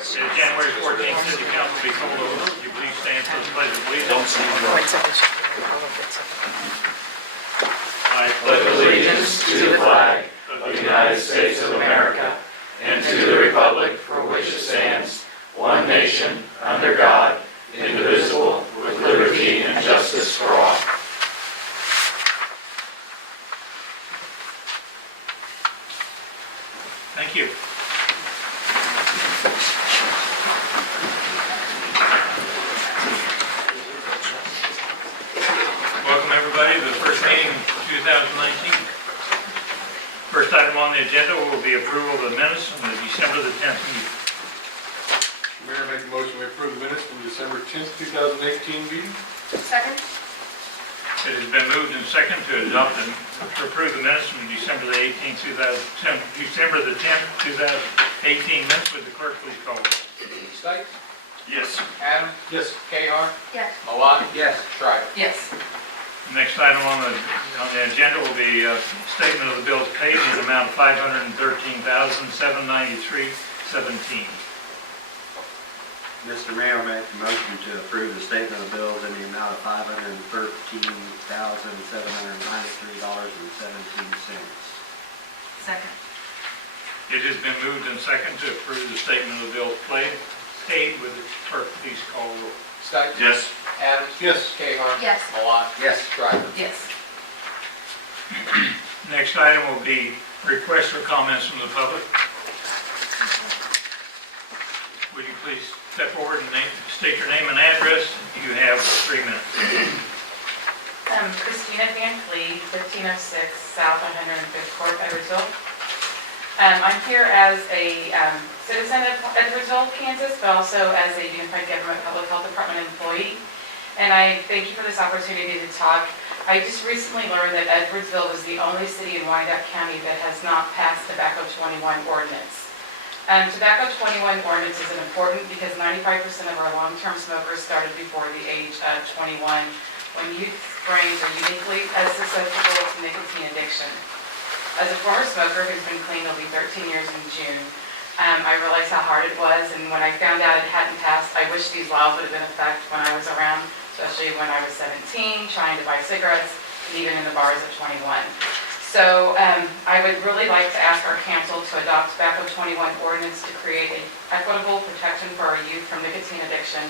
January 14th City Council be called over. Would you please stand for the pledge of allegiance? I pledge allegiance to the flag of the United States of America and to the republic for which it stands, one nation, under God, indivisible, with liberty and justice for all. Thank you. Welcome everybody to the first meeting of 2019. First item on the agenda will be approval of the minutes from the December the 10th meeting. Mayor, make a motion to approve the minutes from December 10th, 2018 meeting. Second? It has been moved and second to adopt and to approve the minutes from December the 18th, 2010, December the 10th, 2018 minutes. Would the clerk please call it? Stikes? Yes. Adams? Yes. Kahar? Yes. Malott? Yes. Schreiber? Yes. Next item on the agenda will be a statement of the bills paid in the amount of $513,793.17. Mr. Mayor, I make the motion to approve the statement of bills in the amount of $513,793.17. Second? It has been moved and second to approve the statement of the bills paid. With the clerk please call the roll. Stikes? Yes. Adams? Yes. Kahar? Yes. Malott? Yes. Schreiber? Yes. Next item will be requests or comments from the public. Would you please step forward and state your name and address? You have 3 minutes. Christina Van Clee, 1506 South 105th Court, Edwardsville. I'm here as a citizen of Edwardsville, Kansas, but also as a Unified Government Public Health Department employee. And I thank you for this opportunity to talk. I just recently learned that Edwardsville was the only city in Wyandotte County that has not passed Tobacco 21 ordinance. Tobacco 21 ordinance is important because 95% of our long-term smokers started before the age of 21, when youth brains are uniquely as susceptible to nicotine addiction. As a former smoker who's been clean, it'll be 13 years in June, I realized how hard it was, and when I found out it hadn't passed, I wish these laws would have been in effect when I was around, especially when I was 17, trying to buy cigarettes, and even in the bars at 21. So I would really like to ask our council to adopt Tobacco 21 ordinance to create an equitable protection for our youth from nicotine addiction.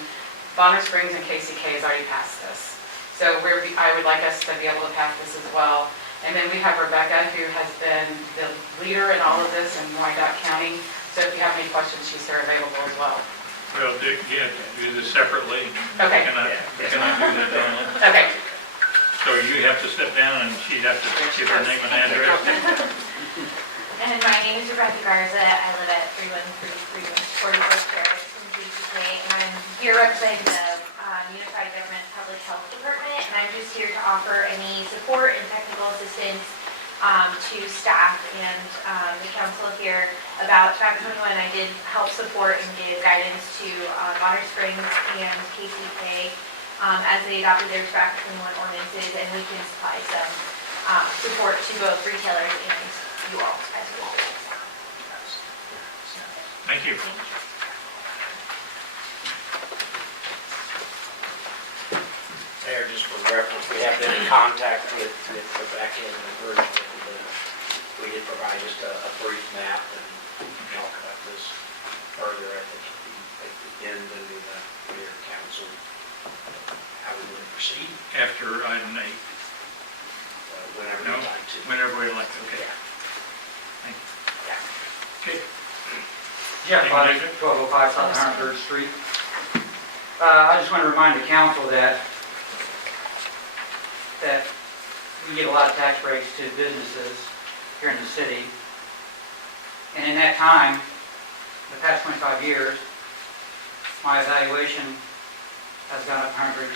Bonner Springs and KCK has already passed this. So I would like us to be able to pass this as well. And then we have Rebecca, who has been the leader in all of this in Wyandotte County. So if you have any questions, she's here available as well. Well, do this separately. Okay. Can I do that, Donna? Okay. So you have to step down and she'd have to give her name and address. And my name is Rebecca Garza. I live at 3133 44th Terrace from GCK, and I'm here representing the Unified Government Public Health Department, and I'm just here to offer any support and technical assistance to staff and the council here about Tobacco 21. I did help support and give guidance to Bonner Springs and KCK as they adopted their Tobacco 21 ordinances, and we can supply some support to both retailers and you all as well. Thank you. There, just for reference, we have been in contact with Rebecca and the group. We did provide just a brief map, and y'all cut this further, I think, at the end of the council, how we would proceed. After item 8. Whenever No, you'd like to. whenever we like. Okay. Yeah. Thank you. Yeah. Okay. Jeff Buddy, 1205 South 103rd Street. I just want to remind the council that we give a lot of tax breaks to businesses here in the city. And in that time, the past 25 years, my evaluation has gone up 134%,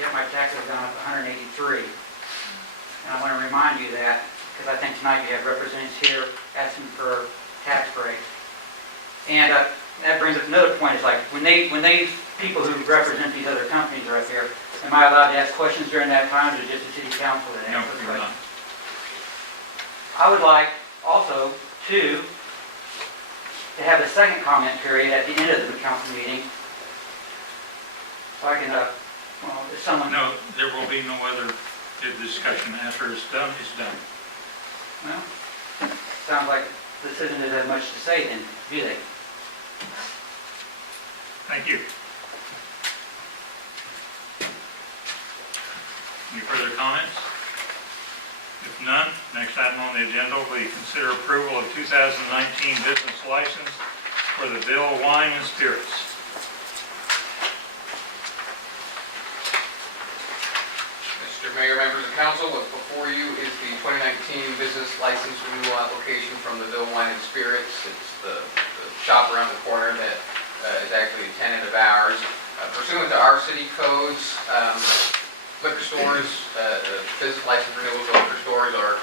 yet my taxes have gone up 183%. And I want to remind you that, because I think tonight you have representatives here asking for tax breaks. And that brings up another point, is like, when they people who represent these other companies are up here, am I allowed to ask questions during that time, or just the city council that No, asks the you're questions? not. I would like also to to have a second comment period at the end of the council meeting. So I can, well, if someone, No, there will be no other discussion after it's done, it's done. well, sounds like the citizen doesn't have much to say then, do they? Thank you. Any further comments? If none, next item on the agenda will be consider approval of 2019 business license for the Ville Wine and Spirits. Mr. Mayor, members of council, what's before you is the 2019 business license renewal application from the Ville Wine and Spirits. It's the shop around the corner that is actually a tenant of ours. Pursuant to our city codes, liquor stores, business license renewals of liquor stores are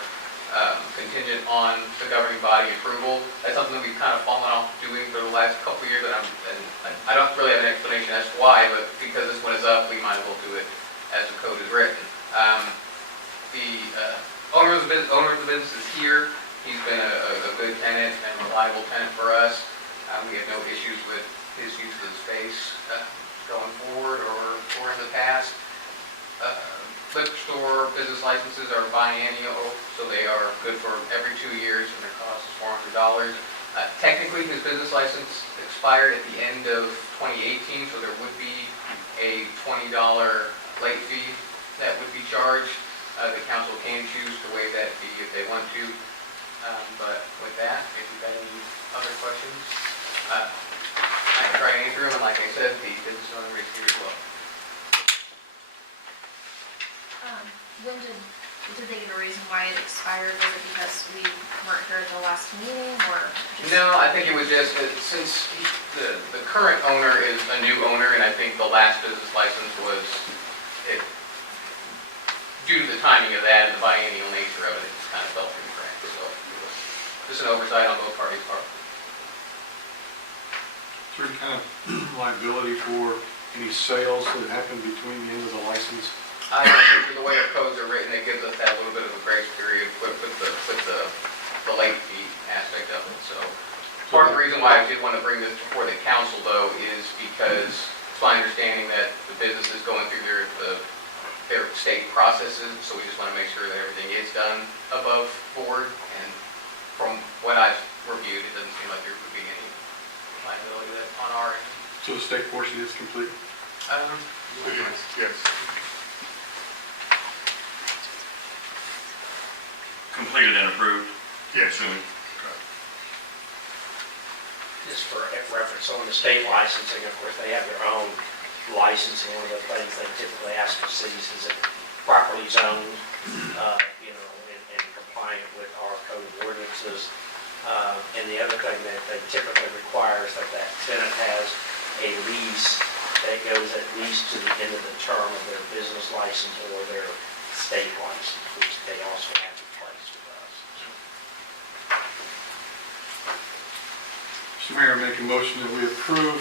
contingent on the governing body approval. That's something that we've kind of fallen off doing for the last couple of years, and I don't really have an explanation as to why, but because this one is up, we might as well do it as the code is written. The owner of the business is here. He's been a good tenant and reliable tenant for us. We have no issues with his use of the space going forward or in the past. Liquor store business licenses are biennial, so they are good for every 2 years, and their cost is $400. Technically, his business license expired at the end of 2018, so there would be a $20 late fee that would be charged. The council can choose to waive that fee if they want to. But with that, if you've got any other questions, I can try to answer them, and like I said, the business owner is here as well. When did they give a reason why it expired? Was it because we weren't here at the last meeting, or just? No, I think it was just that since the current owner is a new owner, and I think the last business license was, due to the timing of that and the biennial nature of it, it just kind of fell through the cracks. So it was just an oversight on both parties' part. Is there any kind of liability for any sales that happen between the end of the license? I think the way our codes are written, it gives us that little bit of a grace period with the late fee aspect of it. So part of the reason why I did want to bring this before the council, though, is because it's my understanding that the business is going through their state processes, so we just want to make sure that everything is done above board. And from what I've reviewed, it doesn't seem like there would be any liability on our end. So the state portion is complete? Yes. Completed and approved? Yes. Just for reference on the state licensing, of course, they have their own licensing. One of the things they typically ask for cities is it properly zoned, and compliant with our code of ordinances. And the other thing that they typically require is that tenant has a lease that goes at least to the end of the term of their business license or their state license, which they also have in place with us. Mr. Mayor, I make a motion that we approve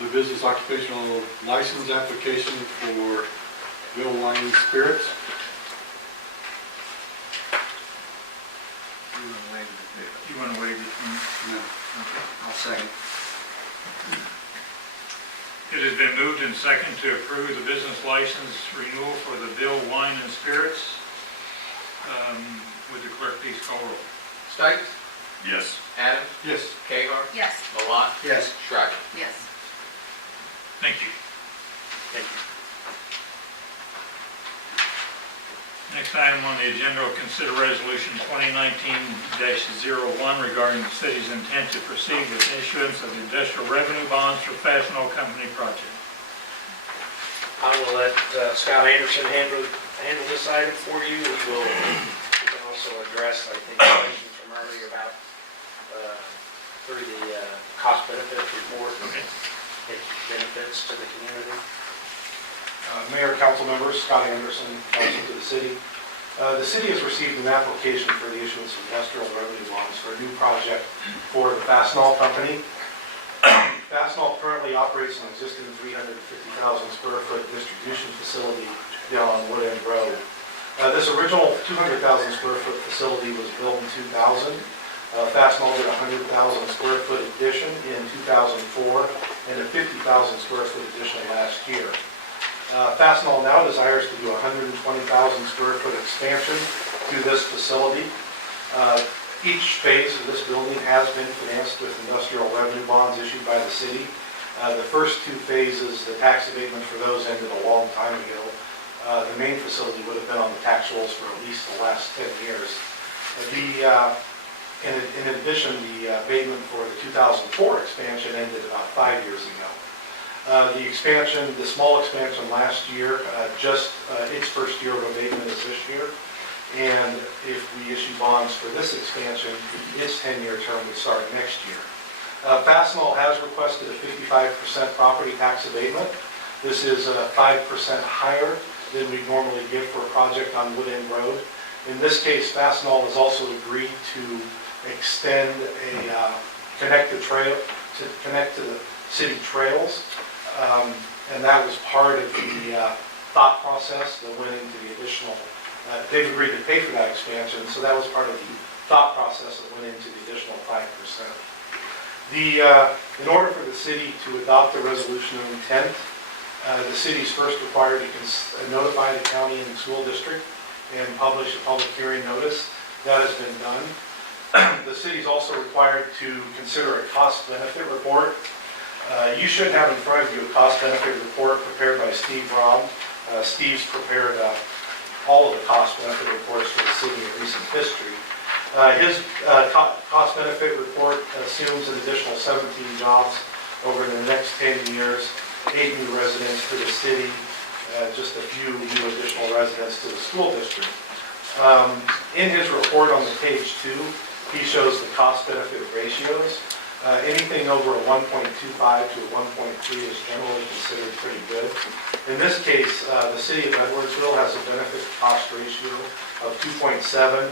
the business occupational license application for Ville Wine and Spirits. You want to waive it? No. Okay. I'll second. It has been moved and second to approve the business license renewal for the Ville Wine and Spirits. Would the clerk please call roll? Stites? Yes. Adams? Yes. Kahar? Yes. Malat? Yes. Schreiber? Yes. Thank you. Thank you. Next item on the agenda will consider resolution 2019-01 regarding the city's intent to proceed with issuance of industrial revenue bonds for Fastenal Company project. I will let Scott Anderson handle this item for you. We can also address, I think, the question from earlier about through the cost benefit report, its benefits to the community. Mayor, council members, Scott Anderson, council to the city. The city has received an application for the issuance of industrial revenue bonds for a new project for the Fastenal Company. Fastenal currently operates an existing 350,000 square foot distribution facility down on Wood End Road. This original 200,000 square foot facility was built in 2000. Fastenal did a 100,000 square foot addition in 2004 and a 50,000 square foot addition last year. Fastenal now desires to do a 120,000 square foot expansion to this facility. Each phase of this building has been financed with industrial revenue bonds issued by the city. The first two phases, the tax abatement for those ended a long time ago. The main facility would have been on the tax rolls for at least the last 10 years. In addition, the abatement for the 2004 expansion ended about 5 years ago. The expansion, the small expansion last year, its first year of abatement is this year. And if we issue bonds for this expansion, its 10-year term would start next year. Fastenal has requested a 55% property tax abatement. This is 5% higher than we normally give for a project on Wood End Road. In this case, Fastenal has also agreed to extend connect to the city trails. And that was part of the thought process that went into the additional, they've agreed to pay for that expansion, so that was part of the thought process that went into the additional 5%. In order for the city to adopt the resolution of intent, the city is first required to notify the county and the school district and publish a public hearing notice. That has been done. The city is also required to consider a cost-benefit report. You should have in front of you a cost-benefit report prepared by Steve Robb. Steve's prepared all of the cost-benefit reports for the city in recent history. His cost-benefit report assumes an additional 17 jobs over the next 10 years, 8 new residents for the city, just a few new additional residents to the school district. In his report on the page 2, he shows the cost-benefit ratios. Anything over a 1.25 to a 1.3 is generally considered pretty good. In this case, the city of Edwardsville has a benefit cost ratio of 2.7,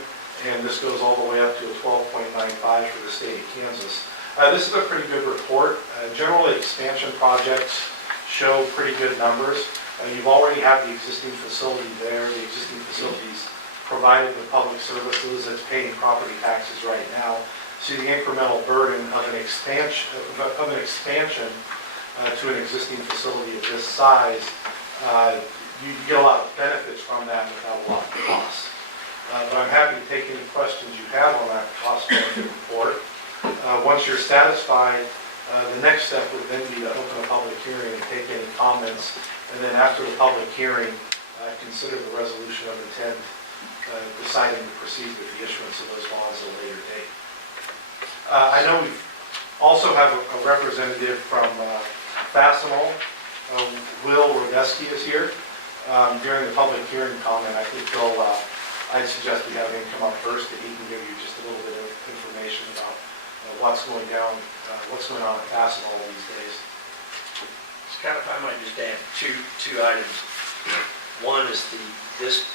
and this goes all the way up to a 12.95 for the state of Kansas. This is a pretty good report. Generally, expansion projects show pretty good numbers. You've already have the existing facility there. The existing facilities provided the public services. It's paying property taxes right now. So the incremental burden of an expansion to an existing facility of this size, you get a lot of benefits from that without a lot of costs. But I'm happy to take any questions you have on that cost-benefit report. Once you're satisfied, the next step would then be to open a public hearing and take any comments. And then after the public hearing, consider the resolution of intent, deciding to proceed with the issuance of those bonds at a later date. I know we also have a representative from Fastenal. Will Rodeski is here. During the public hearing comment, I think I'd suggest we have him come up first, and he can give you just a little bit of information about what's going on at Fastenal these days. Scott, if I might just add two items. One is this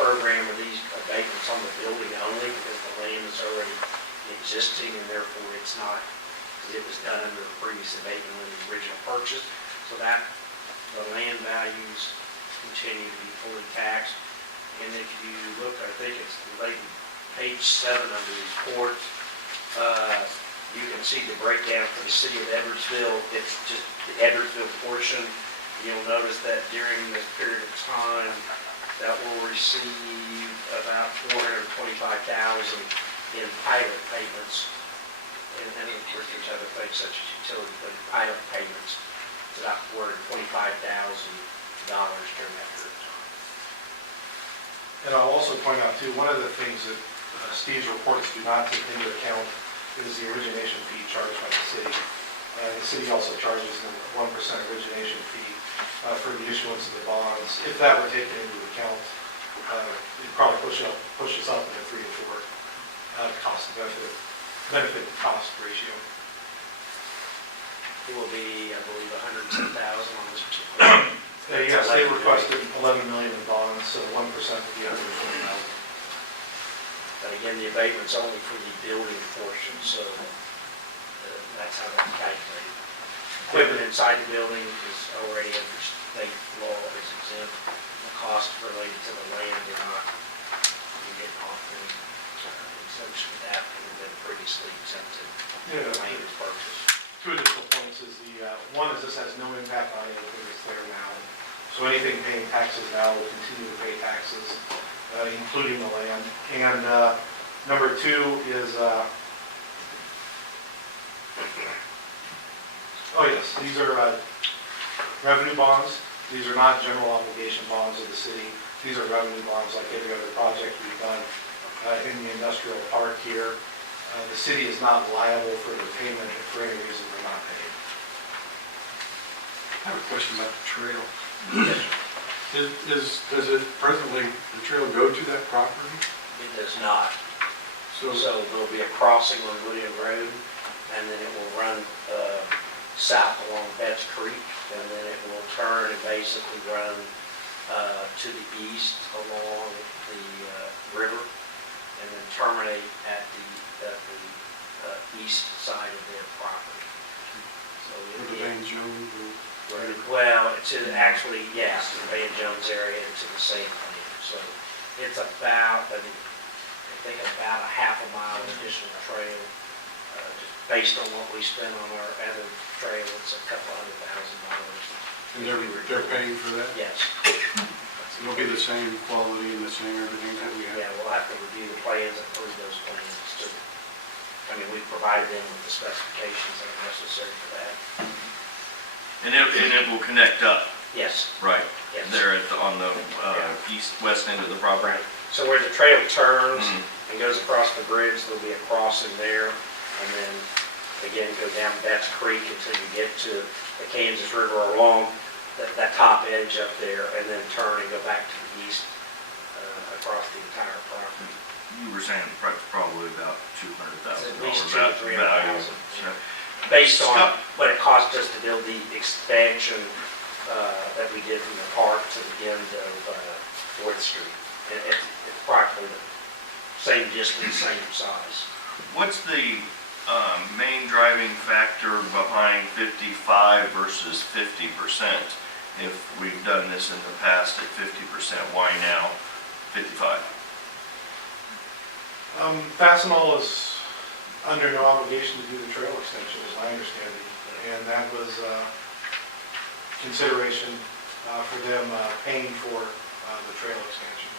program or these abatements on the building only, because the land is already existing, and therefore it's not, because it was done under the previous abatement when the original purchase, so that the land values continue to be fully taxed. And if you look, I think it's page 7 of the report, you can see the breakdown for the city of Edwardsville. It's just the Edwardsville portion. You'll notice that during this period of time that will receive about $425,000 in pilot payments. And of course, there's other things such as utility, but pilot payments, it's about $425,000 during that period of time. And I'll also point out too, one of the things that Steve's reports do not take into account is the origination fee charged by the city. The city also charges a 1% origination fee for the issuance of the bonds. If that were taken into account, it'd probably push us up to 3 to 4 benefit to cost ratio. It will be, I believe, $110,000 on this particular. Yes, they requested $11 million in bonds, so 1% would be $120,000. But again, the abatement's only for the building portion, so that's how that's calculated. Equipment inside the building is already under state law, is exempt. The cost related to the land are not, you get off them. exemption with that would have been previously exempted Yeah. land is purchased. Two additional points is one is this has no impact on anything that's there now. So anything paying taxes now will continue to pay taxes, including the land. And number two is, oh yes, these are revenue bonds. These are not general obligation bonds of the city. These are revenue bonds like every other project we've done in the industrial park here. The city is not liable for the payment if for any reason they're not paid. I have a question about the trail. Does it presently, the trail go to that property? It does not. So, So there'll be a crossing on William Road, and then it will run south along Betts Creek, and then it will turn and basically run to the east along the river, and then terminate at the east side of their property. So where it'll the be, Van Jones, well, to actually, yes, the Van Jones area and to the same thing. So it's about, I think about a half a mile additional trail. Just based on what we spend on our other trail, it's a couple $100,000. and they're paying for that? Yes. It'll be the same quality and the same everything that we have? Yeah, we'll have to review the plans and approve those plans too. I mean, we've provided them with the specifications that are necessary for that. And it will connect up, Yes, right, yes. there on the west end of the property. Right. So where the trail turns Mhm. and goes across the bridge, there'll be a crossing there. And then again, go down Betts Creek until you get to the Kansas River along that top edge up there, and then turn and go back to the east across the entire property. You were saying the price probably about $200,000. At least value. $200,000 to $300,000. So, Based on what it cost us to build the expansion that we did from the park to the end of 4th Street. It's practically the same distance, same size. What's the main driving factor behind 55 versus 50%? If we've done this in the past at 50%, why now 55? Fastenal is under no obligation to do the trail extension, is my understanding. And that was consideration for them paying for the trail extension.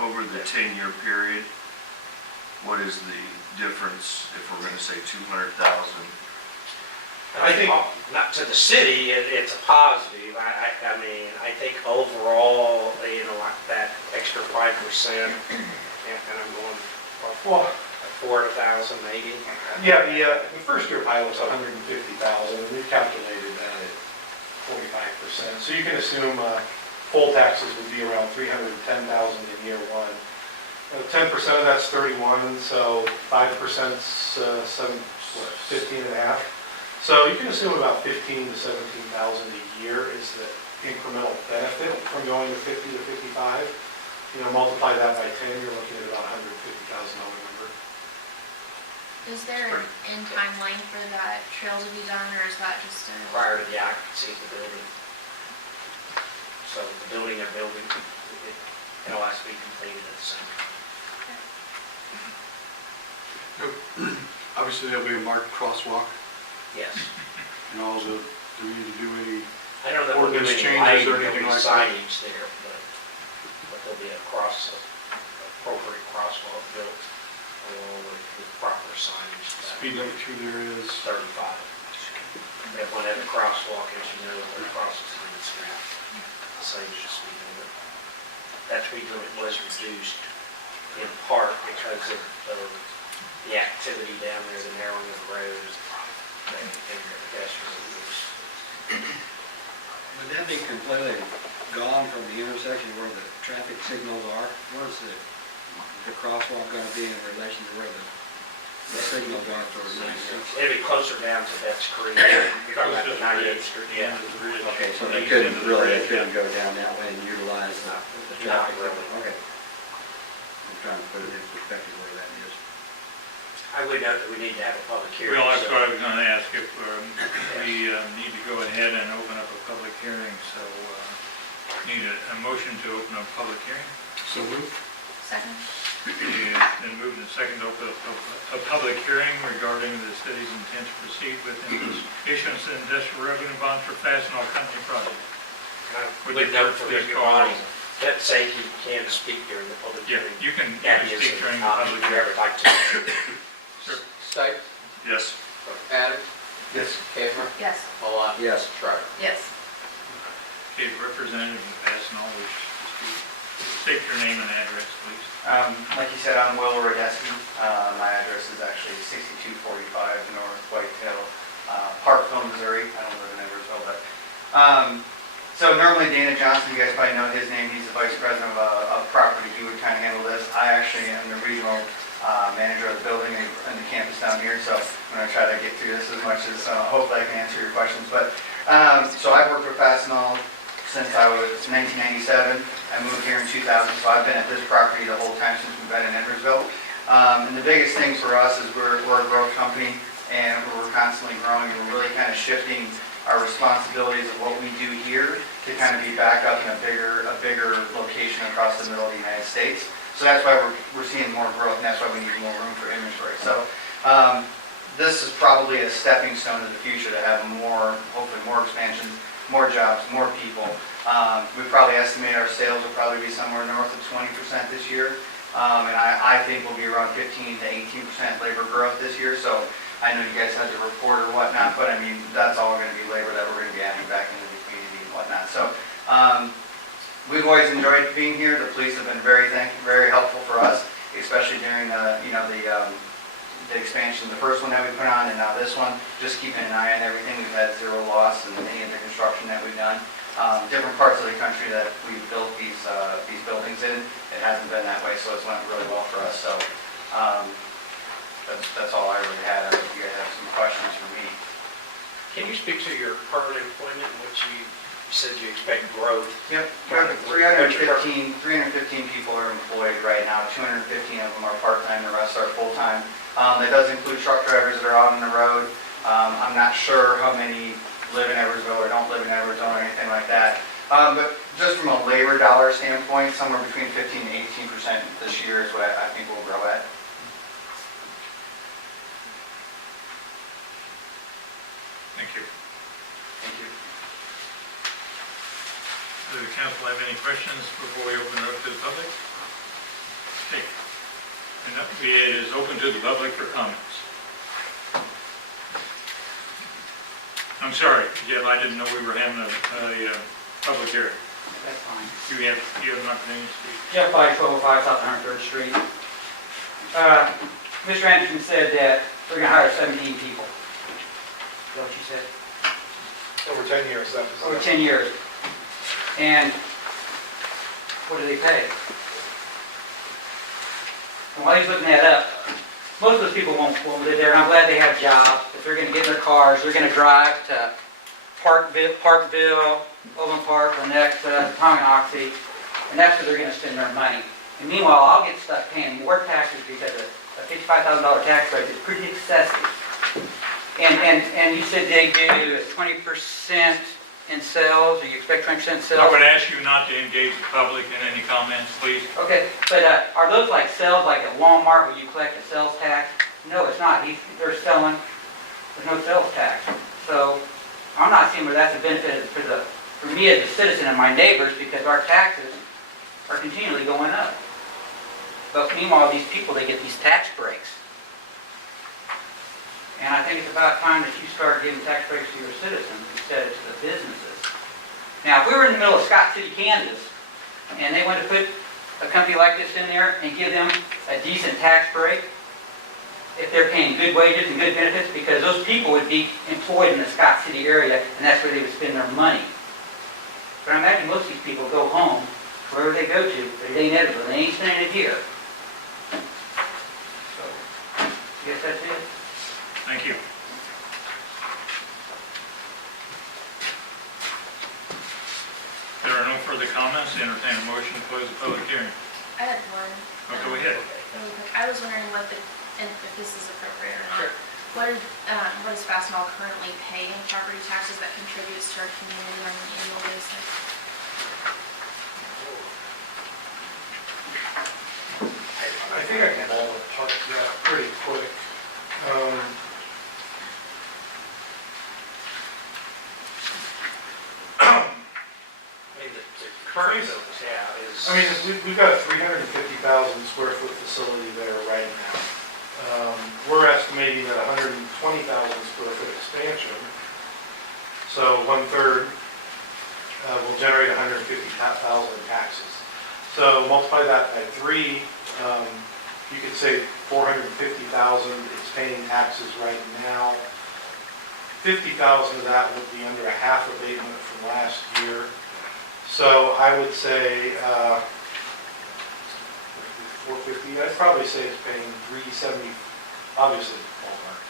Over the 10-year period, what is the difference if we're going to say 200,000? I think, not to the city, it's a positive. I mean, I think overall, like that extra 5%, and I'm going, Well, 4,000 maybe. yeah, the first year pilot's 150,000, and we calculated that at 45%. So you can assume full taxes would be around 310,000 in year one. 10% of that's 31, so 5%'s 15 and a half. So you can assume about 15 to 17,000 a year is the incremental benefit from going to 50 to 55. Multiply that by 10, you're looking at about $150,000 number. Is there an end timeline for that trail to be done, or is that just a? Prior to the occupancy of the building. So the building they're building, it all has to be completed at the same time. Obviously, there'll be a marked crosswalk, Yes. and also, do we need to do any, I don't know if we'll do Ordinance any changes lighting, or there'll anything be like that? signage there, but there'll be a appropriate crosswalk built along with proper signage. speed limit through there is? 35. They have one at the crosswalk, as you know, that crosses the street, the same as the speed limit. That speed limit was reduced in part because of the activity down there, the narrowing of the roads, and the pedestrian rules. Would that be completely gone from the intersection where the traffic signals are? Where's the crosswalk going to be in relation to where the signals are for the It'd be closer down to Betts Creek. You're talking about the 98th Street, yeah. Okay, so they couldn't go down that way and utilize the Not traffic? really. Okay. I'm trying to put it in perspective where that is. I would note that we need to have a public hearing. Well, that's so- what I was going to ask, if we need to go ahead and open up a public hearing, so need a motion to open up a public hearing. So moved. Second? It's been moved and seconded to open a public hearing regarding the city's intent to proceed with the issuance of industrial revenue bonds for Fastenal Company project. Would you Would note clerk for please Mr. call the roll? Bonnie, that say he can speak during the public Yeah, hearing. you can Abby is speak during the if public you hearing. ever like to. Stipe, Yes. Adams, Yes. Kazner, Yes. Malat. Yes. Shriver. Yes. Okay, Representative of Fastenal wishes to speak. State your name and address, please. Like you said, I'm Will Rodesky. My address is actually 6245 North Whitetail, Parkville, Missouri. I don't live in Edwardsville, but, so normally Dana Johnson, you guys probably know his name, he's the vice president of property. He would kind of handle this. I actually am the regional manager of the building and the campus down here, so I'm going to try to get through this as much as, hopefully I can answer your questions. But, so I've worked with Fastenal since I was 1997. I moved here in 2000, so I've been at this property the whole time since we've been in Edwardsville. And the biggest thing for us is we're a growth company, and we're constantly growing, and we're really kind of shifting our responsibilities of what we do here to kind of be back up in a bigger location across the middle of the United States. So that's why we're seeing more growth, and that's why we need more room for inventory. So this is probably a stepping stone to the future to have more, hopefully more expansion, more jobs, more people. We probably estimate our sales will probably be somewhere north of 20% this year. And I think we'll be around 15 to 18% labor growth this year. So I know you guys had the report or whatnot, but I mean, that's all going to be labor that we're going to be adding back into the community and whatnot. So we've always enjoyed being here. The police have been very helpful for us, especially during the expansion, the first one that we put on and now this one, just keeping an eye on everything. We've had zero loss in any of the construction that we've done. Different parts of the country that we've built these buildings in, it hasn't been that way, so it's went really well for us. So that's all I really had. I don't know if you guys have some questions for me. Can you speak to your permanent employment, which you said you expect growth? Yep, 315 people are employed right now. 215 of them are part-time, the rest are full-time. That does include truck drivers that are out on the road. I'm not sure how many live in Edwardsville or don't live in Edwardsville or anything like that. But just from a labor dollar standpoint, somewhere between 15 to 18% this year is what I think we'll grow at. Thank you. Thank you. Does the council have any questions before we open it up to the public? Okay. And it is open to the public for comments. I'm sorry, Jeff, I didn't know we were having a public hearing. That's fine. You have an opportunity to speak. Jeff White, 1205 South 103rd Street. Mr. Anderson said that we're going to hire 17 people. Is that what you said? Over 10 years, that was. Over 10 years. And what do they pay? And while he's looking that up, most of those people won't live there, and I'm glad they have jobs. If they're going to get in their cars, they're going to drive to Parkville, Overland Park, or next to Tonganoxie, and that's where they're going to spend their money. And meanwhile, I'll get stuck paying more taxes because a $55,000 tax rate is pretty excessive. And you said they do 20% in sales, or you expect 20% sales? I would ask you not to engage the public in any comments, please. Okay, but are those like sales like at Walmart where you collect a sales tax? No, it's not. They're selling, there's no sales tax. So I'm not seeing where that's a benefit for me as a citizen and my neighbors, because our taxes are continually going up. But meanwhile, these people, they get these tax breaks. And I think it's about time that you start giving tax breaks to your citizens instead of to the businesses. Now, if we were in the middle of Scott City, Kansas, and they wanted to put a company like this in there and give them a decent tax break, if they're paying good wages and good benefits, because those people would be employed in the Scott City area, and that's where they would spend their money. But I imagine most of these people go home, wherever they go to, but it ain't Edwardsville, they ain't spending it here. So, I guess that's it. Thank you. There are no further comments. Entertain a motion to close the public hearing. I had one. Oh, go ahead. Really quick. I was wondering and if this is appropriate or not. Sure. What does Fastenal currently pay in property taxes that contributes to our community on an annual basis? I think I can talk to that pretty quick. I mean, the current buildings, yeah, is. I mean, we've got a 350,000 square foot facility there right now. We're estimating that 120,000 square foot expansion, so 1/3, will generate 150,000 in taxes. So multiply that by 3, you could say 450,000 is paying taxes right now. 50,000 of that would be under a half abatement from last year. So I would say 450, I'd probably say it's paying 370, obviously, ballpark.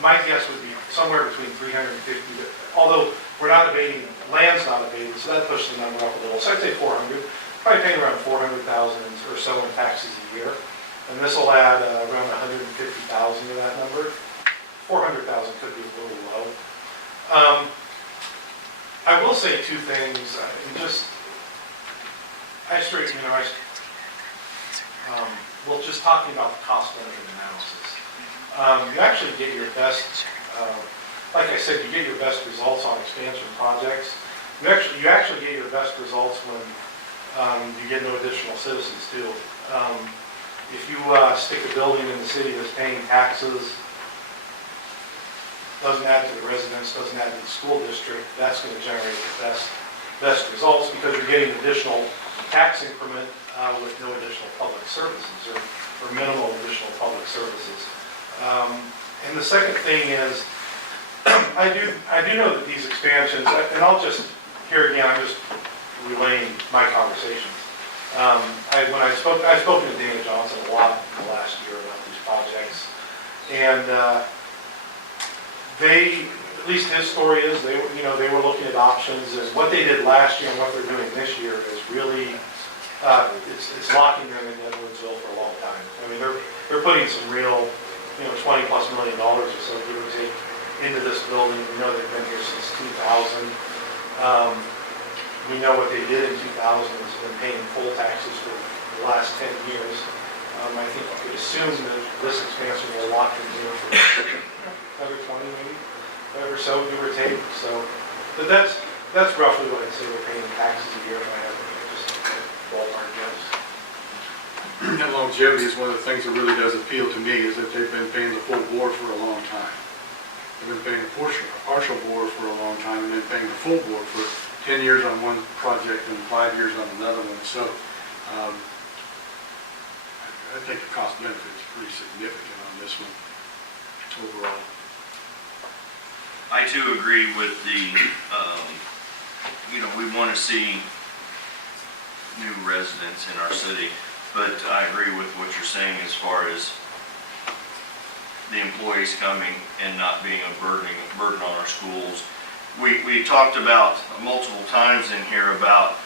My guess would be somewhere between 350, although we're not abating, land's not abating, so that pushes the number up a little. So I'd say 400, probably paying around 400,000 or so in taxes a year. And this will add around 150,000 to that number. 400,000 could be a little low. I will say two things. Well, just talking about the cost benefit analysis. You actually get your best, like I said, you get your best results on expansion projects. You actually get your best results when you get no additional citizens too. If you stick a building in the city that's paying taxes, doesn't add to the residents, doesn't add to the school district, that's going to generate the best results because you're getting additional tax increment with no additional public services or minimal additional public services. And the second thing is, I do know that these expansions, and I'll just, here again, I'm just relaying my conversations. I've spoken to Dana Johnson a lot in the last year about these projects, and at least his story is, they were looking at options, and what they did last year and what they're doing this year is really, it's locking them in Edwardsville for a long time. I mean, they're putting some real, $20+ million or so, give or take, into this building. We know they've been here since 2000. We know what they did in 2000 has been paying full taxes for the last 10 years. I think you could assume that this expansion will lock them in for another 20 maybe, or so, give or take. So, but that's roughly what I'd say we're paying taxes a year if I have just a ballpark guess. And longevity is one of the things that really does appeal to me, is that they've been paying the full board for a long time. They've been paying a partial board for a long time, and then paying the full board for 10 years on one project and 5 years on another one. So I think the cost benefit is pretty significant on this one overall. I too agree with the, we want to see new residents in our city, but I agree with what you're saying as far as the employees coming and not being a burden on our schools. We talked about multiple times in here about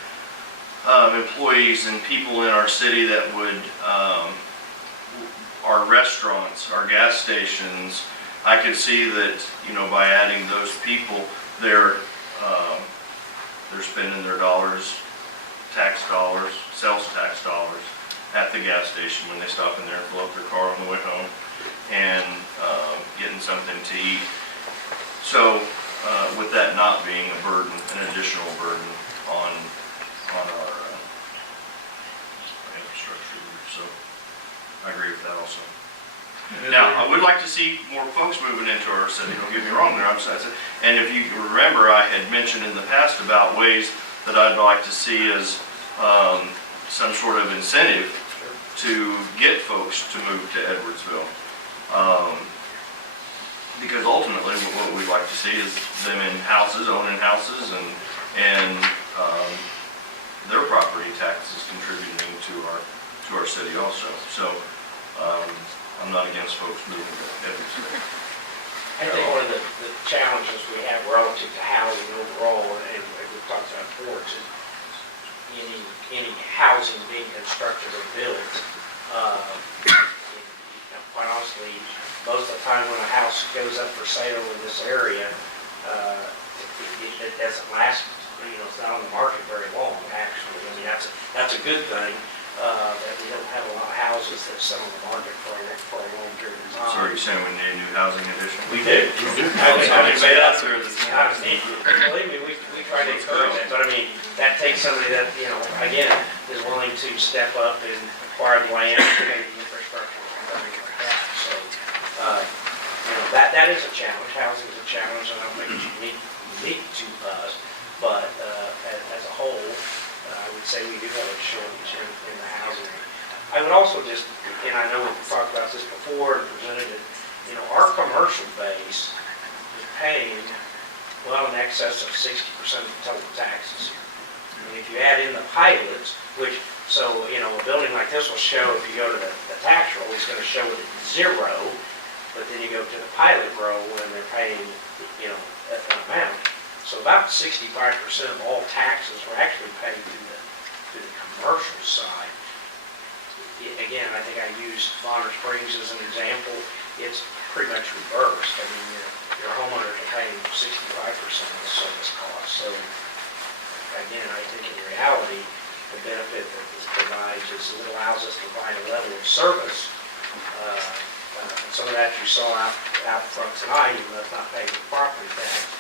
employees and people in our city that would, our restaurants, our gas stations. I could see that, by adding those people, they're spending their dollars, tax dollars, sales tax dollars at the gas station when they stop in there and fill up their car on the way home and getting something to eat. So with that not being a burden, an additional burden on our infrastructure. So I agree with that also. Now, I would like to see more folks moving into our city, don't get me wrong there, and if you remember, I had mentioned in the past about ways that I'd like to see as some sort of incentive to get folks to move to Edwardsville. Because ultimately what we'd like to see is them in houses, owning houses, and their property taxes contributing to our city also. So I'm not against folks moving to Edwardsville. I think one of the challenges we have relative to housing overall, and we've talked about before, is any housing being constructed or built, quite honestly, most of the time when a house goes up for sale in this area, it doesn't last, it's not on the market very long, actually. I mean, that's a good thing. that we don't have a lot of houses that sit on the market for a long period of time. So are you saying we need a new housing addition? We do. Believe me, we try to encourage that, but I mean, that takes somebody that, you know, again, is willing to step up and acquire the land, pay the infrastructure, and things like that. So, you know, that is a challenge. Housing is a challenge, and I don't think it's unique to us. But as a whole, I would say we do have a shortage in the housing. I would also just, and I know we've talked about this before and presented it, you know, our commercial base is paying well in excess of 60% of the total taxes. I mean, if you add in the pilots, which, so, you know, a building like this will show, if you go to the tax roll, it's going to show it at 0, but then you go to the pilot roll and they're paying, you know, an amount. So about 65% of all taxes are actually paid to the commercial side. Again, I think I used Bonner Springs as an example. It's pretty much reversed. I mean, your homeowners are paying 65% of the service cost. So again, I think in reality, the benefit that this provides is it allows us to provide a level of service. And some of that you saw out front tonight, even though it's not paying the property tax.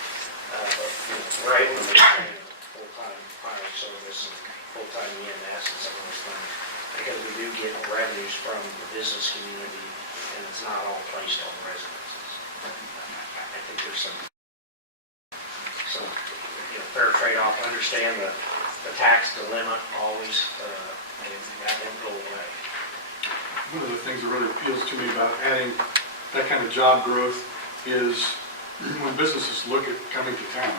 But you know, we're able to maintain full-time fire service and full-time EMS and some of those things because we do get revenues from the business community and it's not all placed on residences. I think there's some you know, fair trade-off. Understand the tax dilemma always, and that won't go away. One of the things that really appeals to me about adding that kind of job growth is when businesses look at coming to town,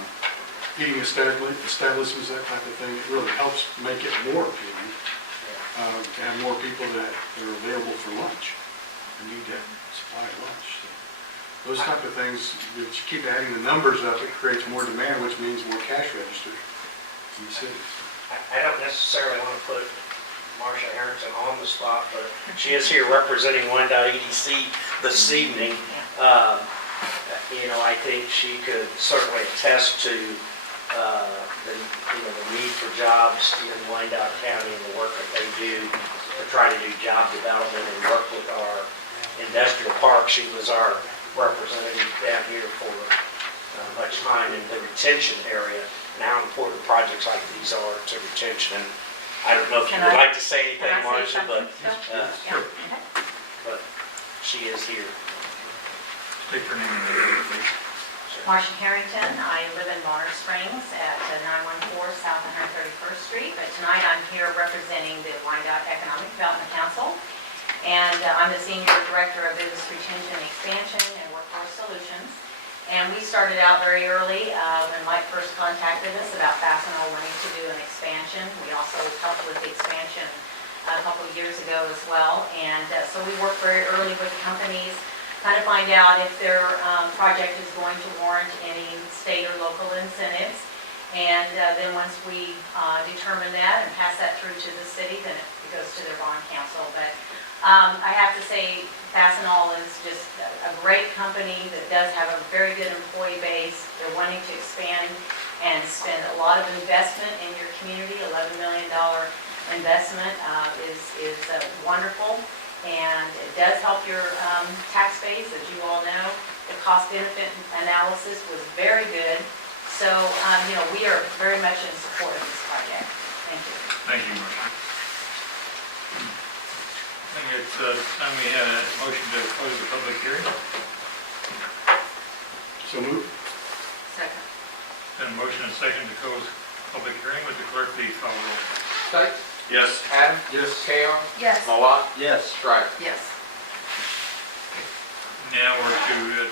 eating establishments, that type of thing, it really helps make it more appealing to have more people that are available for lunch and need to supply lunch. So those type of things, that you keep adding the numbers up, it creates more demand, which means more cash register in the city. I don't necessarily want to put Marcia Harrington on the spot, but she is here representing WYNDOT-EDC this evening. You know, I think she could certainly attest to the need for jobs in Wyandotte County and the work that they do to try to do job development and work with our industrial park. She was our representative down here for much time in the retention area and how important projects like these are to retention. And I don't know if you would like to say anything, Marcia, but she is here. State your name and address, please. Marcia Harrington. I live in Bonner Springs at 914 South 131st Street, but tonight I'm here representing the Wyandotte Economic Development Council, and I'm the Senior Director of Business Retention Expansion and Workforce Solutions. And we started out very early when Mike first contacted us about Fastenal wanting to do an expansion. We also helped with the expansion a couple of years ago as well, and so we worked very early with the companies, kind of find out if their project is going to warrant any state or local incentives. And then once we determine that and pass that through to the city, then it goes to their bond council. But I have to say, Fastenal is just a great company that does have a very good employee base. They're wanting to expand and spend a lot of investment in your community. $11 million investment is wonderful. And it does help your tax base, as you all know. The cost-benefit analysis was very good. So, you know, we are very much in support of this project. Thank you. Thank you, Marcia. I think it's time we had a motion to close the public hearing. So moved. Second. Then a motion and a second to close public hearing. Would the clerk please call the roll? Stites? Yes. Adam? Yes. Kayon? Yes. Mawat? Yes. Shriver? Yes. Now we're to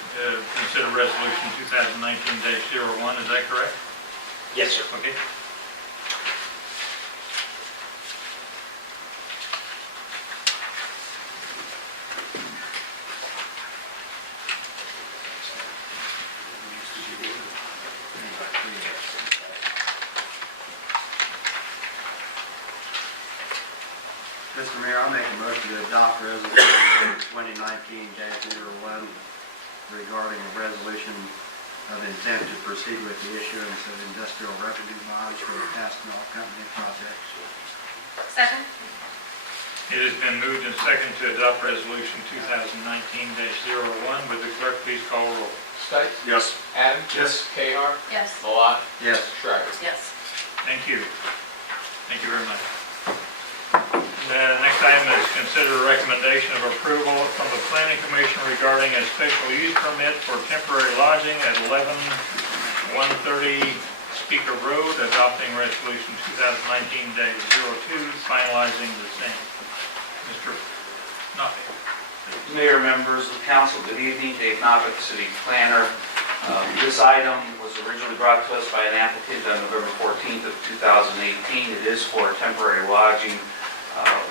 consider resolution 2019-01, is that correct? Yes, sir. Okay. Mr. Mayor, I'll make a motion to adopt resolution 2019-01 regarding a resolution of intent to proceed with the issuance of industrial revenue bonds for the Fastenal Company project. Second? It has been moved and seconded to adopt resolution 2019-01. Would the clerk please call roll? Stites? Yes. Adams? Yes. Cahar? Yes. Malat? Yes. Shriver? Yes. Thank you. Thank you very much. The next item is consider a recommendation of approval from the Planning Commission regarding a special use permit for temporary lodging at 11130 Speaker Road, adopting resolution 2019-02, finalizing the same. Mr. Knoppe. Mayor, members of council, good evening. Dave Knoppe, city planner. This item was originally brought to us by an applicant on November 14th of 2018. It is for a temporary lodging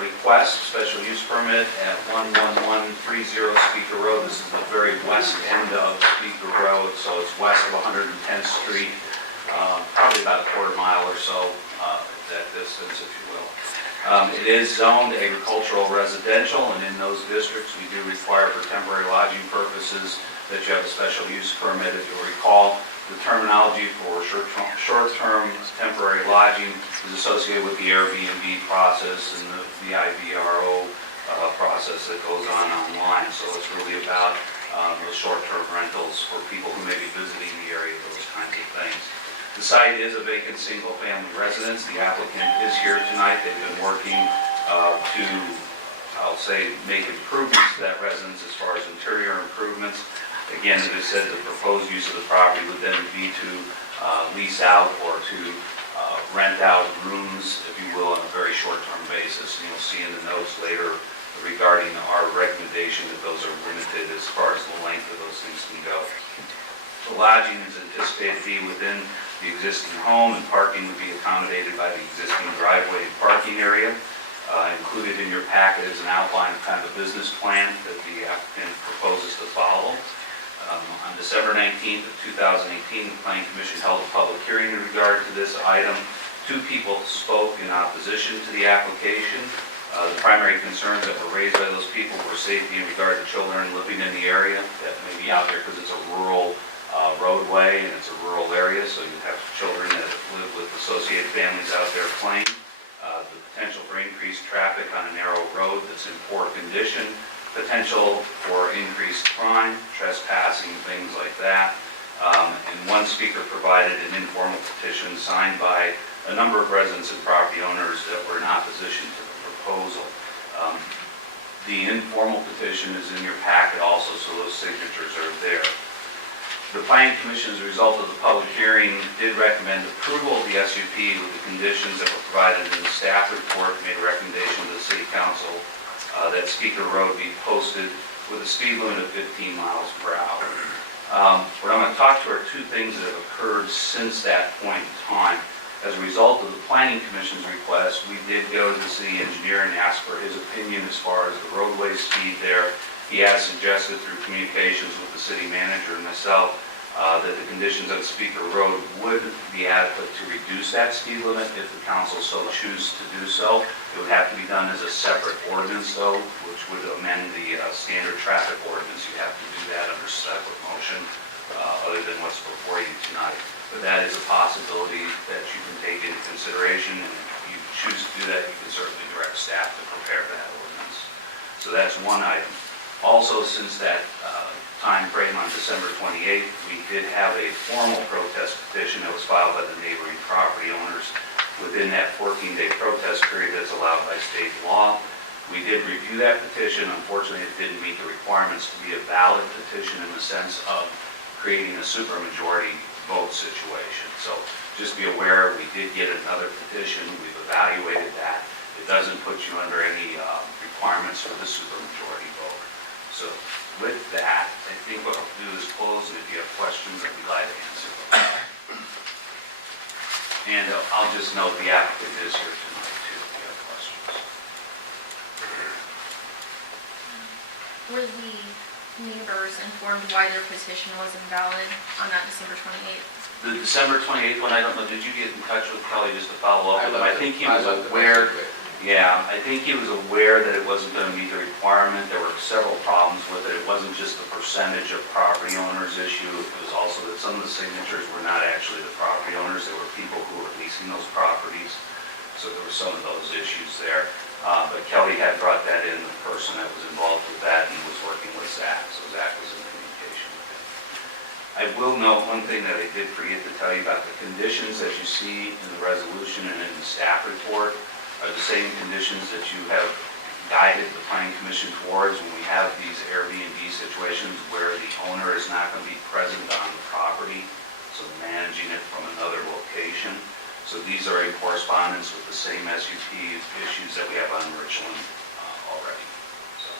request, special use permit at 11130 Speaker Road. This is the very west end of Speaker Road, so it's west of 110th Street, probably about a quarter mile or so that distance, if you will. It is zoned agricultural residential, and in those districts, we do require for temporary lodging purposes that you have a special use permit. If you'll recall, the terminology for short-term temporary lodging is associated with the Airbnb process and the VIVRO process that goes on online. So it's really about those short-term rentals for people who may be visiting the area, those kinds of things. The site is a vacant single-family residence. The applicant is here tonight. They've been working to, I'll say, make improvements to that residence as far as interior improvements. Again, as I said, the proposed use of the property would then be to lease out or to rent out rooms, if you will, on a very short-term basis. And you'll see in the notes later regarding our recommendation that those are limited as far as the length of those things can go. The lodging is anticipated to be within the existing home, and parking would be accommodated by the existing driveway and parking area. Included in your packet is an outline of kind of a business plan that the applicant proposes to follow. On December 19th of 2018, the Planning Commission held a public hearing in regard to this item. Two people spoke in opposition to the application. The primary concerns that were raised by those people were safety in regard to children living in the area that may be out there because it's a rural roadway and it's a rural area, so you have children that live with associated families out there playing. The potential for increased traffic on a narrow road that's in poor condition, potential for increased crime, trespassing, things like that. And one speaker provided an informal petition signed by a number of residents and property owners that were in opposition to the proposal. The informal petition is in your packet also, so those signatures are there. The Planning Commission, as a result of the public hearing, did recommend approval of the SUP with the conditions that were provided in the staff report, made a recommendation to the City Council that Speaker Road be posted with a speed limit of 15 miles per hour. What I'm going to talk to are two things that have occurred since that point in time. As a result of the Planning Commission's request, we did go to the city engineer and ask for his opinion as far as the roadway speed there. He has suggested through communications with the city manager and myself that the conditions of Speaker Road would be adequate to reduce that speed limit if the council so chooses to do so. It would have to be done as a separate ordinance though, which would amend the standard traffic ordinance. You have to do that under separate motion other than what's before you tonight. But that is a possibility that you can take into consideration, and if you choose to do that, you can certainly direct staff to prepare that ordinance. So that's one item. Also, since that time frame on December 28th, we did have a formal protest petition that was filed by the neighboring property owners within that 14-day protest period that's allowed by state law. We did review that petition. Unfortunately, it didn't meet the requirements to be a valid petition in the sense of creating a supermajority vote situation. So just be aware, we did get another petition. We've evaluated that. It doesn't put you under any requirements for the supermajority vote. So with that, I think what I'll do is close, and if you have questions, I'd be glad to answer them. And I'll just note the applicant is here tonight too, if you have questions. Were the neighbors informed why their petition was invalid on that December 28th? The December 28th one, I don't know, did you get in touch with Kelly just to follow up with him? I think he was aware. Yeah, I think he was aware that it wasn't going to meet the requirement. There were several problems with it. It wasn't just the percentage of property owners issue. It was also that some of the signatures were not actually the property owners. There were people who were leasing those properties. So there were some of those issues there. But Kelly had brought that in, the person that was involved with that, and was working with Zach, so Zach was in communication with him. I will note one thing that I did forget to tell you about: the conditions that you see in the resolution and in the staff report are the same conditions that you have guided the planning commission towards when we have these Airbnb situations where the owner is not going to be present on the property, so managing it from another location. So these are in correspondence with the same SUP issues that we have on Richland already. So.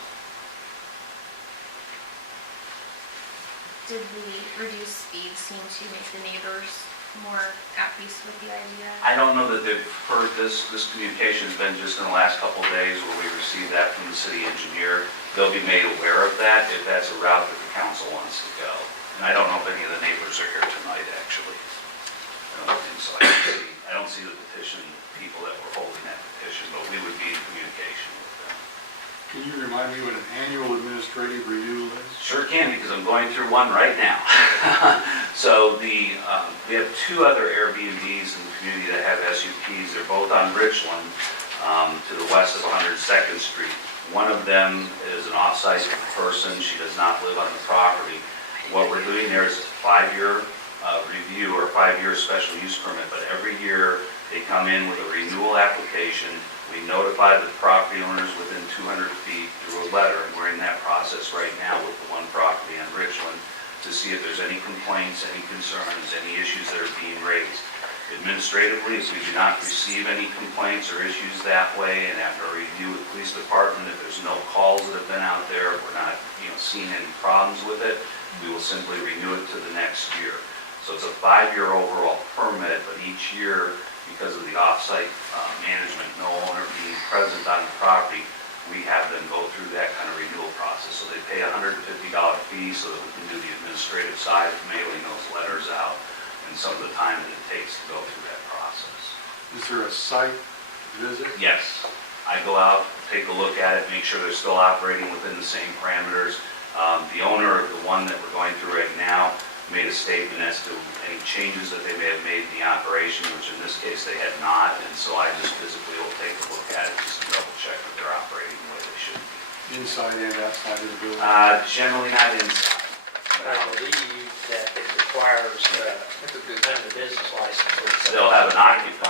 Did the reduced speed seem to make the neighbors more at peace with the idea? I don't know that they've heard this. This communication has been just in the last couple of days where we received that from the city engineer. They'll be made aware of that if that's a route that the council wants to go. And I don't know if any of the neighbors are here tonight, actually. I don't think so. I don't see the petition people that were holding that petition, but we would be in communication with them. Can you remind me what an annual administrative review is? Sure can, because I'm going through one right now. So we have two other Airbnbs in the community that have SUPs. They're both on Richland, to the west of 102nd Street. One of them is an off-site person. She does not live on the property. What we're doing there is a 5-year review or a 5-year special use permit, but every year they come in with a renewal application. We notify the property owners within 200 feet through a letter, and we're in that process right now with the one property on Richland to see if there's any complaints, any concerns, any issues that are being raised. Administratively, if we do not receive any complaints or issues that way, and after a review with the police department, if there's no calls that have been out there, we're not seeing any problems with it, we will simply renew it to the next year. So it's a 5-year overall permit, but each year, because of the off-site management, no owner being present on the property, we have them go through that kind of renewal process. So they pay a $150 fee so that we can do the administrative side of mailing those letters out and some of the time that it takes to go through that process. Is there a site visit? Yes, I go out, take a look at it, make sure they're still operating within the same parameters. The owner of the one that we're going through right now made a statement as to any changes that they may have made in the operation, which in this case they had not, and so I just physically will take a look at it just to double check that they're operating the way they should be. Inside and outside of the building? Generally not inside. But I believe that it requires, under the business license. They'll have an occupancy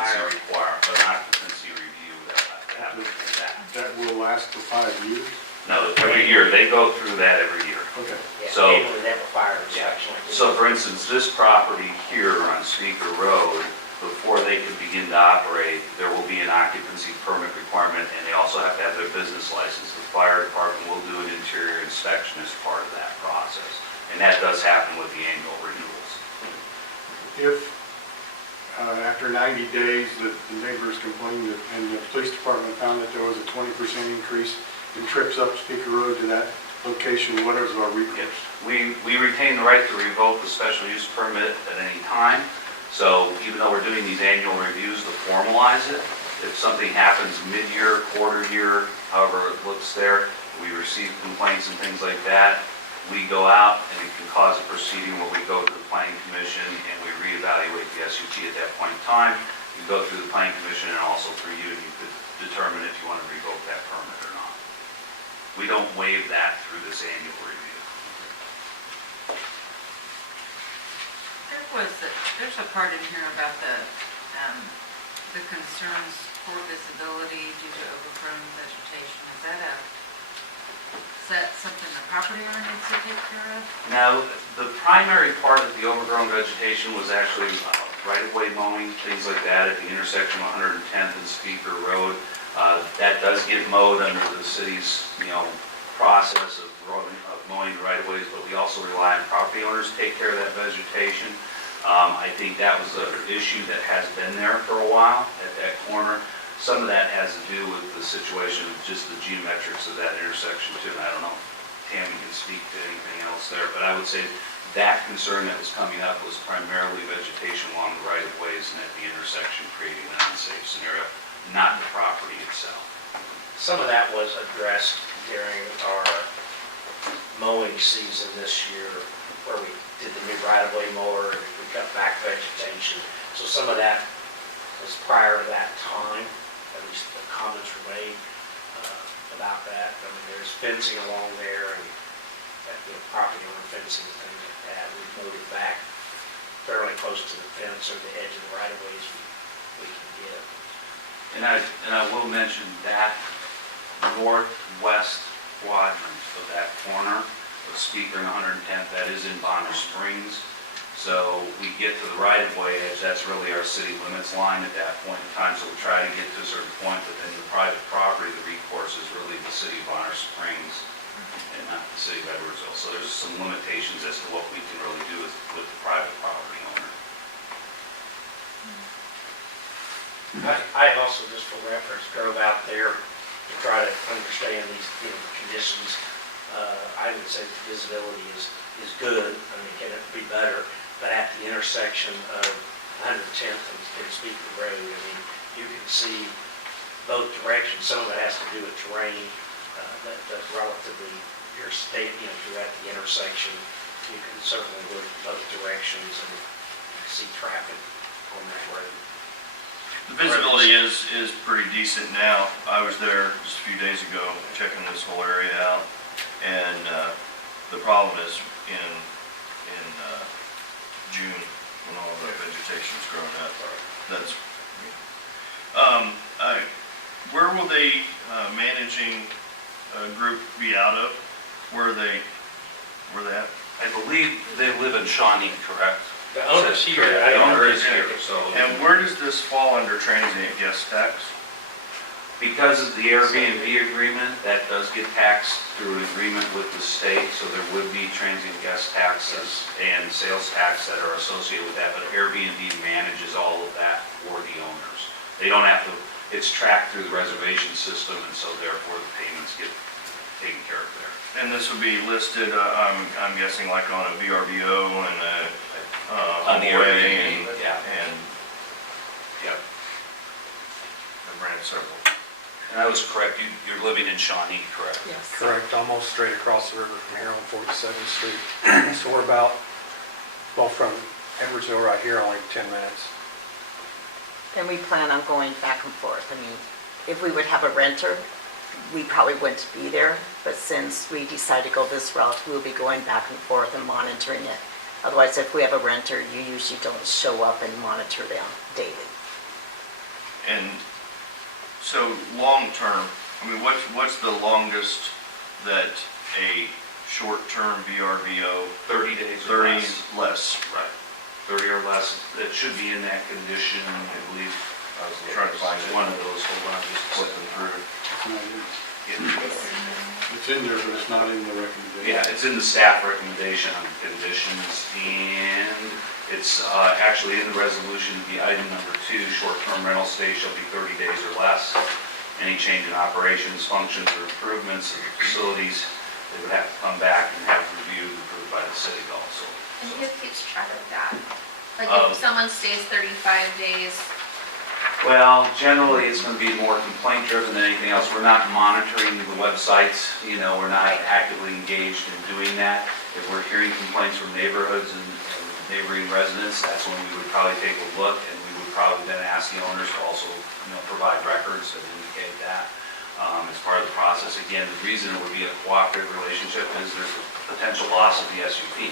review that have to do that. That will last for 5 years? No, every year, they go through that every year. Okay. So- Annually, that requires inspection. So for instance, this property here on Speaker Road, before they can begin to operate, there will be an occupancy permit requirement, and they also have to have their business license. The fire department will do an interior inspection as part of that process, and that does happen with the annual renewals. If after 90 days the neighbors complained and the police department found that there was a 20% increase in trips up Speaker Road to that location, what is our recourse? We retain the right to revoke the special use permit at any time. So even though we're doing these annual reviews to formalize it, if something happens mid-year, quarter year, however it looks there, we receive complaints and things like that, we go out and it can cause a proceeding where we go to the planning commission and we reevaluate the SUT at that point in time. You go through the planning commission and also through you, and you could determine if you want to revoke that permit or not. We don't waive that through this annual review. There's a part in here about the concerns for visibility due to overgrown vegetation. Is that something the property owner needs to take care of? Now, the primary part of the overgrown vegetation was actually right-of-way mowing, things like that at the intersection of 110th and Speaker Road. That does get mowed under the city's, process of mowing the right-of-ways, but we also rely on property owners to take care of that vegetation. I think that was an issue that has been there for a while at that corner. Some of that has to do with the situation of just the geometrics of that intersection too. And I don't know if Tammy can speak to anything else there, but I would say that concern that was coming up was primarily vegetation along the right-of-ways and at the intersection creating an unsafe scenario, not the property itself. Some of that was addressed during our mowing season this year, where we did the new right-of-way mower and we cut back vegetation. So some of that was prior to that time, at least the comments were made. about that. I mean, there's fencing along there and property owner fencing and things like that. We've moved it back fairly close to the fence or the edge of the right of ways we can get. And I will mention that northwest quadrant of that corner of Speaker and 110th, that is in Bonner Springs. So we get to the right-of-way edge, that's really our city limits line at that point in time. So we try to get to a certain point, but then the private property, the recourse is really the city of Bonner Springs and not the city of Edwardsville. So there's some limitations as to what we can really do with the private property owner. I also, just for reference, drove out there to try to understand these conditions. I would say the visibility is good. I mean, can it be better? But at the intersection of 110th and Speaker Road, I mean, you can see both directions. Some of it has to do with terrain that's relatively your state, you're at the intersection. You can certainly look both directions and see traffic on that road. The visibility is pretty decent now. I was there just a few days ago checking this whole area out, and the problem is in June when all the vegetation's growing up. That's where will they managing group be out of? Where are they at? I believe they live in Shawnee, correct? The owner's here. The owner is here, so. And where does this fall under transient guest tax? Because of the Airbnb agreement, that does get taxed through an agreement with the state, so there would be transient guest taxes and sales tax that are associated with that, but Airbnb manages all of that for the owners. They don't have to, it's tracked through the reservation system, and so therefore the payments get taken care of there. And this would be listed, I'm guessing, like on a VRBO and On the HomeAway Airbnb, yeah. and Yep. I ran several. And I was correct, you're living in Shawnee, correct? Yes. Correct, almost straight across the river from here on 47th Street. So we're about, from Edwardsville right here, only 10 minutes. And we plan on going back and forth. I mean, if we would have a renter, we probably wouldn't be there, but since we decide to go this route, we'll be going back and forth and monitoring it. Otherwise, if we have a renter, you usually don't show up and monitor them daily. And so long-term, I mean, what's the longest that a short-term VRBO? 30 days 30 or less. Right. 30 or less, it should be in that condition, I believe. I was trying to find one of those, hold on, just flipping through. It's not in. Yeah. It's in there, but it's not in the recommendation. Yeah, it's in the staff recommendation on conditions, and it's actually in the resolution, the item number 2, short-term rental stay shall be 30 days or less. Any change in operations, functions, or improvements of the facilities, they would have to come back and have reviewed and approved by the city also. And who keeps track of that? Like Um, if someone stays 35 days, Well, generally, it's going to be more complaint driven than anything else. We're not monitoring the websites, we're not actively engaged in doing that. If we're hearing complaints from neighborhoods and neighboring residents, that's when we would probably take a look, and we would probably then ask the owners to also, provide records that indicate that as part of the process. Again, the reason it would be a cooperative relationship is there's a potential loss of the SUP.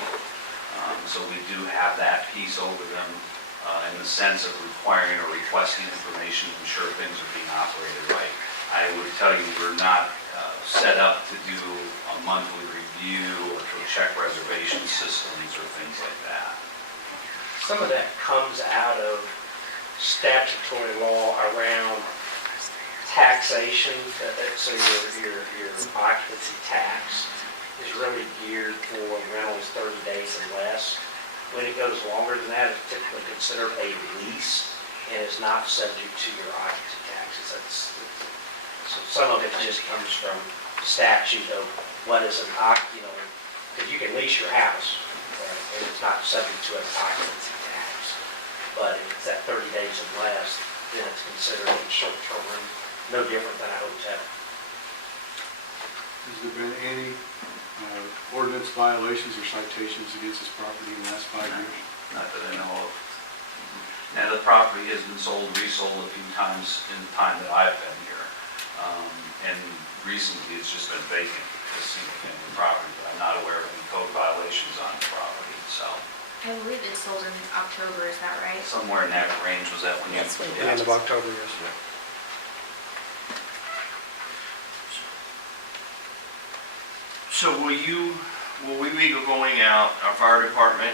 So we do have that piece over them in the sense of requiring or requesting information to ensure things are being operated right. I would tell you we're not set up to do a monthly review or to check reservation systems or things like that. Some of that comes out of statutory law around taxation. So your occupancy tax is really geared for rentals 30 days or less. When it goes longer than that, it's typically considered a lease and is not subject to your occupancy taxes. So some of it just comes from statute of what is an because you can lease your house, and it's not subject to an occupancy tax. But if it's at 30 days or less, then it's considered a short-term rental, no different than a hotel. Has there been any ordinance violations or citations against this property in the last 5 years? Not that I know of. Now, the property has been sold, resold a few times in the time that I've been here. And recently, it's just been vacant, a single-family property, but I'm not aware of any code violations on the property itself. I believe it sold in October, is that right? Somewhere in that range, was that when you? That's when- The end of October, yes. So will we be going out, our fire department,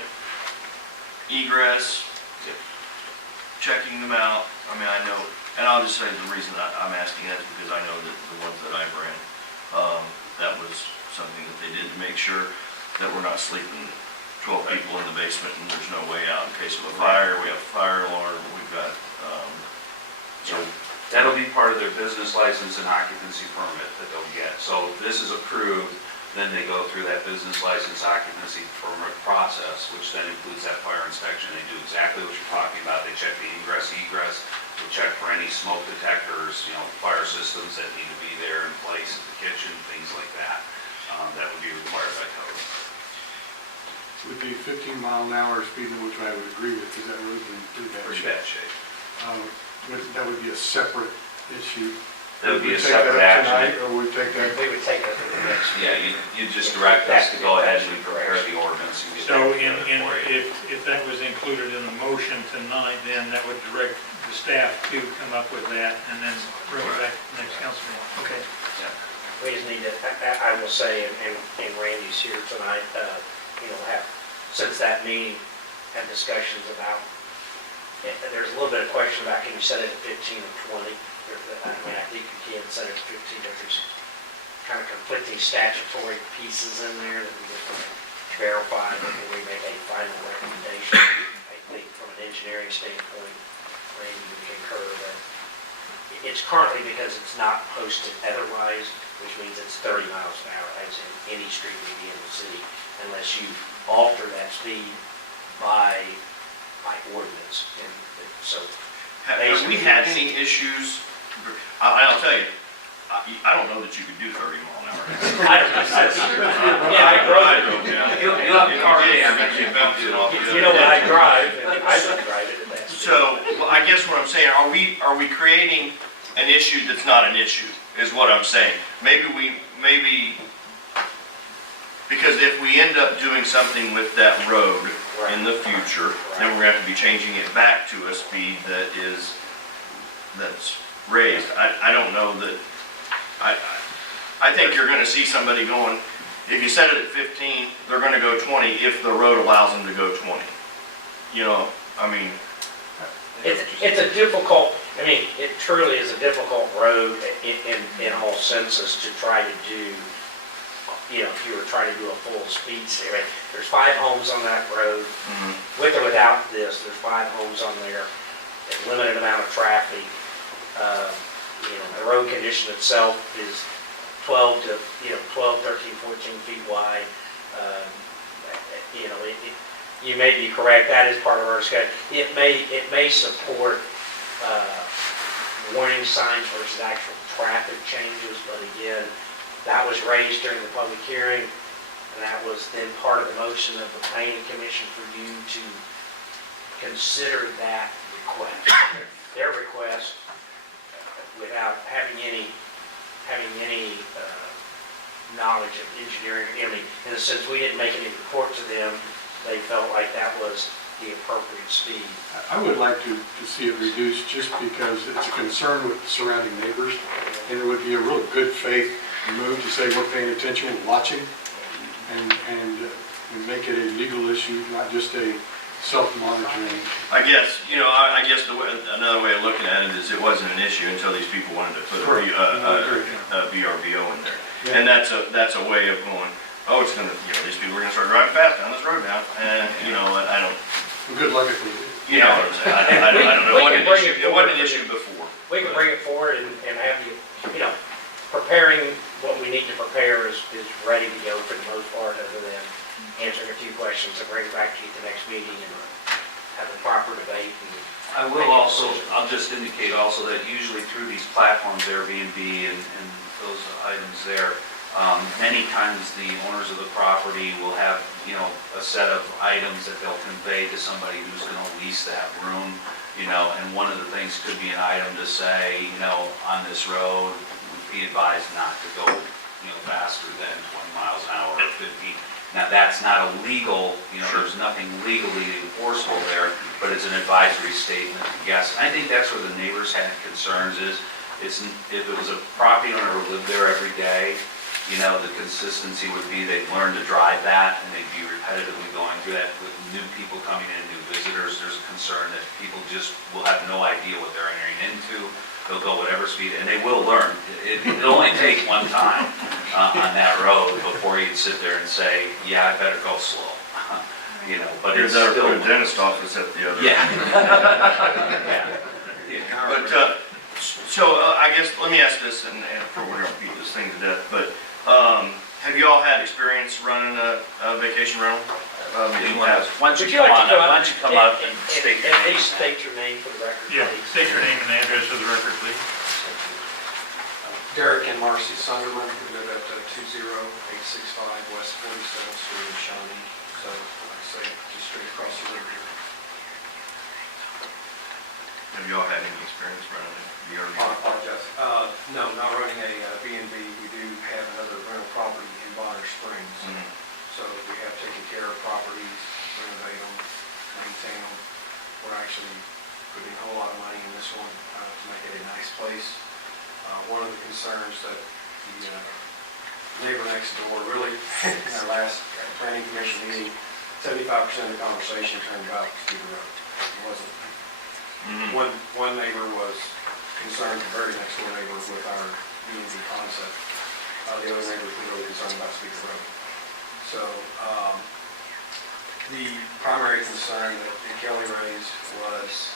egress, checking them out? I mean, I know, and I'll just say the reason that I'm asking that is because I know that the ones that I've ran, that was something that they did to make sure that we're not sleeping 12 people in the basement and there's no way out in case of a fire. We have a fire alarm, we've got, so. That'll be part of their business license and occupancy permit that they'll get. So if this is approved, then they go through that business license occupancy permit process, which then includes that fire inspection. They do exactly what you're talking about. They check the ingress, egress, they check for any smoke detectors, fire systems that need to be there in place at the kitchen, things like that. That would be required by code. Would be 15-mile-an-hour speed limit, which I would agree with, because that road's in pretty bad Pretty shape. bad shape. That would be a separate issue. That would be a we take that separate up action. tonight, or we take that? We would take that to the next. Yeah, you just direct us to go ahead and prepare the ordinance. And get So that together for you. if that was included in the motion tonight, then that would direct the staff to come up with that and then bring it back to the next council meeting. Okay. We just need to, I will say, and Randy's here tonight, have, since that meeting, had discussions about, there's a little bit of question about, can you set it at 15 or 20? I mean, I think you can set it at 15, but there's kind of conflicting statutory pieces in there that we have to verify before we make a final recommendation. I think from an engineering standpoint, Randy would concur that it's currently, because it's not posted otherwise, which means it's 30 miles an hour, as in any street would be in the city, unless you alter that speed by ordinance. And so, Have we had any issues? I'll tell you, I don't know that you could do 30 mile an hour. yeah, I I drove. drove, yeah. You'll have car damage, you bounce it off the other You know, when I end. drive, and I don't drive it at that speed. So, well, I guess what I'm saying, are we creating an issue that's not an issue, is what I'm saying. Maybe, because if we end up doing something with that road in the future, then we're gonna have to be changing it back to a speed that's raised. I don't know that, I think you're gonna see somebody going, if you set it at 15, they're gonna go 20 if the road allows them to go 20. I mean. It's a difficult, it truly is a difficult road in all senses to try to do, if you were trying to do a full speed limit. There's 5 homes on that road. With or without this, there's 5 homes on there, a limited amount of traffic. The road condition itself is 12, 13, 14 feet wide. You may be correct, that is part of our discussion. It may support warning signs versus actual traffic changes, but again, that was raised during the public hearing, and that was then part of the motion of the planning commission for you to consider that request. Their request, without having any knowledge of engineering, in the sense we didn't make any report to them, they felt like that was the appropriate speed. I would like to see it reduced just because it's a concern with the surrounding neighbors, and it would be a real good faith move to say we're paying attention, we're watching, and make it a legal issue, not just a self-monitoring. I guess another way of looking at it is it wasn't an issue until these people wanted to put a VRBO in there. Yeah. And that's a way of going, oh, it's gonna, these people are gonna start driving fast down this road now, and, I don't, Well, good luck if we do. you know what I'm saying, I don't know, it wasn't an issue before. We can bring it forward and have you, preparing what we need to prepare is ready to go for the most part, other than answering a few questions and bring it back to you at the next meeting and have a proper debate. I will also, I'll just indicate also that usually through these platforms, Airbnb and those items there, many times the owners of the property will have, a set of items that they'll convey to somebody who's going to lease that room, and one of the things could be an item to say, on this road, we be advised not to go, faster than 20 miles an hour or 15. Now, that's not illegal, there's nothing legally enforceable there, but it's an advisory statement, yes. And I think that's where the neighbors had concerns is, if it was a property owner who lived there every day, the consistency would be they'd learn to drive that, and they'd be repetitively going through that with new people coming in, new visitors. There's a concern that people just will have no idea what they're entering into. They'll go whatever speed, and they will learn. It'll only take one time on that road before you'd sit there and say, yeah, I better go slow. But it's There's still... a dentist office at the other. Yeah. Yeah. But, so I guess, let me ask this, and we're going to beat this thing to death, but have you all had experience running a vacation rental? Why don't you come up and state your name? State your name for the record, Yeah, please. state your name and address for the record, please. Derek and Marcy Sunderman, who live at 20865 West 47th Street in Shawnee. So, like I say, just straight across the river here. Have you all had any experience running a VRV? I apologize. No, not running a B&B. We do have another rental property in Bonner Springs. So we have taken care of properties, renovate them, maintain them. We're actually putting a whole lot of money in this one to make it a nice place. One of the concerns that the neighbor next door really, in our last planning commission meeting, 75% of the conversation turned about to the road. It wasn't. One neighbor was concerned, the very next door neighbor, with our B&B concept. The other neighbors were really concerned about Speaker Road. So the primary concern that Kelly raised was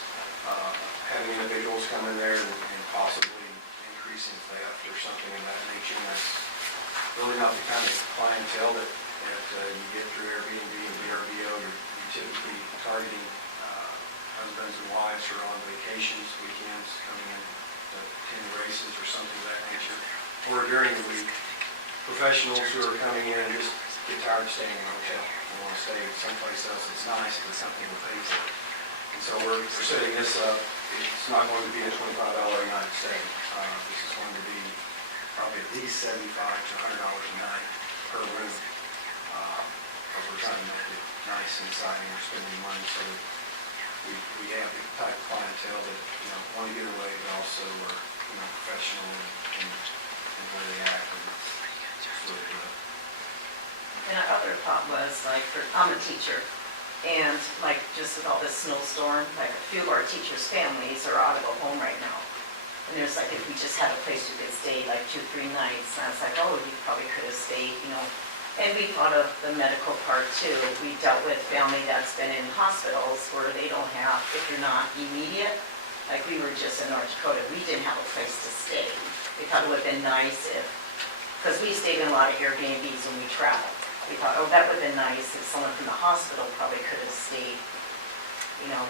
having individuals come in there and possibly increasing theft or something of that nature. And that's really not the kind of clientele that you get through Airbnb and VRBO. You're typically targeting husbands and wives who are on vacations, weekends, coming in to attend races or something of that nature. Or during the week, professionals who are coming in and just get tired of staying in a hotel. They want to stay someplace else that's nice and something will pay for it. And so we're setting this up. It's not going to be a $25 a night stay. This is going to be probably at least $75 to $100 a night per room. But we're trying to make it nice inside and we're spending money so that we have the type of clientele that want to get away, but also are professional in where they act. And it's really good. And our other thought was, like, I'm a teacher, and like, just with all this snowstorm, like, a few of our teachers' families are out of a home right now. And there's like, if we just had a place you could stay, like 2-3 nights, and I was like, oh, you probably could have stayed, And we thought of the medical part too. We dealt with family that's been in hospitals where they don't have, if you're not immediate, like we were just in North Dakota, we didn't have a place to stay. We thought it would have been nice if, because we stayed in a lot of Airbnbs when we traveled. We thought, oh, that would have been nice if someone from the hospital probably could have stayed.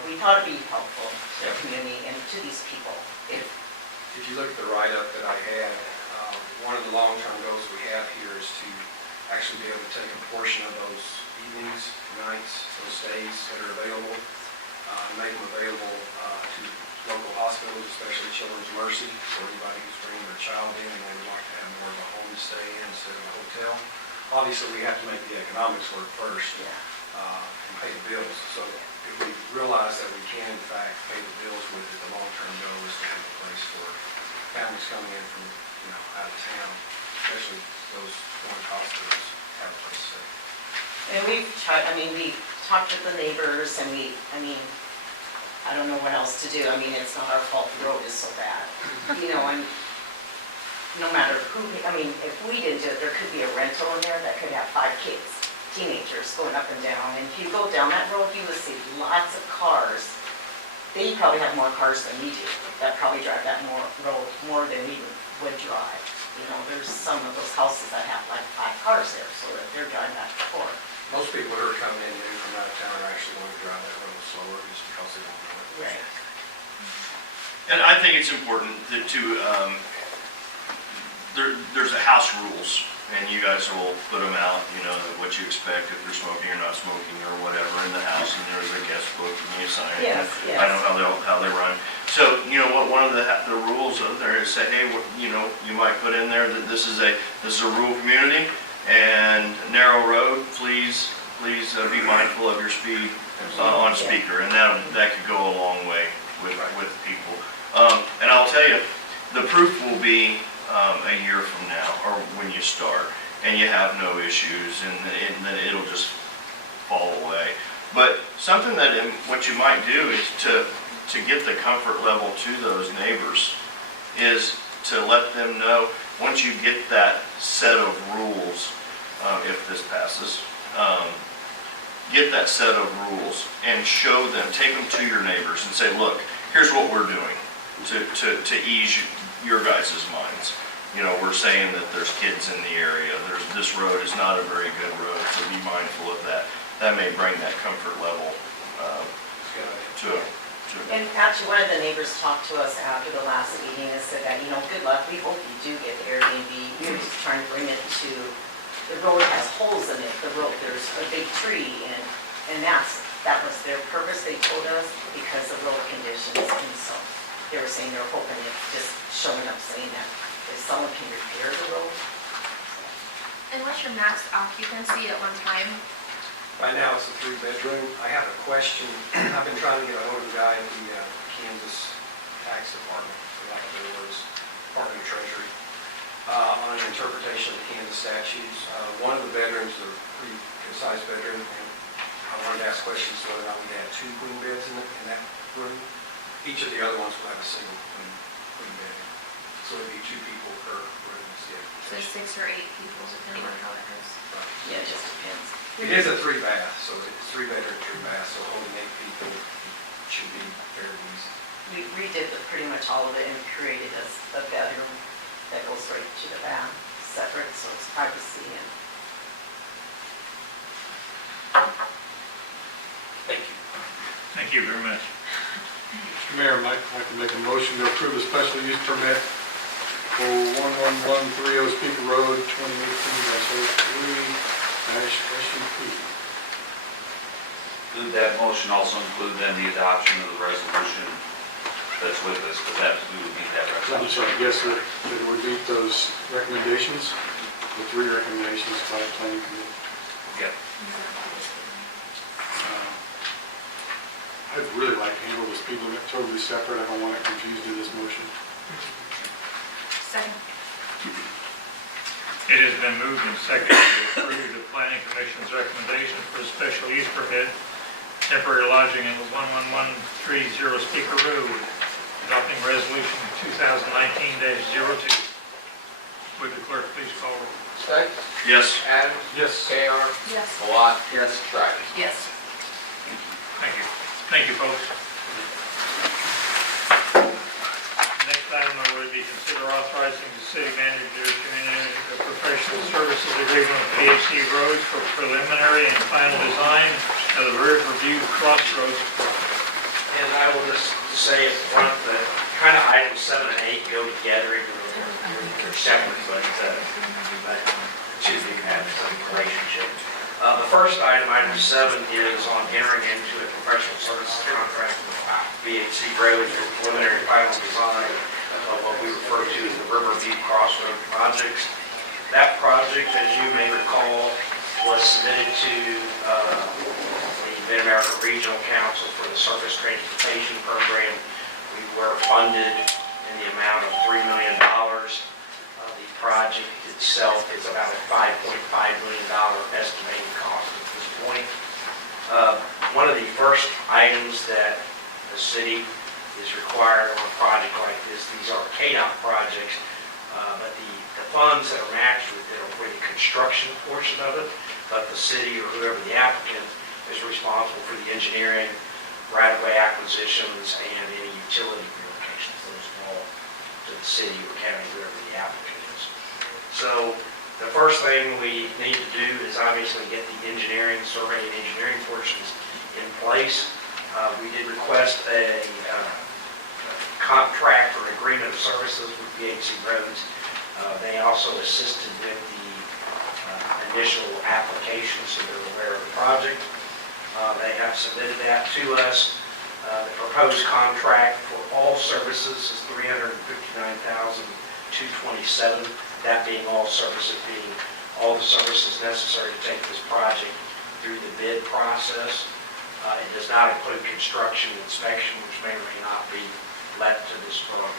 We thought it'd be helpful to the community and to these people. If you look at the write-up that I had, one of the long-term goals we have here is to actually be able to take a portion of those evenings, nights, those days that are available, and make them available to local hospitals, especially Children's Mercy, for anybody who's bringing their child in and they would like to have more of a home to stay in instead of a hotel. Obviously, we have to make the economics work first and pay the bills. So if we realize that we can, in fact, pay the bills with it, the long-term goal is to have a place for families coming in from out of town, especially those going to hospitals, have a place to stay. And we've tried, we talked with the neighbors and I don't know what else to do. It's not our fault the road is so bad. And no matter who, if we didn't do it, there could be a rental in there that could have 5 kids, teenagers going up and down. And if you go down that road, you will see lots of cars. They probably have more cars than we do. That probably drive that road more than we would drive. There's some of those houses that have like 5 cars there, so that they're driving back and forth. Most people who are coming in new from out of town are actually going to drive that road slower just because they don't know it. Right. And I think it's important that there's a house rules and you guys will put them out, what you expect if they're smoking or not smoking or whatever in the house, and there's a guest book and you sign it. Yes, yes. I don't know how they run. So, one of the rules of there is say, hey, you might put in there that this is a rural community and narrow road, please be mindful of your speed on speaker, and that could go a long way with people. And I'll tell you, the proof will be a year from now, or when you start, and you have no issues, and then it'll just fall away. But something what you might do is to get the comfort level to those neighbors is to let them know, once you get that set of rules, if this passes, get that set of rules and show them, take them to your neighbors and say, look, here's what we're doing to ease your guys' minds. We're saying that there's kids in the area. This road is not a very good road, so be mindful of that. That may bring that comfort level to And actually, one of the neighbors talked to us after the last meeting and said that, good luck, we hope you do get the Airbnb. We're just trying to bring it to, the road has holes in it, there's a big tree, and that was their purpose, they told us, because of road conditions, and so they were saying they're hoping it, just showing up saying that if someone can repair the road. And what's your max occupancy at one time? Right now, it's a 3-bedroom. I have a question. I've been trying to get a hold of the guy at the Kansas Tax Department, Department of Treasury, on an interpretation of the Kansas statutes. One of the bedrooms is a pretty good-sized bedroom, and I wanted to ask questions whether or not we had 2 queen beds in that room. Each of the other ones will have a single queen bed. So it'd be 2 people per room. So 6 or 8 people, depending on how that goes. Yeah, it just depends. It is a 3-bath, so it's 3-bedroom, 3-bath, so holding 8 people should be very easy. We redid pretty much all of it and created a bedroom that goes right to the bath, separate, so it's privacy and. Thank you. Thank you very much. Mr. Mayor, I'd like to make a motion to approve a special use permit for 11130 Speaker Road, 2018-03-SUP. Would that motion also include then the adoption of the resolution that's with us, because we would need that I'm resolution? sorry, yes, sir. That it would meet those recommendations, the 3 recommendations by the planning committee. Okay. I'd really like to handle the speed limit totally separate. I don't want it confused in this motion. Second. It has been moved and seconded to approve the planning commission's recommendation for the special use permit, temporary lodging in 11130 Speaker Road, adopting resolution 2019-02. Would the clerk please call roll? Staggs? Yes. Adams? Yes. KR? Yes. Malat? Yes. Schreiber? Yes. Thank you. Thank you, folks. Next item would be consider authorizing the city manager to enter a professional services agreement with PHC Roads for preliminary and final design of the Riverview Crossroads. And I will just say at the front that kind of items 7 and 8 go together, even though they're separate, but choose to have some relationship. The first item, item 7, is on entering into a professional services contract with BHC Roads for preliminary and final design of what we refer to as the Riverview Crossroad projects. That project, as you may recall, was submitted to the Mid-America Regional Council for the Surface Transportation Program. We were funded in the amount of $3 million. The project itself is about a $5.5 million estimated cost at this point. One of the first items that the city is required on a project like this, these are KDOT projects, but the funds that are matched with it are for the construction portion of it, but the city or whoever the applicant is responsible for the engineering, right-of-way acquisitions, and any utility relocations. Those fall to the city or county, whoever the applicant is. So the first thing we need to do is obviously get the engineering, survey and engineering portions in place. We did request a contract or agreement of services with BHC Roads. They also assisted with the initial application, so they're aware of the project. They have submitted that to us. The proposed contract for all services is $359,227. That being all services, being all the services necessary to take this project through the bid process. It does not include construction inspection, which may or may not be let to this firm.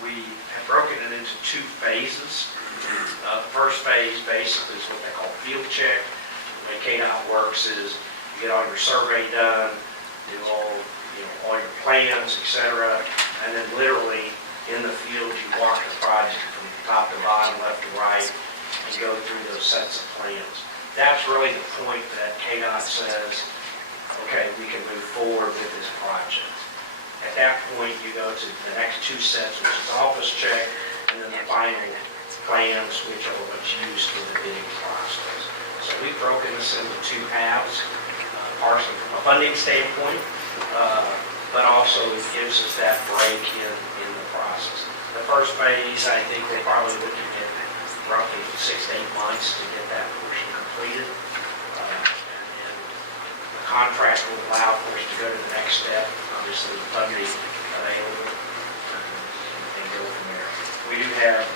We have broken it into 2 phases. The first phase basically is what they call field check. The way KDOT works is you get all your survey done, do all your plans, etc., and then literally in the field you walk the project from top to bottom, left to right, and go through those sets of plans. That's really the point that KDOT says, okay, we can move forward with this project. At that point, you go to the next 2 sets, which is office check, and then the final plans, which are what's used for the bidding process. So we've broken this into 2 halves, partially from a funding standpoint, but also it gives us that break in the process. The first phase, I think we're probably looking at roughly 6 to 8 months to get that portion completed. And the contract will allow for us to go to the next step, obviously funding available, and go from there. We do have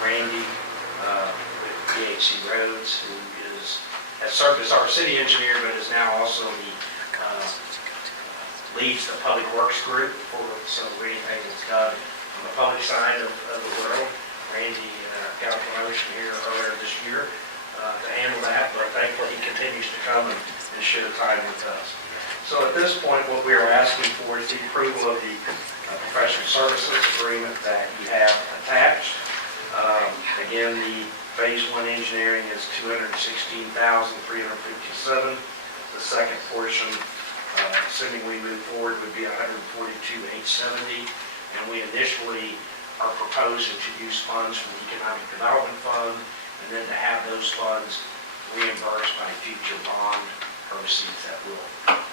Randy with DHC Roads, who has served as our city engineer, but is now also leads the public works group for anything that's done on the public side of the world. Randy got a promotion here earlier this year to handle that, but thankfully he continues to come and share time with us. So at this point, what we are asking for is the approval of the professional services agreement that you have attached. Again, the phase 1 engineering is $216,357. The second portion, assuming we move forward, would be $142,870. And we initially are proposing to use funds from the Economic Development Fund, and then to have those funds reimbursed by future bond proceeds that we'll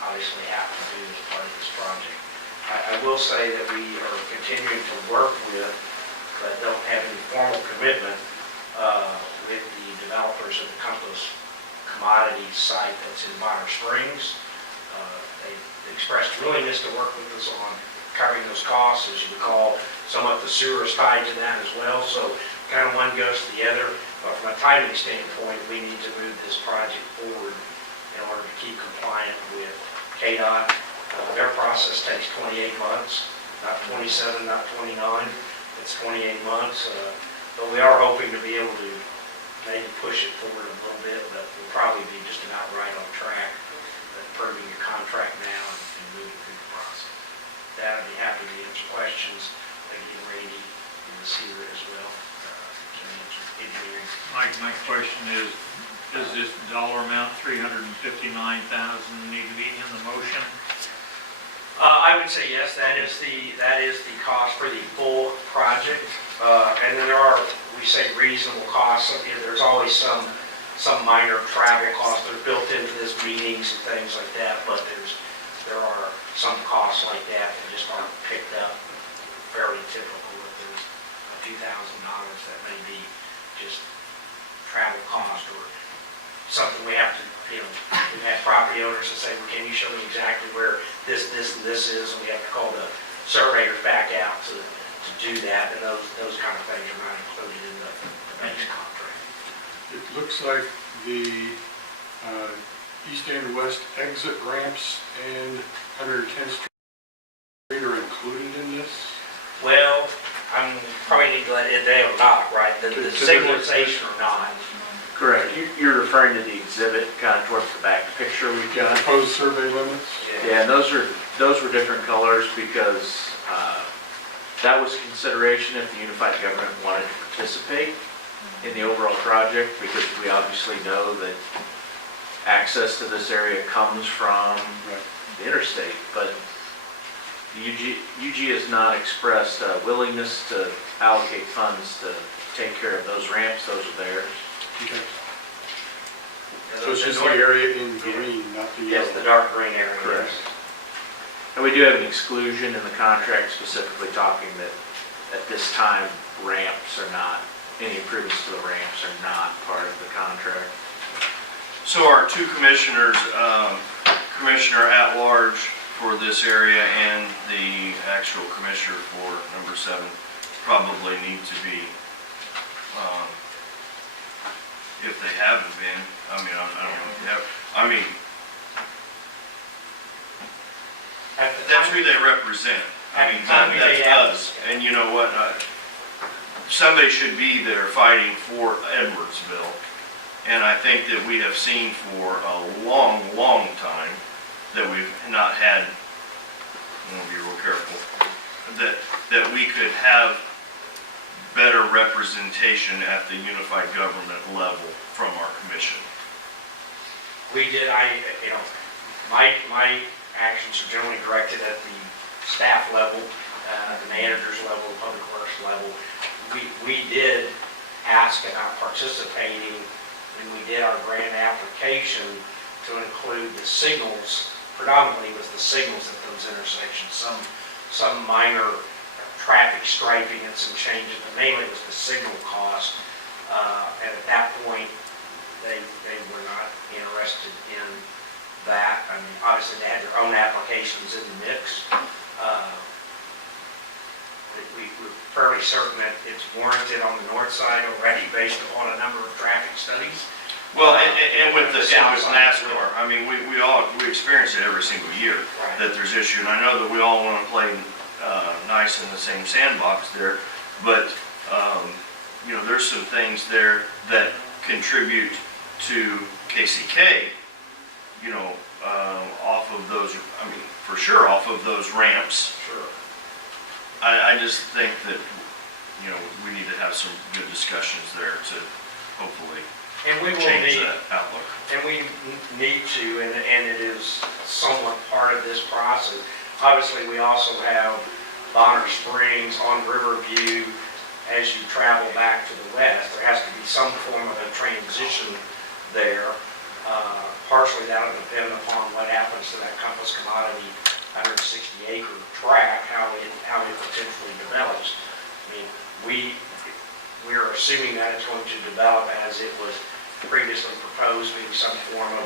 obviously have to do as part of this project. I will say that we are continuing to work with, but don't have any formal commitment with the developers of the Compass Commodities site that's in Bonner Springs. They expressed willingness to work with us on covering those costs. As you recall, somewhat the sewer is tied to that as well, so kind of one goes to the other. But from a timing standpoint, we need to move this project forward in order to keep compliant with KDOT. Their process takes 28 months, not 27, not 29. It's 28 months, but we are hoping to be able to maybe push it forward a little bit, but we'll probably be just about right on track with approving your contract now and moving through the process. That I'd be happy to answer questions. Again, Randy is here as well. Can answer engineering. My question is this dollar amount, $359,000, need to be in the motion? I would say yes, that is the cost for the full project. And then there are, we say reasonable costs. There's always some minor travel costs that are built into this, meetings and things like that, but there are some costs like that that just aren't picked up. Fairly typical. If there's a few $1,000 that may be just travel cost or something we have to, we've had property owners that say, well, can you show me exactly where this, and this is, and we have to call the surveyors back out to do that, and those kind of things are not included in the base contract. It looks like the east and west exit ramps and 110th Street are included in this? Well, I'm probably need to let it down or not, right? The signalization or not. Correct. You're referring to the exhibit kind of towards the back picture we've got. Proposed survey limits? Yeah, and those were different colors because that was consideration if the unified government wanted to participate in the overall project, because we obviously know that access to this area comes from the interstate, but UG has not expressed a willingness to allocate funds to take care of those ramps. Those are theirs. Okay. So it's just the area in green, not the yellow? Yes, the dark green area. Correct. And we do have an exclusion in the contract specifically talking that at this time ramps are not any improvements to the ramps are not part of the contract. So our two commissioners, Commissioner at large for this area and the actual commissioner for number 7 probably need to be, if they haven't been, I mean, I don't know if they have, I mean, At the that's time- who they represent. I At mean, the time we that's made out- us. And you know what? Somebody should be there fighting for Edwardsville. And I think that we have seen for a long, long time that we've not had, I'm gonna be real careful, that we could have better representation at the unified government level from our commission. We did, my actions are generally directed at the staff level, the manager's level, the public works level. We did ask about participating when we did our grant application to include the signals, predominantly was the signals at those intersections, some minor traffic striping and some changes, but mainly it was the signal cost. And at that point, they were not interested in that. I mean, obviously they had their own applications in the mix. We're fairly certain that it's warranted on the north side already based upon a number of traffic studies. Well, and with NASCAR, I mean, we experience it every single year that there's issue. And I know that we all want to play nice in the same sandbox there, but, you know, there's some things there that contribute to KCK, you know, off of those, I mean, for sure, off of those ramps. Sure. I just think that, you know, we need to have some good discussions there to hopefully And we will change need, that outlook. and we need to, and it is somewhat part of this process. Obviously, we also have Bonner Springs on Riverview. As you travel back to the west, there has to be some form of a transition there. Partially that'll depend upon what happens to that Compass Commodity 160-acre tract, how it potentially develops. I mean, we're assuming that it's going to develop as it was previously proposed, maybe some form of,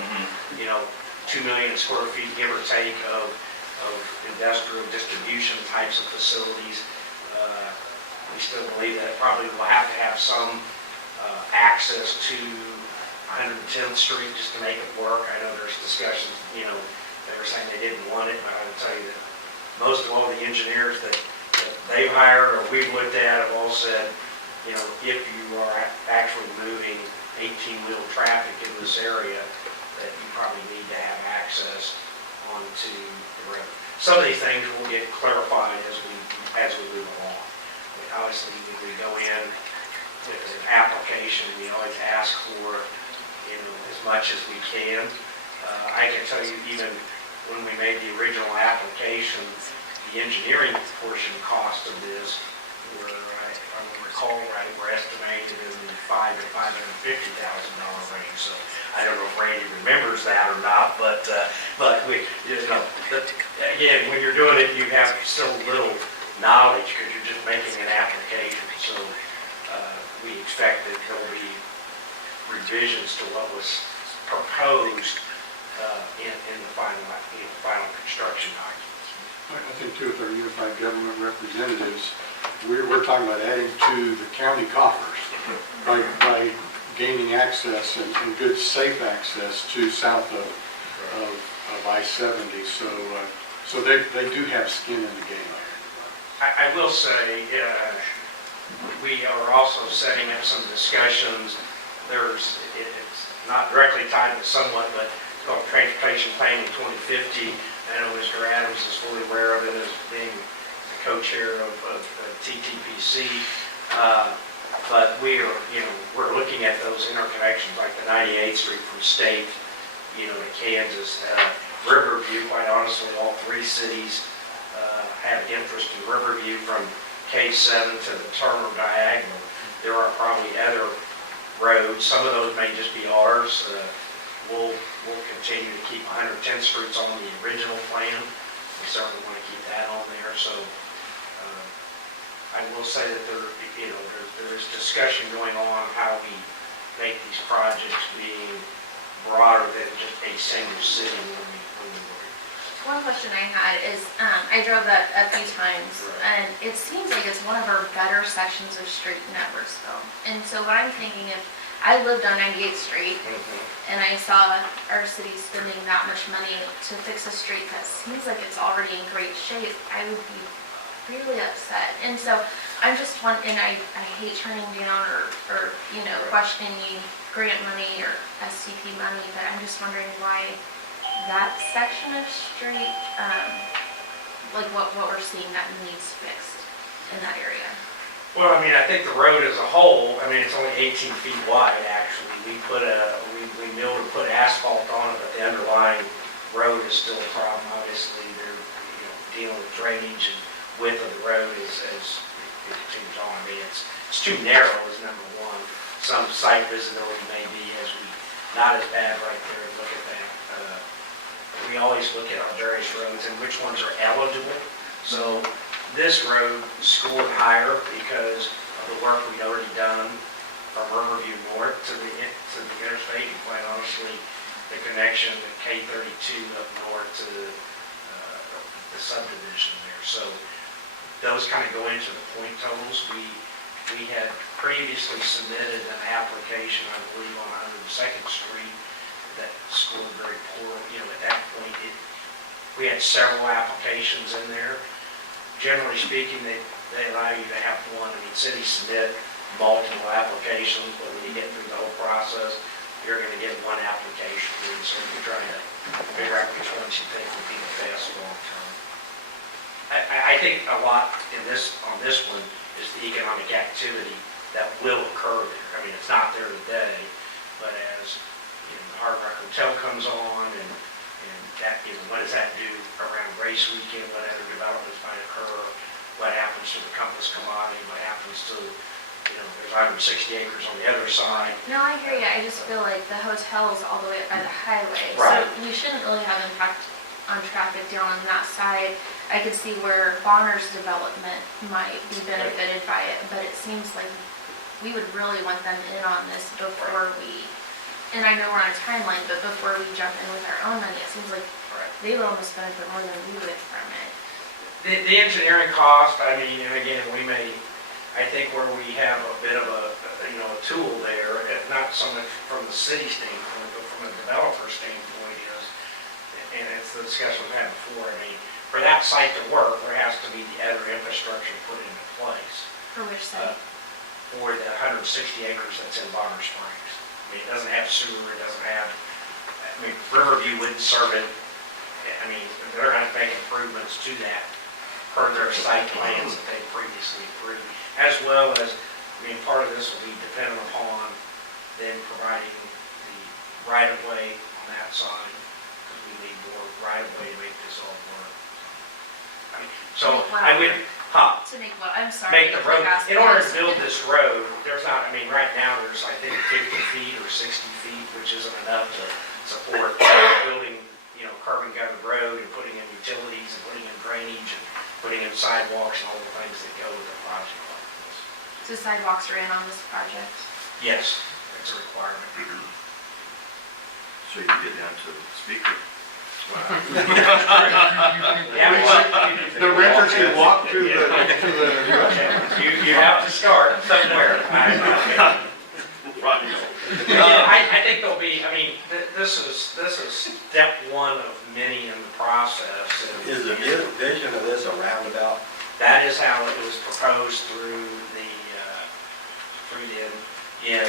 you know, 2 million square feet, give or take, of industrial distribution types of facilities. We still believe that probably will have to have some access to 110th Street just to make it work. I know there's discussions, you know, they were saying they didn't want it, but I will tell you that most of all the engineers that they've hired or we've looked at have all said, you know, if you are actually moving 18-wheel traffic in this area, that you probably need to have access onto the road. Some of these things will get clarified as we move along. I mean, obviously, when we go in with an application, we always ask for, you know, as much as we can. I can tell you, even when we made the original application, the engineering portion cost of this were, if I recall right, were estimated in the $500,000 to $550,000 range. So I don't know if Randy remembers that or not, but we, you know, again, when you're doing it, you have so little knowledge because you're just making an application. So we expect that there will be revisions to what was proposed in the final construction documents. I think too, with our unified government representatives, we're talking about adding to the county coffers by gaining access and good, safe access to south of I-70. So they do have skin in the game. I will say, we are also setting up some discussions. It's not directly tied to somewhat, but it's called Transportation Planning 2050. I know Mr. Adams is fully aware of it as being the co-chair of TTPC. But we're looking at those interconnections like the 98th Street from State, you know, to Kansas. Riverview, quite honestly, all three cities have interest in Riverview from K7 to the Turner Diagonal. There are probably other roads. Some of those may just be ours. We'll continue to keep 110th Streets on the original plan. We certainly want to keep that on there. So I will say that there is discussion going on how we make these projects being broader than just a single city when we One question I had is, I drove that a few times, and it seems like it's one of our better sections of street in Edwardsville. And so what I'm thinking, if I lived on 98th Street, and I saw our city spending that much money to fix a street that seems like it's already in great shape, I would be really upset. And so I'm just and I hate turning down or questioning grant money or SCP money, but I'm just wondering why that section of street, like what we're seeing that needs fixed in that area. Well, I mean, I think the road as a whole, I mean, it's only 18 feet wide, actually. We milled and put asphalt on it, but the underlying road is still a problem. Obviously, they're dealing with drainage and width of the road as it continues on. I mean, it's too narrow is number one. Some site visibility may be not as bad right there. Look at that. We always look at our various roads and which ones are eligible. So this road scored higher because of the work we'd already done from Riverview North to the interstate, and quite honestly, the connection to K32 up north to the subdivision there. So those kind of go into the point totals. We had previously submitted an application, I believe, on 102nd Street that scored very poor. At that point, we had several applications in there. Generally speaking, they allow you to have one. I mean, cities submit multiple applications, but when you get through the whole process, you're going to get one application. And so you're trying to figure out which ones you think would be the best long term. I think a lot on this one is the economic activity that will occur there. I mean, it's not there today, but as the Hard Rock Hotel comes on and that, what does that do around race weekend, what other developments might occur, what happens to the Compass commodity, what happens to, there's 160 acres on the other side. No, I hear you. I just feel like the hotel is all the way up by the highway. Right. So you shouldn't really have impact on traffic down on that side. I could see where Bonner's development might be benefited by it, but it seems like we would really want them in on this before we, and I know we're on a timeline, but before we jump in with our own money, it seems like they would almost benefit more than we would from it. The engineering cost, I mean, and again, I think where we have a bit of a tool there, not so much from the city standpoint, but from a developer standpoint is, and it's the discussion we've had before, I mean, for that site to work, there has to be the other infrastructure put into place. For which site? For the 160 acres that's in Bonner Springs. I mean, it doesn't have sewer, it doesn't have, Riverview wouldn't serve it. I mean, they're going to make improvements to that per their site plans that they previously approved. As well as, part of this will be dependent upon them providing the right-of-way on that side, because we need more right-of-way to make this all work. I would, To make what? I'm sorry. make the road, in order to build this road, there's not, right now, there's, I think, 50 feet or 60 feet, which isn't enough to support building, curb and gutter road and putting in utilities and putting in drainage and putting in sidewalks and all the things that go with a project like this. So sidewalks are in on this project? Yes, that's a requirement. So you can get down to the speaker. The renters can walk to the. You have to start somewhere. I think there'll be, this is step one of many in the process. Is the vision of this a roundabout? That is how it was proposed through the,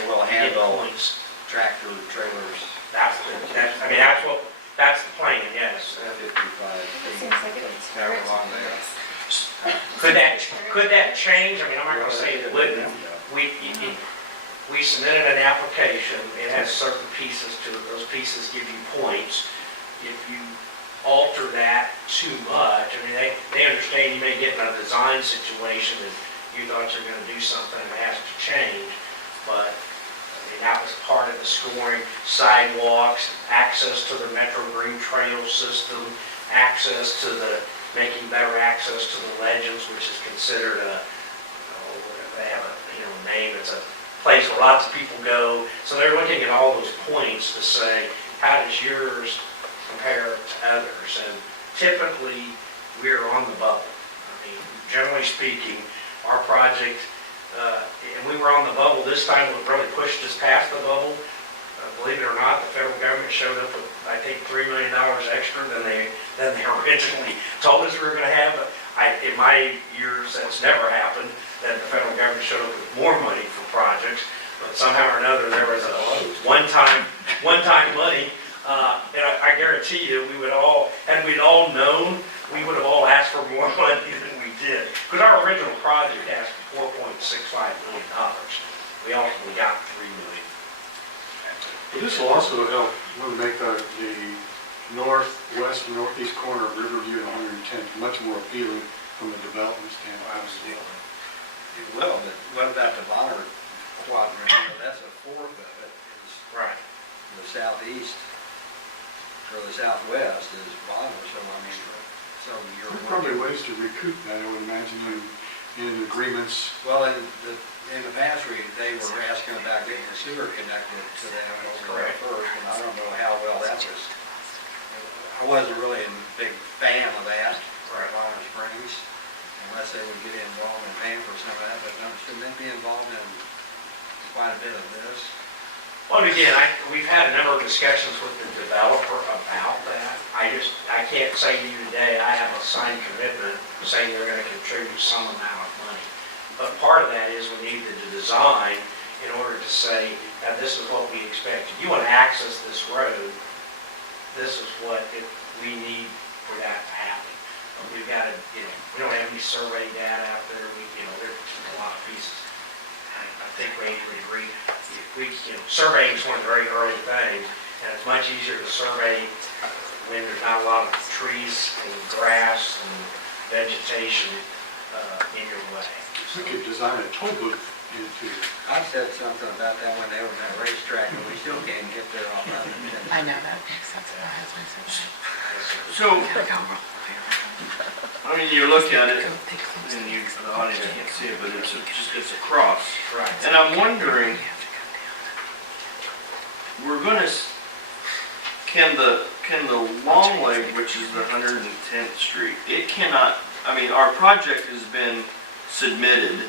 Will handle points. tractor trailers. That's the plan, yes. 55. It seems like it would However hurt long to they do are. this. Could that change? I'm not going to say it wouldn't. We submitted an application. It has certain pieces to it. Those pieces give you points. If you alter that too much, they understand you may get in a design situation and you thought you're going to do something and it has to change, but that was part of the scoring. Sidewalks, access to the Metro Green Trail system, making better access to the Legends, which is considered a it's a place where lots of people go. So they're looking at all those points to say, how does yours compare to others? And typically, we're on the bubble. I mean, generally speaking, our project, and we were on the bubble this time, what really pushed us past the bubble. Believe it or not, the federal government showed up with, I think, $3 million extra than they originally told us we were going to have. But in my years, that's never happened, that the federal government showed up with more money for projects. But somehow or another, there was a one-time money. And I guarantee you, we would all, had we all known, we would have all asked for more money than we did. Because our original project asked for $4.65 million. We ultimately got $3 million. This will also help, really make the northwest and northeast corner of Riverview and 110th much more appealing from a development standpoint. It will, but what about the Bonner quadrant? You know, that's a fourth of it, is Right. the southeast, or the southwest is Bonner, so I mean, so you're. There are probably ways to recoup that, I would imagine, in agreements. Well, in the past, they were asking about getting the sewer connected to them over there first, and I don't know how well that was. I wasn't really a big fan of that, right, Bonner Springs, unless they would get involved in paying for some of that, but should they be involved in quite a bit of this? Well, again, we've had a number of discussions with the developer about that. I can't say to you today, I have a signed commitment saying they're going to contribute some amount of money. But part of that is we need the design in order to say, now this is what we expect. If you want to access this road, this is what we need for that to happen. We've got to, we don't have any survey data out there. There's a lot of pieces. I think we would agree. Surveying is one of the very early things, and it's much easier to survey when there's not a lot of trees and grass and vegetation in your way. We could design a toll booth into. I said something about that when they were in that racetrack, and we still can't get there off of it. I know that makes sense. My husband said that. So, I mean, you look at it, and the audience can't see it, but it's a cross. Right. And I'm wondering, can the long leg, which is the 110th Street, it cannot, I mean, our project has been submitted,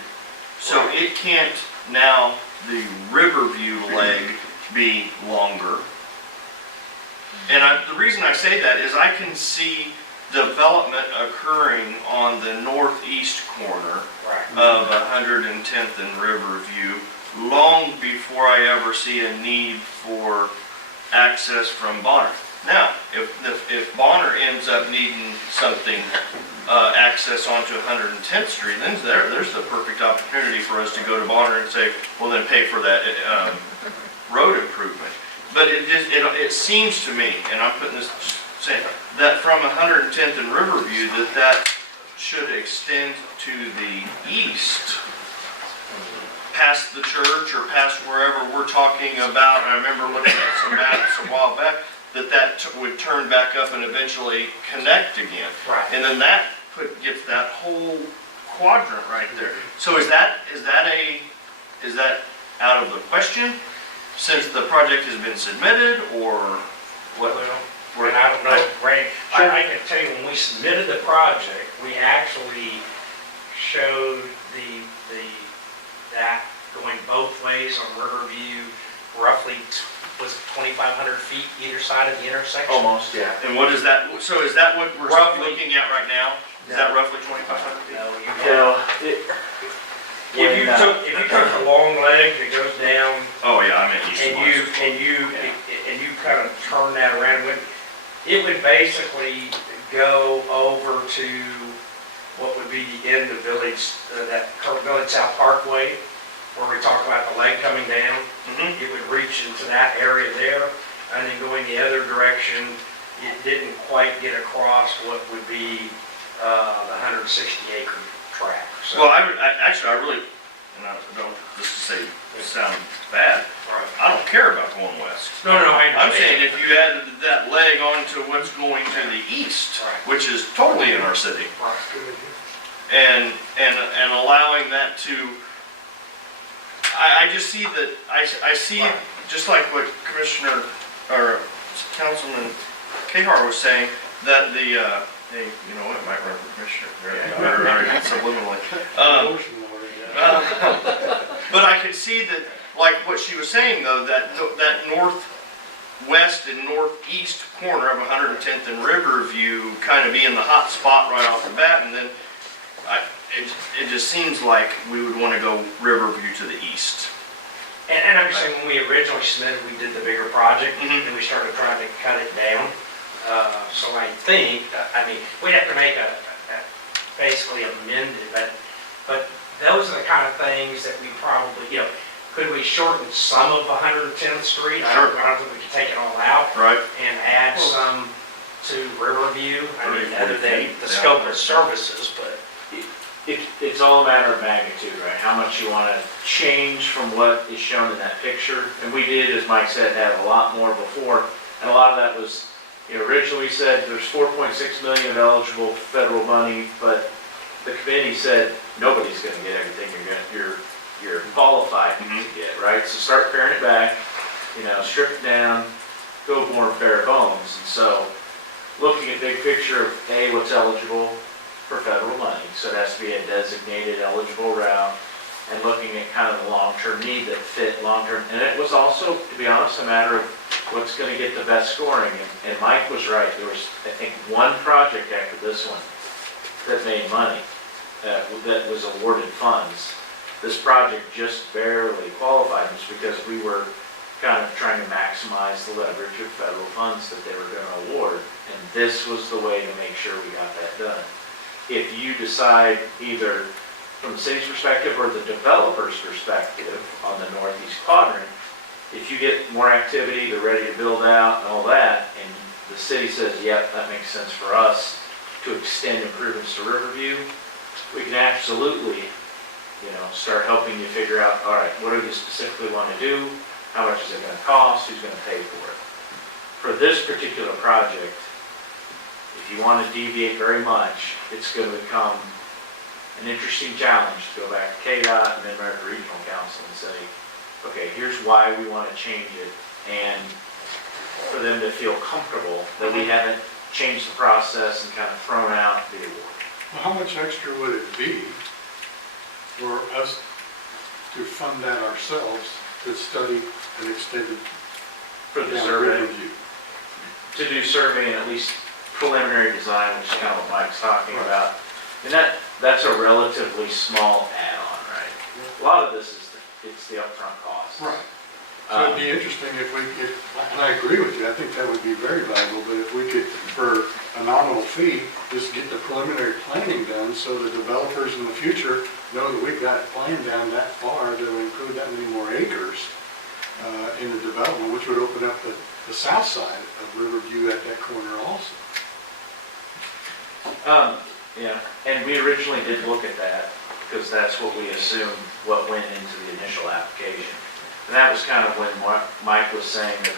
so it can't now, the Riverview leg be longer. And the reason I say that is I can see development occurring on the northeast corner of 110th and Riverview long before I ever see a need for access from Bonner. Now, if Bonner ends up needing something, access onto 110th Street, then there's the perfect opportunity for us to go to Bonner and say, well, then pay for that road improvement. But it seems to me, and I'm putting this, saying that from 110th and Riverview, that should extend to the east, past the church or past wherever we're talking about. I remember looking at some maps a while back, that would turn back up and eventually connect again. Right. And then that gets that whole quadrant right there. So is that out of the question since the project has been submitted, or what? Well, I don't know, Ray. I can tell you, when we submitted the project, we actually showed that going both ways on Riverview, roughly, was it 2,500 feet either side of the intersection? Almost, yeah. And what is that? So is that what we're looking at right now? Is that roughly 2,500 feet? No, if you took the long leg that goes down. Oh yeah, I meant east and west. And you kind of turn that around, it would basically go over to what would be the end of Village, that Village South Parkway, where we talk about the lake coming down. Mm-hmm. It would reach into that area there, and then going the other direction, it didn't quite get across what would be the 160-acre tract. So, well, I really, and I don't just to say it sounds bad, I don't care about going west. No, I understand. I'm saying if you added that leg onto what's going to the east, which is totally in our city, and allowing that to, I just see that, I see, just like what Commissioner, or Councilman Cahar was saying, that the, hey, you know what, it might run for Commissioner, or subliminally. But I could see that, like what she was saying though, that northwest and northeast corner of 110th and Riverview kind of be in the hot spot right off the bat, and then it just seems like we would want to go Riverview to the east. And I'm just saying, when we originally submitted, we did the bigger project, and we started trying to cut it down. So I think, I mean, we'd have to make basically amend it, but those are the kind of things that we probably, you know, could we shorten some of 110th Street? I don't think we could take it all out. Right. And add some to Riverview. I mean, other than the scope of services, but. It's all a matter of magnitude, right? How much you want to change from what is shown in that picture. And we did, as Mike said, have a lot more before. And a lot of that was, you know, originally said there's 4.6 million of eligible federal money, but the committee said nobody's going to get everything you're qualified to get, right? So start paring it back, you know, strip it down, go more bare bones. And so looking at big picture of what's eligible for federal money, so it has to be a designated eligible route, and looking at kind of the long-term need that fit long-term. And it was also, to be honest, a matter of what's going to get the best scoring. And Mike was right. There was, I think, one project after this one that made money, that was awarded funds. This project just barely qualified us because we were kind of trying to maximize the leverage of federal funds that they were going to award. And this was the way to make sure we got that done. If you decide, either from the city's perspective or the developer's perspective on the northeast quadrant, if you get more activity, they're ready to build out and all that, and the city says, yep, that makes sense for us to extend improvements to Riverview, we can absolutely, you know, start helping you figure out, all right, what do you specifically want to do? How much is it going to cost? Who's going to pay for it? For this particular project, if you want to deviate very much, it's going to become an interesting challenge to go back to KDOT and Mid-America Regional Council and say, okay, here's why we want to change it, and for them to feel comfortable that we haven't changed the process and kind of thrown out the award. Well, how much extra would it be for us to fund that ourselves, to study an extended For the survey, review? to do survey and at least preliminary design, which is kind of what Mike's talking about. And that's a relatively small add-on, right? A lot of this is, it's the upfront cost. Right. So it'd be interesting if and I agree with you, I think that would be very valuable, but if we could, for a nominal fee, just get the preliminary planning done so the developers in the future know that we've got it planned down that far that will include that many more acres in the development, which would open up the south side of Riverview at that corner also. Yeah, and we originally did look at that because that's what we assumed what went into the initial application. And that was kind of when Mike was saying that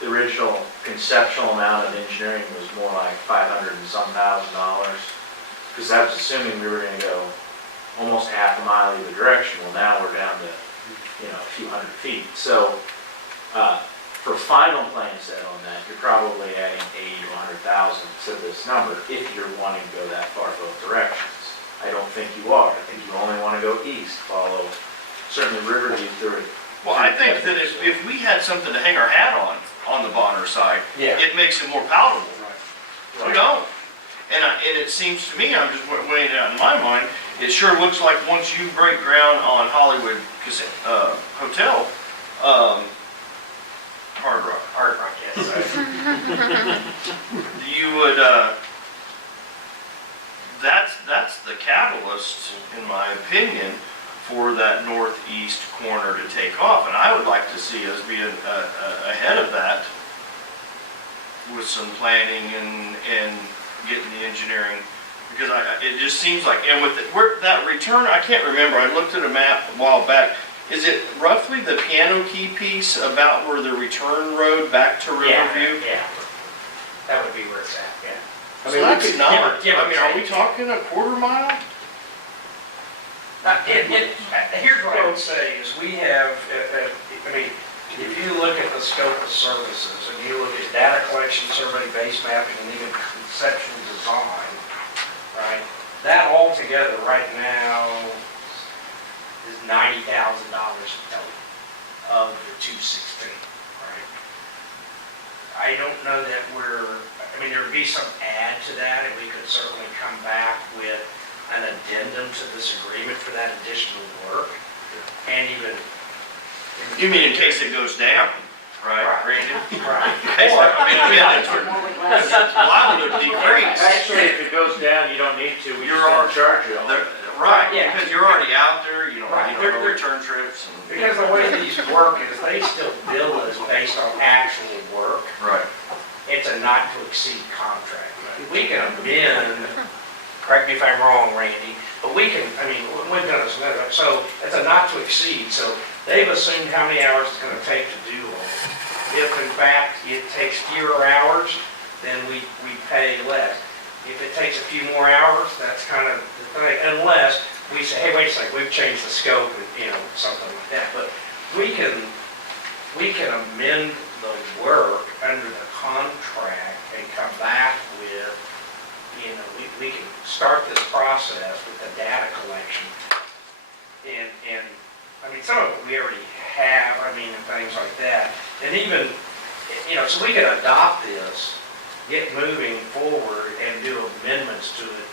the original conceptual amount of engineering was more like $500 and some thousand, because that was assuming we were going to go almost half a mile either direction. Well, now we're down to, you know, a few hundred feet. So for final plan set on that, you're probably adding 80 to 100,000 to this number if you're wanting to go that far both directions. I don't think you are. I think you only want to go east, follow certainly Riverview through it. Well, I think that if we had something to hang our hat on the Bonner side, it makes it more palatable. Right. We don't. And it seems to me, I'm just weighing it out in my mind, it sure looks like once you break ground on Hollywood Hotel, Hard Rock, yes. You would, that's the catalyst, in my opinion, for that northeast corner to take off. And I would like to see us be ahead of that with some planning and getting the engineering. Because it just seems like, and with that return, I can't remember, I looked at a map a while back. Is it roughly the Piano Key piece about where the return road back to Riverview? Yeah. That would be where it's at, yeah. I mean, that's not, I mean, are we talking a quarter mile? Here's what I would say, is we have, I mean, if you look at the scope of services, and you look at data collection, survey, base mapping, and even conceptual design, right? That altogether right now is $90,000 total of the 216, right? I don't know that I mean, there would be some add to that, and we could certainly come back with an addendum to this agreement for that additional work, and even. You mean in case it goes down, right, Randy? Right. That's liable to decrease. Actually, if it goes down, you don't need to, we You're just on- don't charge you on it. Right, Yeah. because you're already out there, you don't Right. go return trips. Because the way these work is, they still bill us based on actual work. Right. It's a not to exceed contract. We can amend, correct me if I'm wrong, Randy, but we can, I mean, we've done this, so it's a not to exceed, so they've assumed how many hours it's gonna take to do all. If in fact it takes fewer hours, then we pay less. If it takes a few more hours, that's kind of the thing, unless we say, hey, wait a second, we've changed the scope, and, something like that, but we can amend the work under the contract and come back with, we can start this process with the data collection. And, I mean, some of it we already have, I mean, and things like that. And even, so we can adopt this, get moving forward and do amendments to it,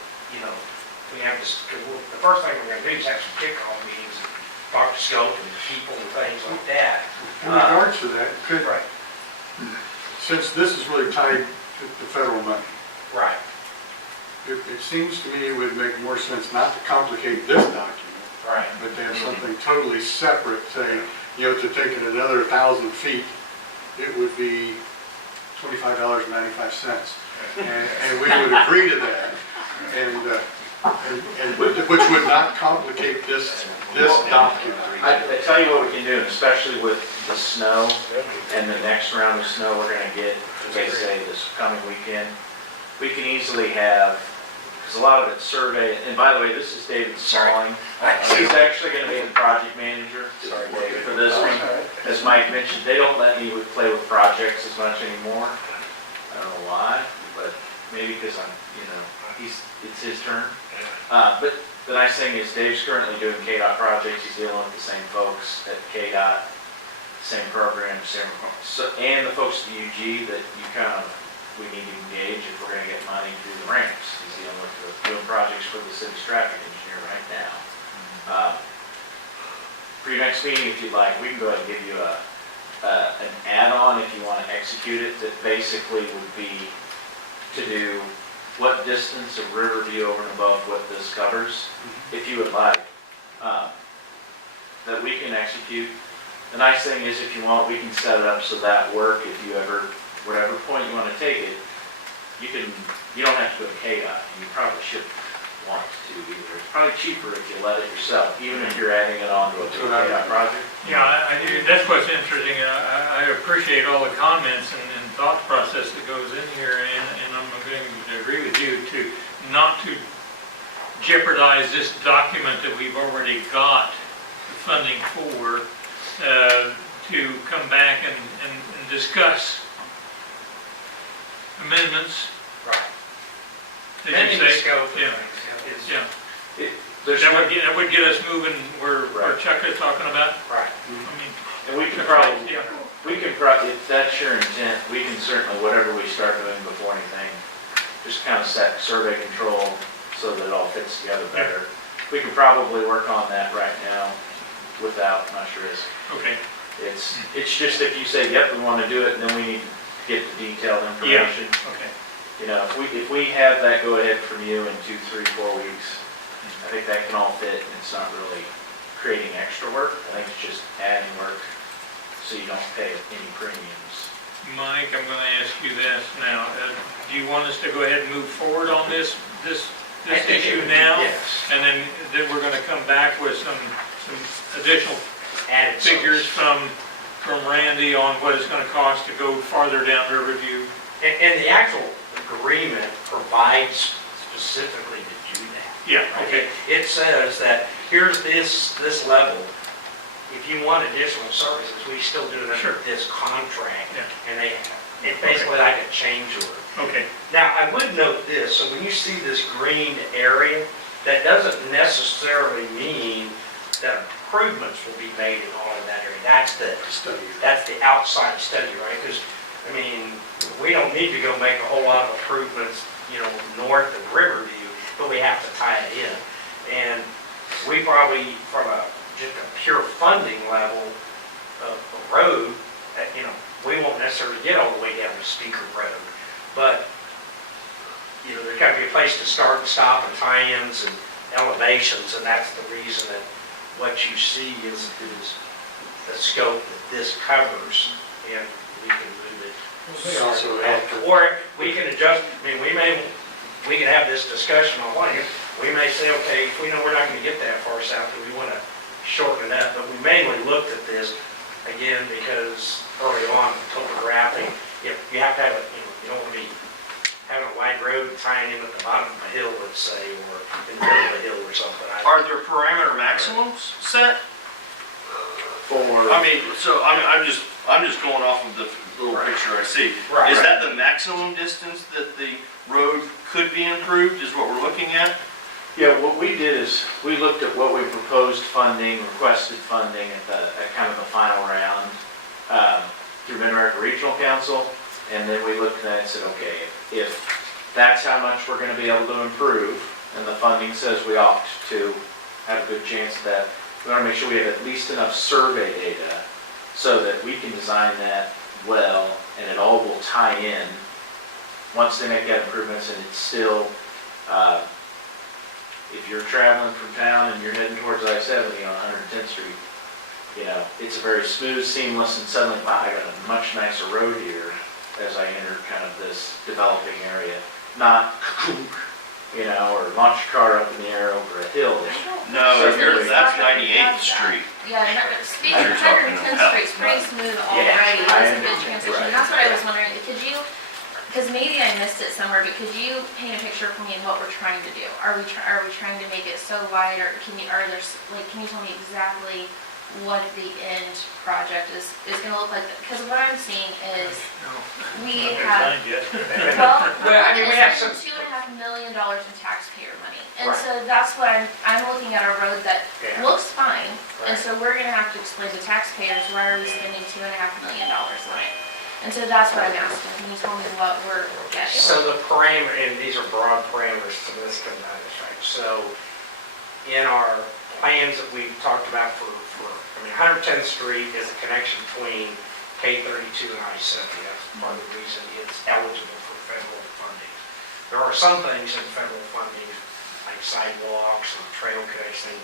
we have this, the first thing we're gonna do is have some kickoff meetings, and talk to scope and people and things like that. In regards to that, Right. since this is really tied to federal money, Right. it seems to me it would make more sense not to complicate this document, Right. but to have something totally separate, saying, to take it another 1,000 feet, it would be $25.95. And we would agree to that, and which would not complicate this document. I tell you what we can do, especially with the snow and the next round of snow we're gonna get, as I say, this coming weekend. We can easily have, because a lot of it's survey, and by the way, this is David Smalling. He's actually gonna be the project manager for this one. As Mike mentioned, they don't let me play with projects as much anymore. I don't know why, but maybe because it's his turn. But the nice thing is Dave's currently doing KDOT projects, he's dealing with the same folks at KDOT, same program, and the folks at UG that we need to engage if we're gonna get money through the ramps. He's dealing with doing projects for the city's traffic engineer right now. For your next meeting, if you'd like, we can go ahead and give you an add-on if you want to execute it, that basically would be to do what distance of Riverview over and above what this covers, if you would like, that we can execute. The nice thing is, if you want, we can set it up so that work, if you ever, whatever point you want to take it, you don't have to go to KDOT. You probably should want to either. It's probably cheaper if you let it yourself, even if you're adding it on to a KDOT project. Yeah, that's what's interesting. I appreciate all the comments and thought process that goes in here, and I'm going to agree with you not to jeopardize this document that we've already got funding for, to come back and discuss amendments. Right. Did you Amending the say? scope of Yeah. things, Yeah. There's That would get us moving where Chuck is talking about. Right. I mean, and we can yeah. if that's your intent, we can certainly, whatever we start doing before anything, just kind of set survey control so that it all fits together better. We can probably work on that right now without much risk. Okay. It's just if you say, yep, we want to do it, and then we need to get the detailed information. Okay. If we have that go ahead from you in 2, 3, 4 weeks, I think that can all fit, and it's not really creating extra work. I think it's just adding work so you don't pay any premiums. Mike, I'm going to ask you this now. Do you want us to go ahead and move forward on this issue now? Yes. And then we're going to come back with some additional Added figures from Randy on what it's going to cost to go farther down Riverview. And the actual agreement provides specifically to do that. Yeah, okay. It says that here's this level. If you want additional services, we still do it under this contract. Yeah. And it's basically like a change order. Okay, Now, I would note this, so when you see this green area, that doesn't necessarily mean that improvements will be made in all of that area. That's the outside study, right? Because, I mean, we don't need to go make a whole lot of improvements, north of Riverview, but we have to tie it in. And we probably, from just a pure funding level of a road, we won't necessarily get all the way down to Speaker Road. But, there's got to be a place to start and stop and tie-ins and elevations, and that's the reason that what you see is the scope that this covers, and we can move it. They also have to, Or we can adjust, I mean, we can have this discussion on one here. We may say, okay, if we know we're not going to get that far south, do we want to shorten it up? But we mainly looked at this, again, because early on, topographic, you have to have you don't want to be having a wide road tying in at the bottom of a hill, let's say, or in the middle of a hill or something. Are there parameter maximums set? I'm just going off of the little picture I see. Right. Is that the maximum distance that the road could be improved, is what we're looking at? Yeah, what we did is, we looked at what we proposed funding, requested funding at kind of the final round through Mid-America Regional Council, and then we looked at it and said, okay, if that's how much we're going to be able to improve, and the funding says we ought to have a good chance of that, we want to make sure we have at least enough survey data so that we can design that well, and it all will tie in once they make that improvements, and it's still, if you're traveling from town and you're heading towards I-70 on 110th Street, it's a very smooth, seamless, and suddenly, wow, I got a much nicer road here as I enter kind of this developing area. Not, or launch your car up in the air over a hill. No, that's 98th Street. Yeah, speaking of 110th Street's pretty smooth already, it was a good transition. That's what I was wondering, could you, because maybe I missed it somewhere, but could you paint a picture for me of what we're trying to do? Are we trying to make it so wide, or can you tell me exactly what the end project is gonna look like? Because what I'm seeing is, we have, Well, I mean, we have some. $2.5 million in taxpayer money. And so that's what I'm looking at a road that looks fine. And so we're gonna have to explain to taxpayers, why are we spending $2.5 million on it? And so that's what I'm asking. Can you tell me what we're getting? So the parameter, and these are broad parameters, so this can be right. So in our plans that we talked about for 110th Street is a connection between K32 and I-70. That's part of the reason it's eligible for federal funding. There are some things in federal funding, like sidewalks and trail connections,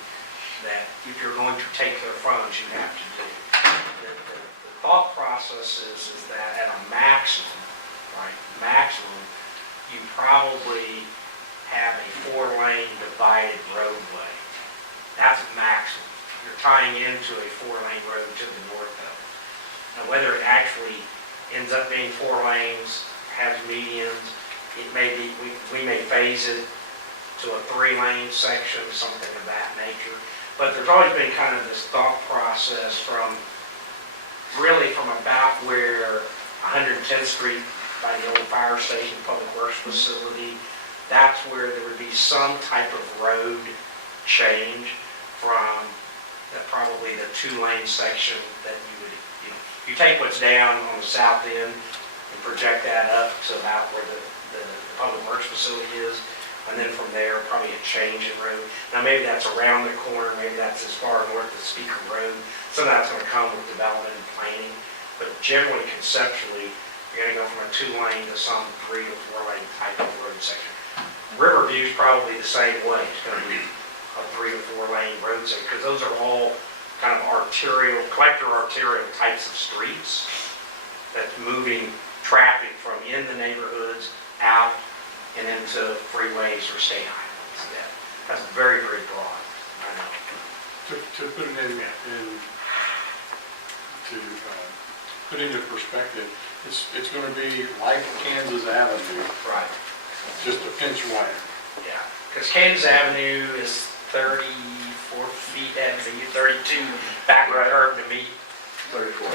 that if you're going to take their funds, you have to do. The thought process is that at a maximum, you probably have a 4-lane divided roadway. That's maximum. You're tying into a 4-lane road to the north of it. Now, whether it actually ends up being 4 lanes, has medians, it may be, we may phase it to a 3-lane section, something of that nature. But there's always been kind of this thought process from about where 110th Street by the old fire station, public works facility, that's where there would be some type of road change from probably the 2-lane section that you would, you take what's down on the south end and project that up to about where the public works facility is, and then from there, probably a change in road. Now, maybe that's around the corner, maybe that's as far north as Speaker Road. Some of that's going to come with development and planning, but generally, conceptually, you're going to go from a 2-lane to some 3 to 4-lane type of road section. Riverview is probably the same way. It's going to be a 3 to 4-lane road section, because those are all kind of collector arterial types of streets that's moving traffic from in the neighborhoods out and into freeways or state highways. That's very, very broad. I know. to put it put into perspective, it's going to be like Kansas Avenue. Right. Just an inch wider. Yeah, because Kansas Avenue is 35 34 feet, and maybe 32 back curb to meet 34.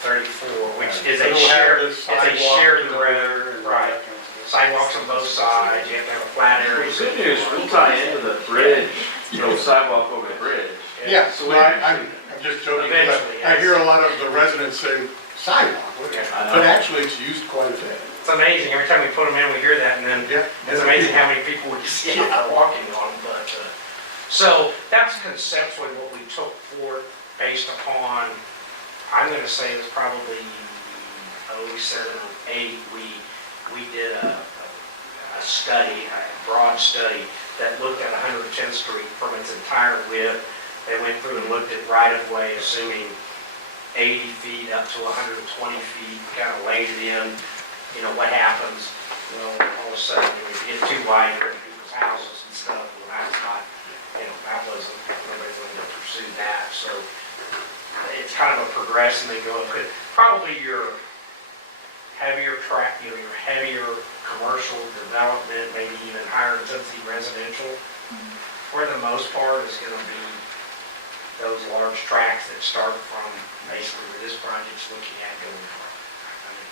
34, which is So a it'll have shared, the it's a sidewalk shared and road, and right. that kind of stuff. Sidewalks on both sides, you have to have a flat area. Well, good news, we'll tie into the bridge, the sidewalk over the bridge. Yeah, so I'm just joking, but Eventually, I yes. hear a lot of the residents say sidewalk, I know. but actually it's used quite a bit. It's amazing, every time we put them in, we hear that, and then Yeah. it's amazing how many people we see out walking on them, but, so that's conceptually what we took for it based upon, I'm gonna say it's probably 07, 08, we did a study, a broad study that looked at 110th Street from its entire width. They went through and looked at right-of-way, assuming 80 feet up to 120 feet, kind of laid it in, you know, what happens? Well, all of a sudden, if you get too wide, you're in people's houses and stuff, well, that's not, you know, that wasn't, nobody's going to pursue that, so it's kind of a progression they go up, probably your heavier track, you know, your heavier commercial development, maybe even higher intensity residential, for the most part, is going to be those large tracks that start from basically where this project's looking at going north. I mean,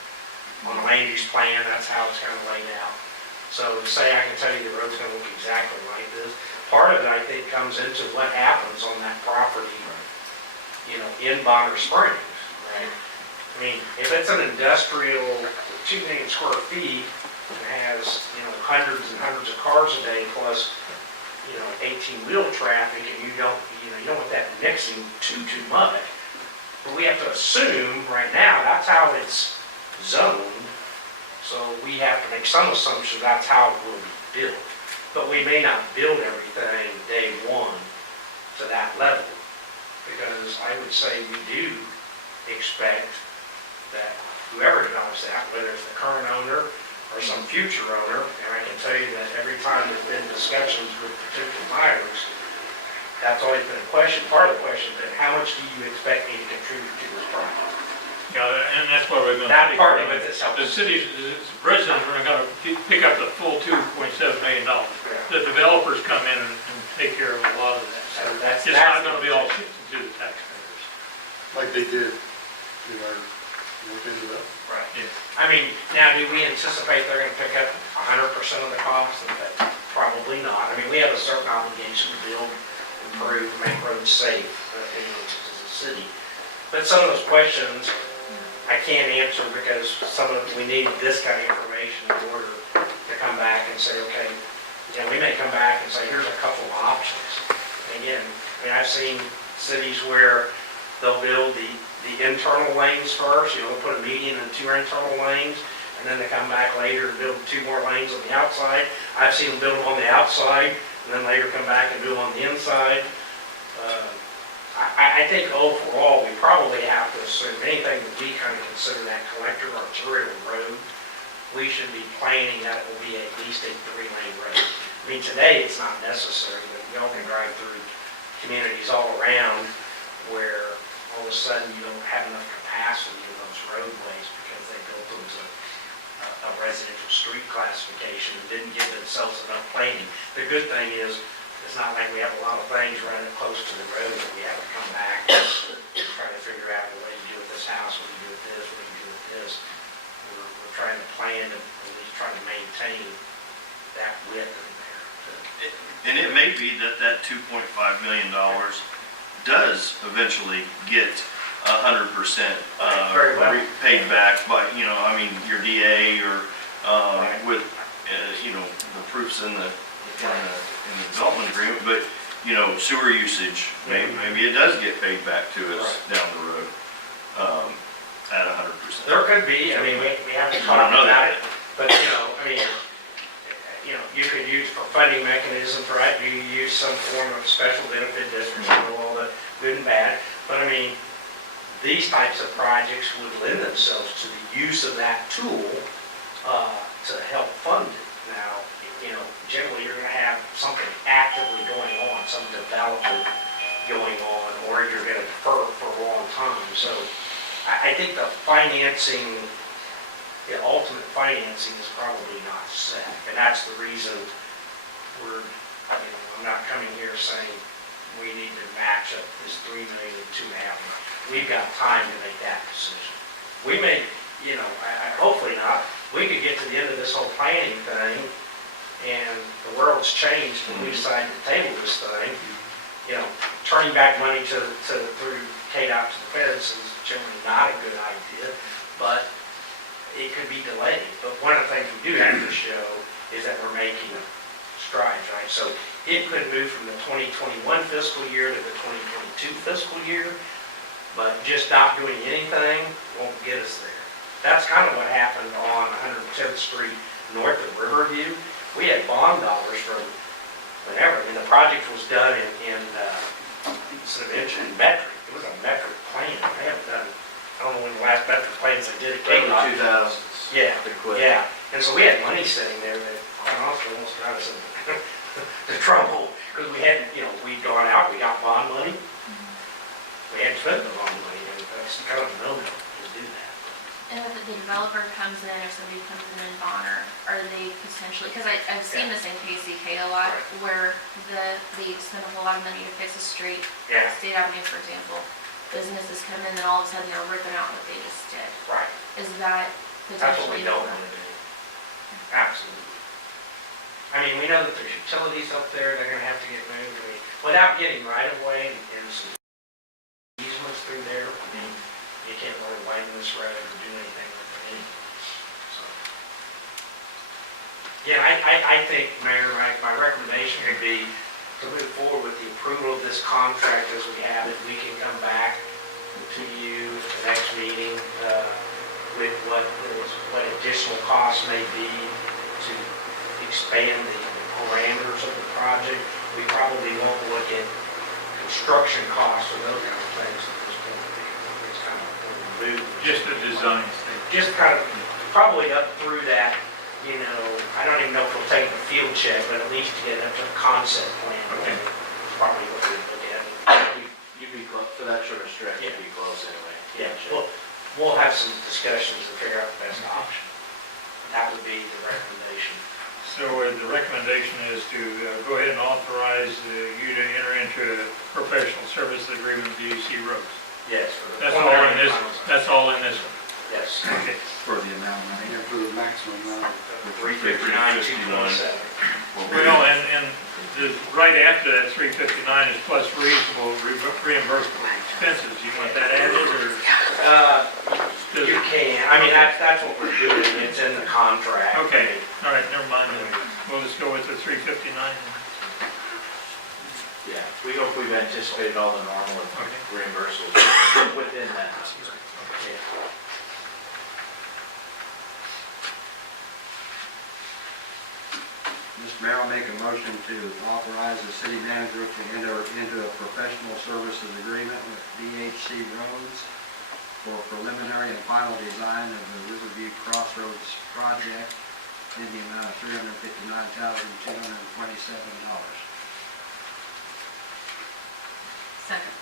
on the land use plan, that's how it's kind of laid out. So to say I can tell you the road's going to look exactly like this, part of it, I think, comes into what happens on that property, you know, in Bonner Springs, right? I mean, if it's an industrial 2 million square feet and has, you know, hundreds and hundreds of cars a day plus, you know, 18-wheel traffic, and you don't want that mixing too much. But we have to assume right now that's how it's zoned. So we have to make some assumptions that's how it will be built. But we may not build everything day one to that level. Because I would say we do expect that whoever develops that, whether it's the current owner or some future owner, and I can tell you that every time there's been discussions with potential buyers, that's always been a question, part of the question, then how much do you expect me to contribute to this project? Yeah, and that's what we're going to. That part of it is helpful. The city's, the residents are going to pick up the full $2.7 million. The developers come in and take care of a lot of that. So That's it's not going to be all shifted to the taxpayers. Like they did in our north end of that. Right. I mean, now, do we anticipate they're going to pick up 100% of the cost? Probably not. I mean, we have a certain obligation to build, improve, make roads safe, as a city. But some of those questions I can't answer because we need this kind of information in order to come back and say, okay, you know, we may come back and say, here's a couple of options. And again, I mean, I've seen cities where they'll build the internal lanes first, you know, they'll put a median and 2 internal lanes, and then they come back later and build 2 more lanes on the outside. I've seen them build them on the outside, and then later come back and build on the inside. I think overall, we probably have to assume anything that we kind of consider that collector arterial road, we should be planning that it will be at least a 3-lane road. I mean, today it's not necessary, but y'all can drive through communities all around where all of a sudden you don't have enough capacity in those roadways because they built them to a residential street classification and didn't give themselves enough planning. The good thing is, it's not like we have a lot of things running close to the road that we have to come back and try to figure out, well, what do you do with this house, what do you do with this, what do you do with this. We're trying to plan and at least try to maintain that width in there. And it may be that $2.5 million does eventually get 100% Very well. paid back by, you know, I mean, your DA or with, you know, the proofs in the development agreement, but, you know, sewer usage, maybe it does get paid back to us down the road at 100%. There could be, I mean, we have to talk I don't know about that. it, but, you know, I mean, you know, you could use for funding mechanisms, right? You use some form of special benefit districts, you know, all the good and bad, but I mean, these types of projects would lend themselves to the use of that tool to help fund it. Now, you know, generally you're going to have something actively going on, some development going on, or you're going to defer for a long time. So I think the financing, the ultimate financing is probably not set. And that's the reason I'm not coming here saying, we need to match up this 3 million and 2.5 million. We've got time to make that decision. We may, hopefully not, we could get to the end of this whole planning thing, and the world's changed, and we decide to table this thing. Turning back money through KDOT to the feds is generally not a good idea, but it could be delayed. But one of the things we do have to show is that we're making strides, right? So it could move from the 2021 fiscal year to the 2022 fiscal year, but just not doing anything won't get us there. That's kind of what happened on 110th Street north of Riverview. We had bond dollars from whenever, the project was done in metric. It was a metric plan. They haven't done, I don't know when the last metric plans they did at KDOT. 2000s. Yeah, They quit. yeah. And so we had money sitting there that, quite honestly, almost got us into trouble. Because we had, we'd gone out, we got bond money. We hadn't spent the bond money, and that's kind of a no-no to do that. And if the developer comes in or somebody comes in Bonner, are they potentially, because I've seen this in KCK a lot, where they spend a whole lot of money to fix a street, Yeah, State Avenue, for example. Businesses come in and all of a sudden they're ripping out what they just did. right. Is that That's what we potentially? don't want to do. Absolutely. I mean, we know that there's utilities up there, they're gonna have to get moved. I mean, without getting right of way and some easements through there, I mean, you can't really widen this road or do anything with it anyway. So, yeah, I think, Mayor, my recommendation would be to move forward with the approval of this contract as we have it. We can come back to you at the next meeting with what additional costs may be to expand the parameters of the project. We probably won't look at construction costs or those kind of things at this point. It's kind of moved. Just a design stage. Just kind of, probably up through that, I don't even know if we'll take the field check, but at least to get up to a concept plan. Okay. Probably what we look at. You'd be close, for that short of stretch, you'd be close anyway. Yeah, we'll have some discussions to figure out the best option. That would be the recommendation. So the recommendation is to go ahead and authorize you to enter into a professional service agreement with DEC Roads. Yes. That's all in this, that's all in this one. Yes. Okay. For the amount of money. And for the maximum amount. The 359,227. Well, and right after that 359 is plus reasonable reimbursable expenses. You want that added, or? You can, I mean, that's what we're doing, it's in the contract. Okay, all right, never mind then. We'll just go with the 359. Yeah, we've anticipated all the normal reimbursables within that. Yeah. Mr. Mayor, I'll make a motion to authorize the city manager to enter into a professional services agreement with DHC Roads for preliminary and final design of the Riverview Crossroads project in the amount of $359,227. Second.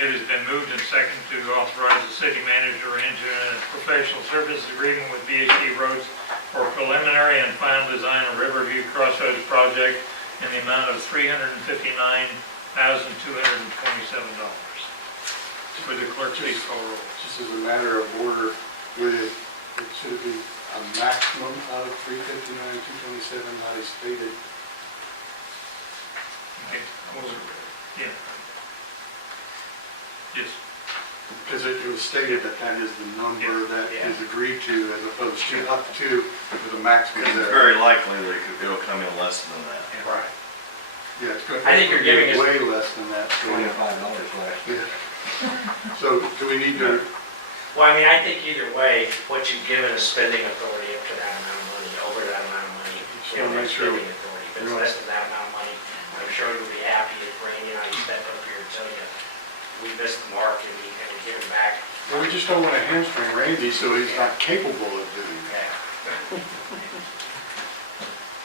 It has been moved and seconded to authorize the city manager into a professional services agreement with DHC Roads for preliminary and final design of Riverview Crossroads project in the amount of $359,227. Would the clerk please call roll? Just as a matter of order, it should be a maximum of 359,227, not a stated. Okay, yeah. Yes. Because it was stated that that is the number that is agreed to, as opposed to up to with a maximum It's there. very likely that it'll come in less than that. Right. Yeah, it's going I think you're giving us- way less than that. $25 less. Yeah. So do we need to, Well, I mean, I think either way, what you've given is spending authority up to that amount of money, over that amount of money. Just wanna make sure- Spending authority. If it's less than that amount of money, I'm sure you'll be happy if Randy and I step up here and tell you, we missed the mark and we can give it back. well, we just don't want to hamstring Randy so he's not capable of doing that. Yeah.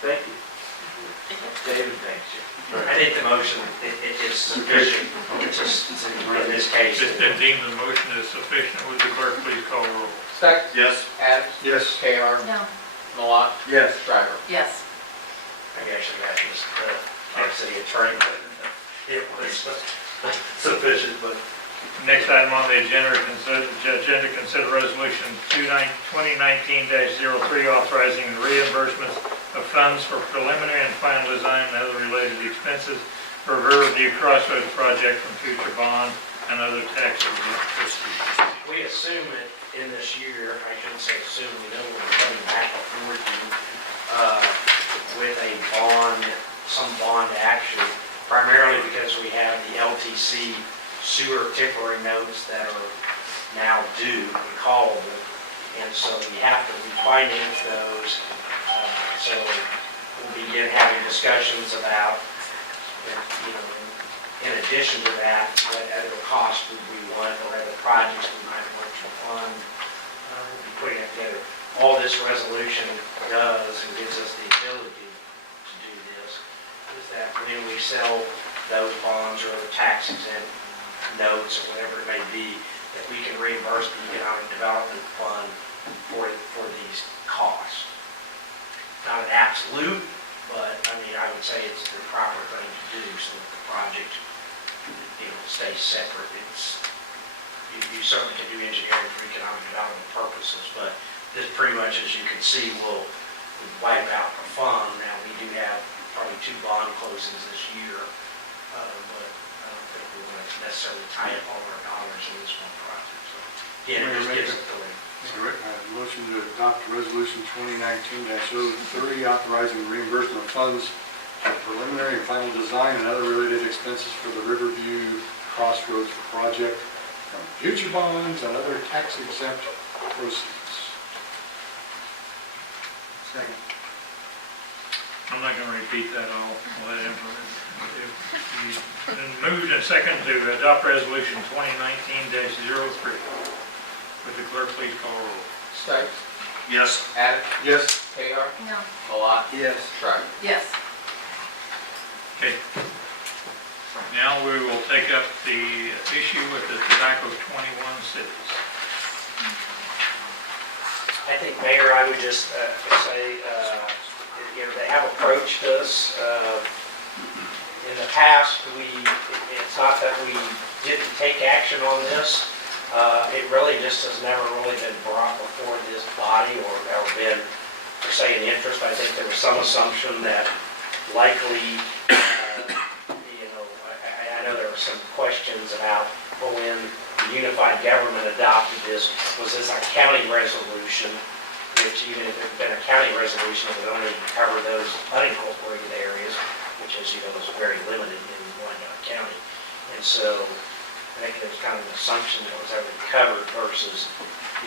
Thank you. David, thanks you. I think the motion, it's sufficient, it's just, in this case. Just been deemed the motion is sufficient. Would the clerk please call roll? Steck, Yes? Adams, Yes. KR, No. Malat, Yes. Driver. Yes. Maybe I should have asked this, our city attorney, but it was sufficient, but Next item on the agenda, consider resolution 2019-03 authorizing the reimbursements of funds for preliminary and final design and other related expenses for Riverview Crossroads project from future bond and other tax relief. we assume it in this year, I shouldn't say assume, we know we're coming back before you with a bond, some bond action, primarily because we have the LTC sewer temporary notes that are now due and callable, and so we have to refinance those. So we'll begin having discussions about, you know, in addition to that, what other costs would we want, or other projects we might want to fund. We'll be putting it together. All this resolution does and gives us the ability to do this is that when we sell those bonds or the tax exempt notes or whatever it may be, that we can reimburse the economic development fund for these costs. Not an absolute, but I mean, I would say it's the proper thing to do so that the project, you know, stays separate. It's, you certainly can do engineering for economic development purposes, but this pretty much, as you can see, will wipe out the fund. Now, we do have probably 2 bond closings this year, but I don't think we want to necessarily tie up all our dollars in this one project. So, again, it just gives authority. Motion to adopt resolution 2019-03 authorizing reimbursement of funds for preliminary and final design and other related expenses for the Riverview Crossroads project from future bonds and other tax exempt proceeds. Second. I'm not going to repeat that all. We'll let him It's been moved and second to adopt resolution 2019-03. Would the clerk please call roll? Stipes? Yes. Addis? Yes. Behar? No. Malat? Yes. Shriver? Yes. Okay. Now we will take up the issue with the tobacco 21 cities. I think, Mayor, I would just say, you know, they have approached us. In the past, it's not that we didn't take action on this. It really just has never really been brought before this body or been, per se, an interest. I think there was some assumption that likely, you know, I know there were some questions about, well, when the unified government adopted this, was this a county resolution? Which even if it had been a county resolution, it would only cover those unincorporated areas, which is, you know, is very limited in Wyandotte County. And so I think there was kind of an assumption that it was already covered versus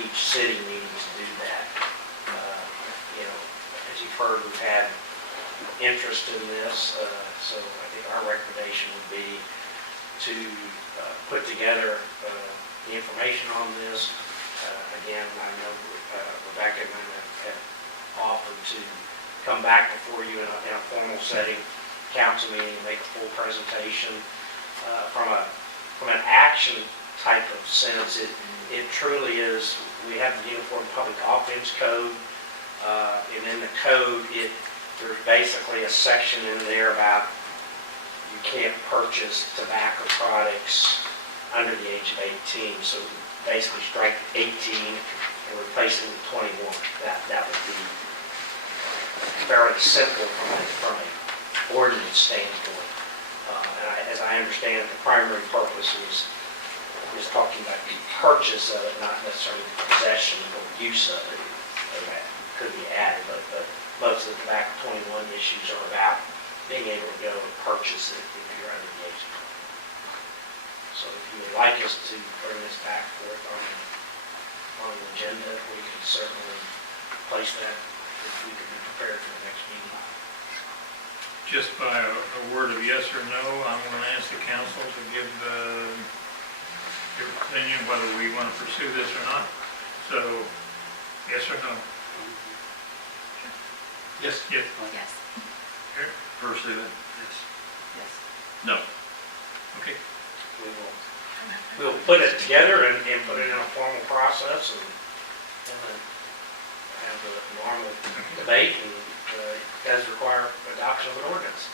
each city needing to do that. You know, as you've heard, we've had interest in this, so I think our recommendation would be to put together the information on this. Again, I know Rebecca and I have offered to come back before you in a formal setting, council meeting, and make a full presentation. From an action type of sense, it truly is, we have the Uniform Public Offense Code, and in the code, there's basically a section in there about you can't purchase tobacco products under the age of 18, so basically strike 18 and replace it with 21. That would be fairly simple from an ordinance standpoint. As I understand it, the primary purpose is talking about the purchase of it, not necessarily the possession or use of it. That could be added, but most of the tobacco 21 issues are about being able to go and purchase it if you're under the age of 21. So if you would like us to bring this back forth on the agenda, we can certainly place that if we can be prepared for the next meeting. Just by a word of yes or no, I'm going to ask the council to give their opinion whether we want to pursue this or not. So, yes or no? Yes. Yes. Yes. Pursue it. Yes. Yes. No. Okay. We'll put it together and put it in a formal process and have a normal debate, and it does require adoption of an ordinance.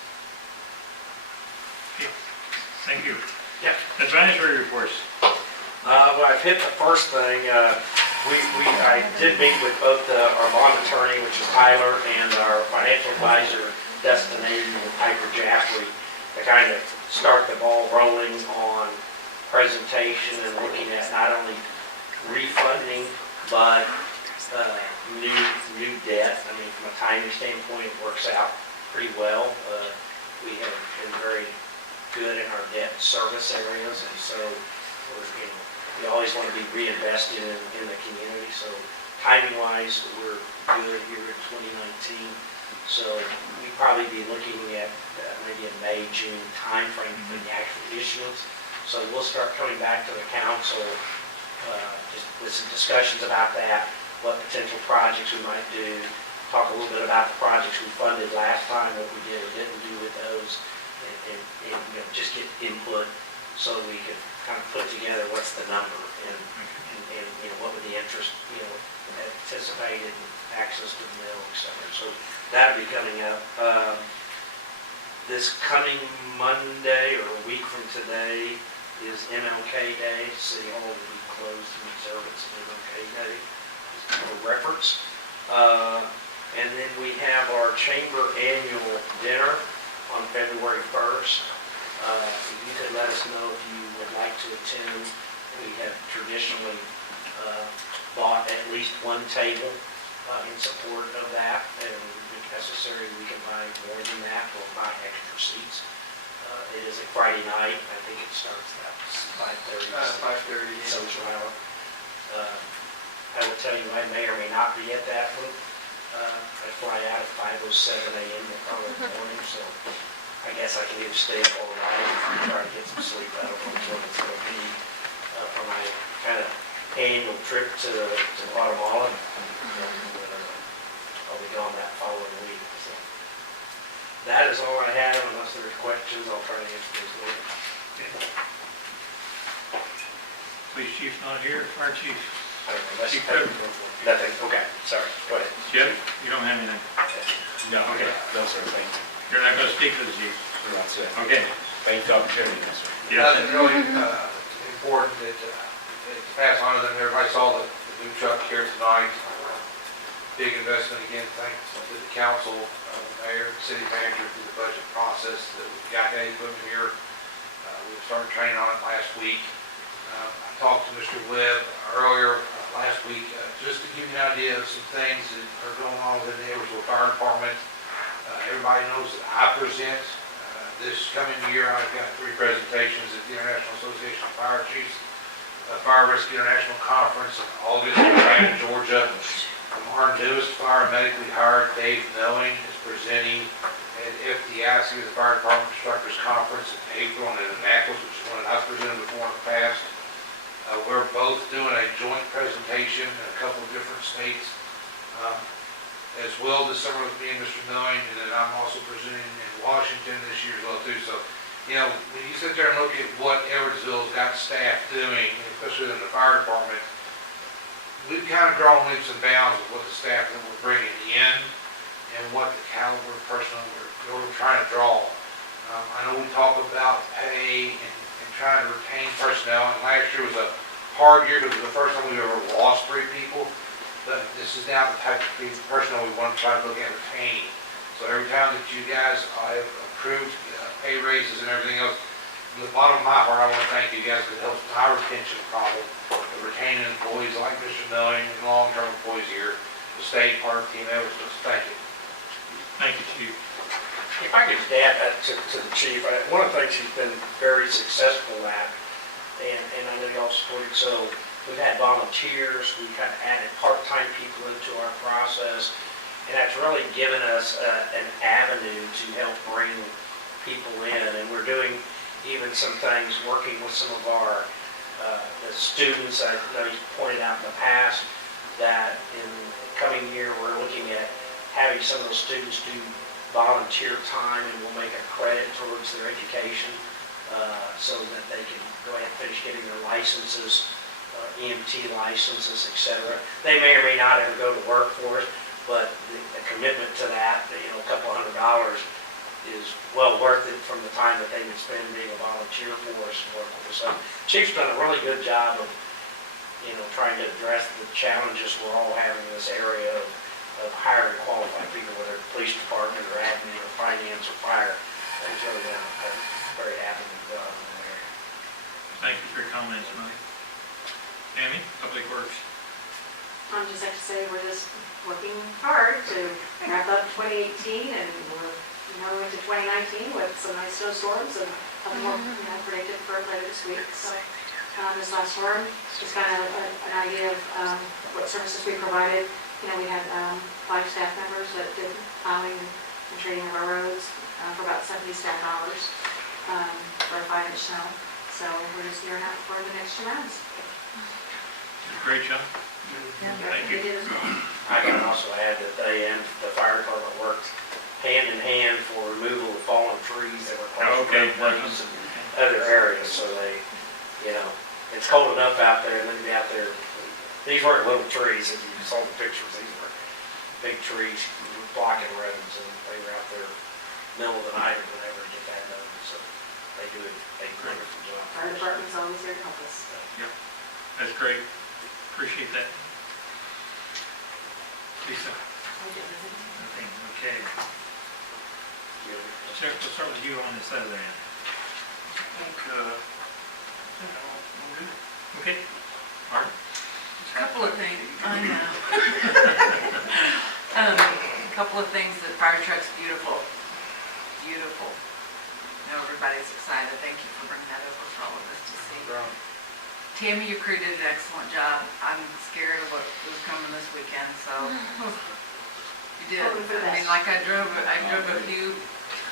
Thank you. Yep. Advisory reports. Well, I've hit the first thing. I did meet with both our bond attorney, which is Tyler, and our financial advisor, Dustin Aiden and Piper Jaffrey, to kind of start the ball rolling on presentation and looking at not only refunding, but new debt. I mean, from a timing standpoint, it works out pretty well. We have been very good in our debt service areas, and so we always want to be reinvested in the community. So timing-wise, we're good here in 2019. So we'd probably be looking at maybe a May, June timeframe for the actual issuance. So we'll start coming back to the council just with some discussions about that, what potential projects we might do, talk a little bit about the projects we funded last time, what we did or didn't do with those, and just get input so we can kind of put together what's the number and what would the interest, anticipated and access to the mill, et cetera. So that'll be coming up. This coming Monday or a week from today is MLK Day. City Hall will be closed in observance of MLK Day, just for reference. And then we have our chamber annual dinner on February 1st. If you could let us know if you would like to attend. We have traditionally bought at least one table in support of that, and if necessary, we can buy more than that or buy extra seats. It is a Friday night. I think it starts about 5:30. 5:30. Social hour. I will tell you, I may or may not be at that one. I fly out at 5:07 a.m. the following morning, so I guess I can either stay up all night or try to get some sleep. I don't know what it's going to be for my kind of annual trip to Guatemala. I'll be gone that following week. So that is all I have. Unless there are questions, I'll try to answer those later. Police chief's not here, fire chief. I don't know. Chief Cook. Nothing. Okay. Sorry. Go ahead. Jeff, you don't have anything? No, Okay. no, sir, thank you. You're not going to speak to the chief? That's it. Okay. Thank you for the opportunity, yes, sir. Yes. Nothing really important that to pass on to them. Everybody saw the new truck here tonight. Big investment again, thanks to the council, mayor, city manager through the budget process that we got that equipment here. We started training on it last week. I talked to Mr. Webb earlier last week just to give you an idea of some things that are going on within the Edwardsville Fire Department. Everybody knows that I present. This coming year, I've got 3 presentations at the International Association of Fire Chiefs, Fire Rescue International Conference in August in Atlanta, Georgia. Our newest fire medically hired, Dave Knowing, is presenting at FDIC, the Fire Department Instructors Conference in April in Indianapolis, which is one that I've presented before in the past. We're both doing a joint presentation in a couple of different states as well this summer with me and Mr. Knowing, and then I'm also presenting in Washington this year as well too. So, when you sit there and look at what Edwardsville's got staff doing, especially in the fire department, we've kind of drawn leaps and bounds of what the staff that we're bringing in and what the caliber of personnel we're trying to draw. I know we talk about pay and trying to retain personnel, and last year was a hard year because it was the first time we ever lost 3 people. But this is now the type of personnel we want to try to look at retaining. So every time that you guys have approved pay raises and everything else, from the bottom of my heart, I want to thank you guys because it helps my retention problem of retaining employees like Mr. Knowing and long-term employees here, the state part of Team Edwardsville. Thank you. Thank you, Chief. If I could just add that to the chief, one of the things he's been very successful at, and I know y'all supported, so we've had volunteers, we've kind of added part-time people into our process, and that's really given us an avenue to help bring people in. And we're doing even some things, working with some of our the students. I know you pointed out in the past that in the coming year, we're looking at having some of those students do volunteer time, and we'll make a credit towards their education so that they can go ahead and finish getting their licenses, EMT licenses, etc. They may or may not ever go to work for us, but the commitment to that, a couple $100 is well worth it from the time that they would spend being a volunteer for us and work with us. So Chief's done a really good job of, trying to address the challenges we're all having in this area of hiring qualified people, whether it's police department or admin or finance or fire. He's really done a very admirable job in that area. Thank you for your comments, Mike. Tammy, Public Works. I'd just like to say we're just working hard to wrap up 2018 and we're into 2019 with some nice snowstorms and other more predicted for later this week. So this last storm, just kind of an idea of what services we provided. We had 5 staff members that did plowing and treating of our roads for about 70 staff hours for a 5-inch snow. So we're just gearing up for the next 2 rounds. Great job. Thank you. They did as well. I can also add that they and the fire department worked hand in hand for removal of fallen trees that were close to roadways and other areas. So they, it's cold enough out there, and they'd be out there. These weren't little trees, as you saw the pictures. These were big trees blocking roads, and they were out there middle of the night or whatever to get that done. So they do a wonderful job. Fire department's always there to help us. Yep, that's great. Appreciate that. Lisa? Nothing, okay. Sheriff, we'll start with you on this side of the end. Okay. Mark? A couple of things, I know. A couple of things, the fire truck's beautiful, beautiful. Now everybody's excited. Thank you for bringing that over for all of us to see. Tammy, your crew did an excellent job. I'm scared of what was coming this weekend, so you did. I mean, like I drove a few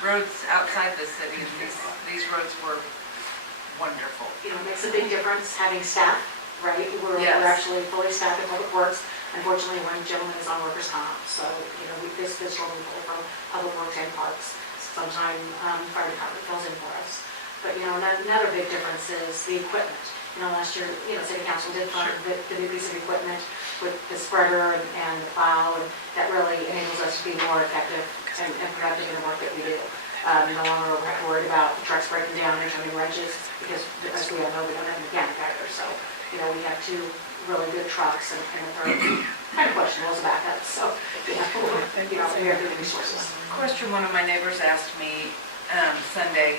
roads outside the city, and these roads were wonderful. It makes a big difference having staff, right? We're actually fully staffed in Public Works. Unfortunately, one gentleman is on workers' comp, so this will be pulled from Public Works and Parks. Sometime fire department fills in for us. But another big difference is the equipment. Last year, City Council did fund the new piece of equipment with the spreader and the plow, and that really enables us to be more effective and productive in the work that we do. No longer worried about the trucks breaking down and turning wrenches, because as we all know, we don't have a mechanic either. So, we have 2 really good trucks and a third kind of questionable as a backup. So, we have the resources. Question one of my neighbors asked me Sunday.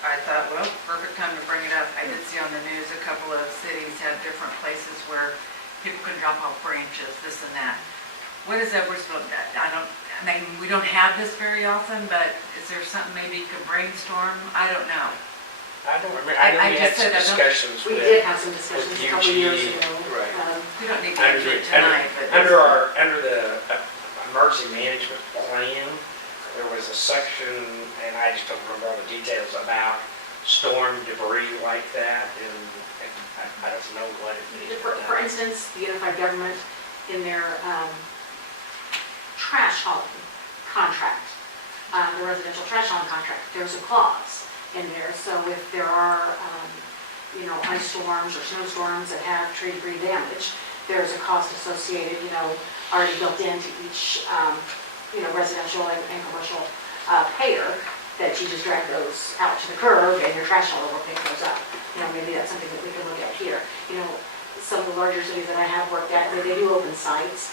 I thought, well, perfect time to bring it up. I did see on the news a couple of cities have different places where people can drop off branches, this and that. What is Edwardsville? We don't have this very often, but is there something maybe you could brainstorm? I don't know. I don't remember. I know we had some discussions with. We did have some discussions a couple years ago. Right. We don't need to do it tonight, but. Under the emergency management plan, there was a section, and I just don't remember all the details, about storm debris like that, and I don't know what it means. For instance, the Unified Government, in their trash hauling contract, the residential trash hauling contract, there's a clause in there. So if there are, ice storms or snowstorms that have tree debris damage, there's a cost associated, already built into each residential and commercial payer, that you just drag those out to the curb and your trash hauler will pick those up. Maybe that's something that we can look at here. Some of the larger cities that I have worked at, they do open sites.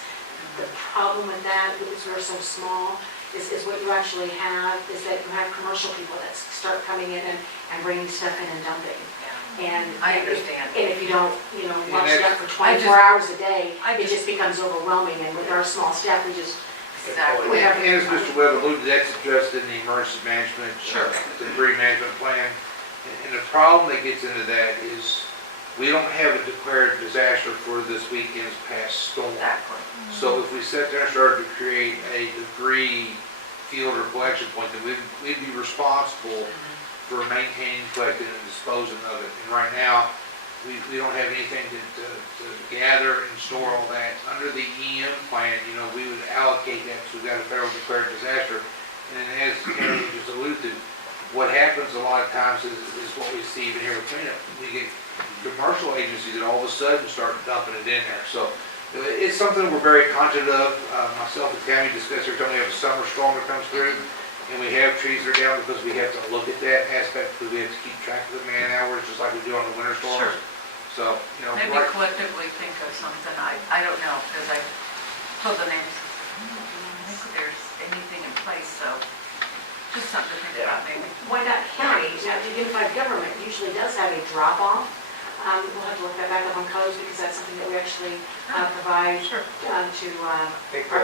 The problem with that, because we're so small, is what you actually have is that you have commercial people that start coming in and bringing stuff in and dumping. And I understand. And if you don't, watch it up for 24 hours a day, it just becomes overwhelming. And with our small staff, we just Exactly. And as Mr. Webb alluded, that's addressed in the emergency management, debris management plan. And the problem that gets into that is we don't have a declared disaster for this weekend's past storm. Exactly. So if we sat there and started to create a debris field or collection point, then we'd be responsible for maintaining, collecting, and disposing of it. And right now, we don't have anything to gather and store all that. Under the EM plan, we would allocate that, so we've got a federal declared disaster. And as Kevin just alluded to, what happens a lot of times is what we see even here with cleanup. We get commercial agencies that all of a sudden start dumping it in there. So it's something we're very conscious of. Myself and Tammy discussed every time we have a summer storm that comes through. and we have trees that are down because we have to look at that aspect, because we have to keep track of the man hours, just like we do on the winter storms. Sure. So, Maybe right, collectively think of something, I don't know, because I told the neighbors, I don't think there's anything in place, so just something to think about maybe. Wyandotte County, the unified government usually does have a drop-off. We'll have to look that back up on codes because that's something that we actually provide to our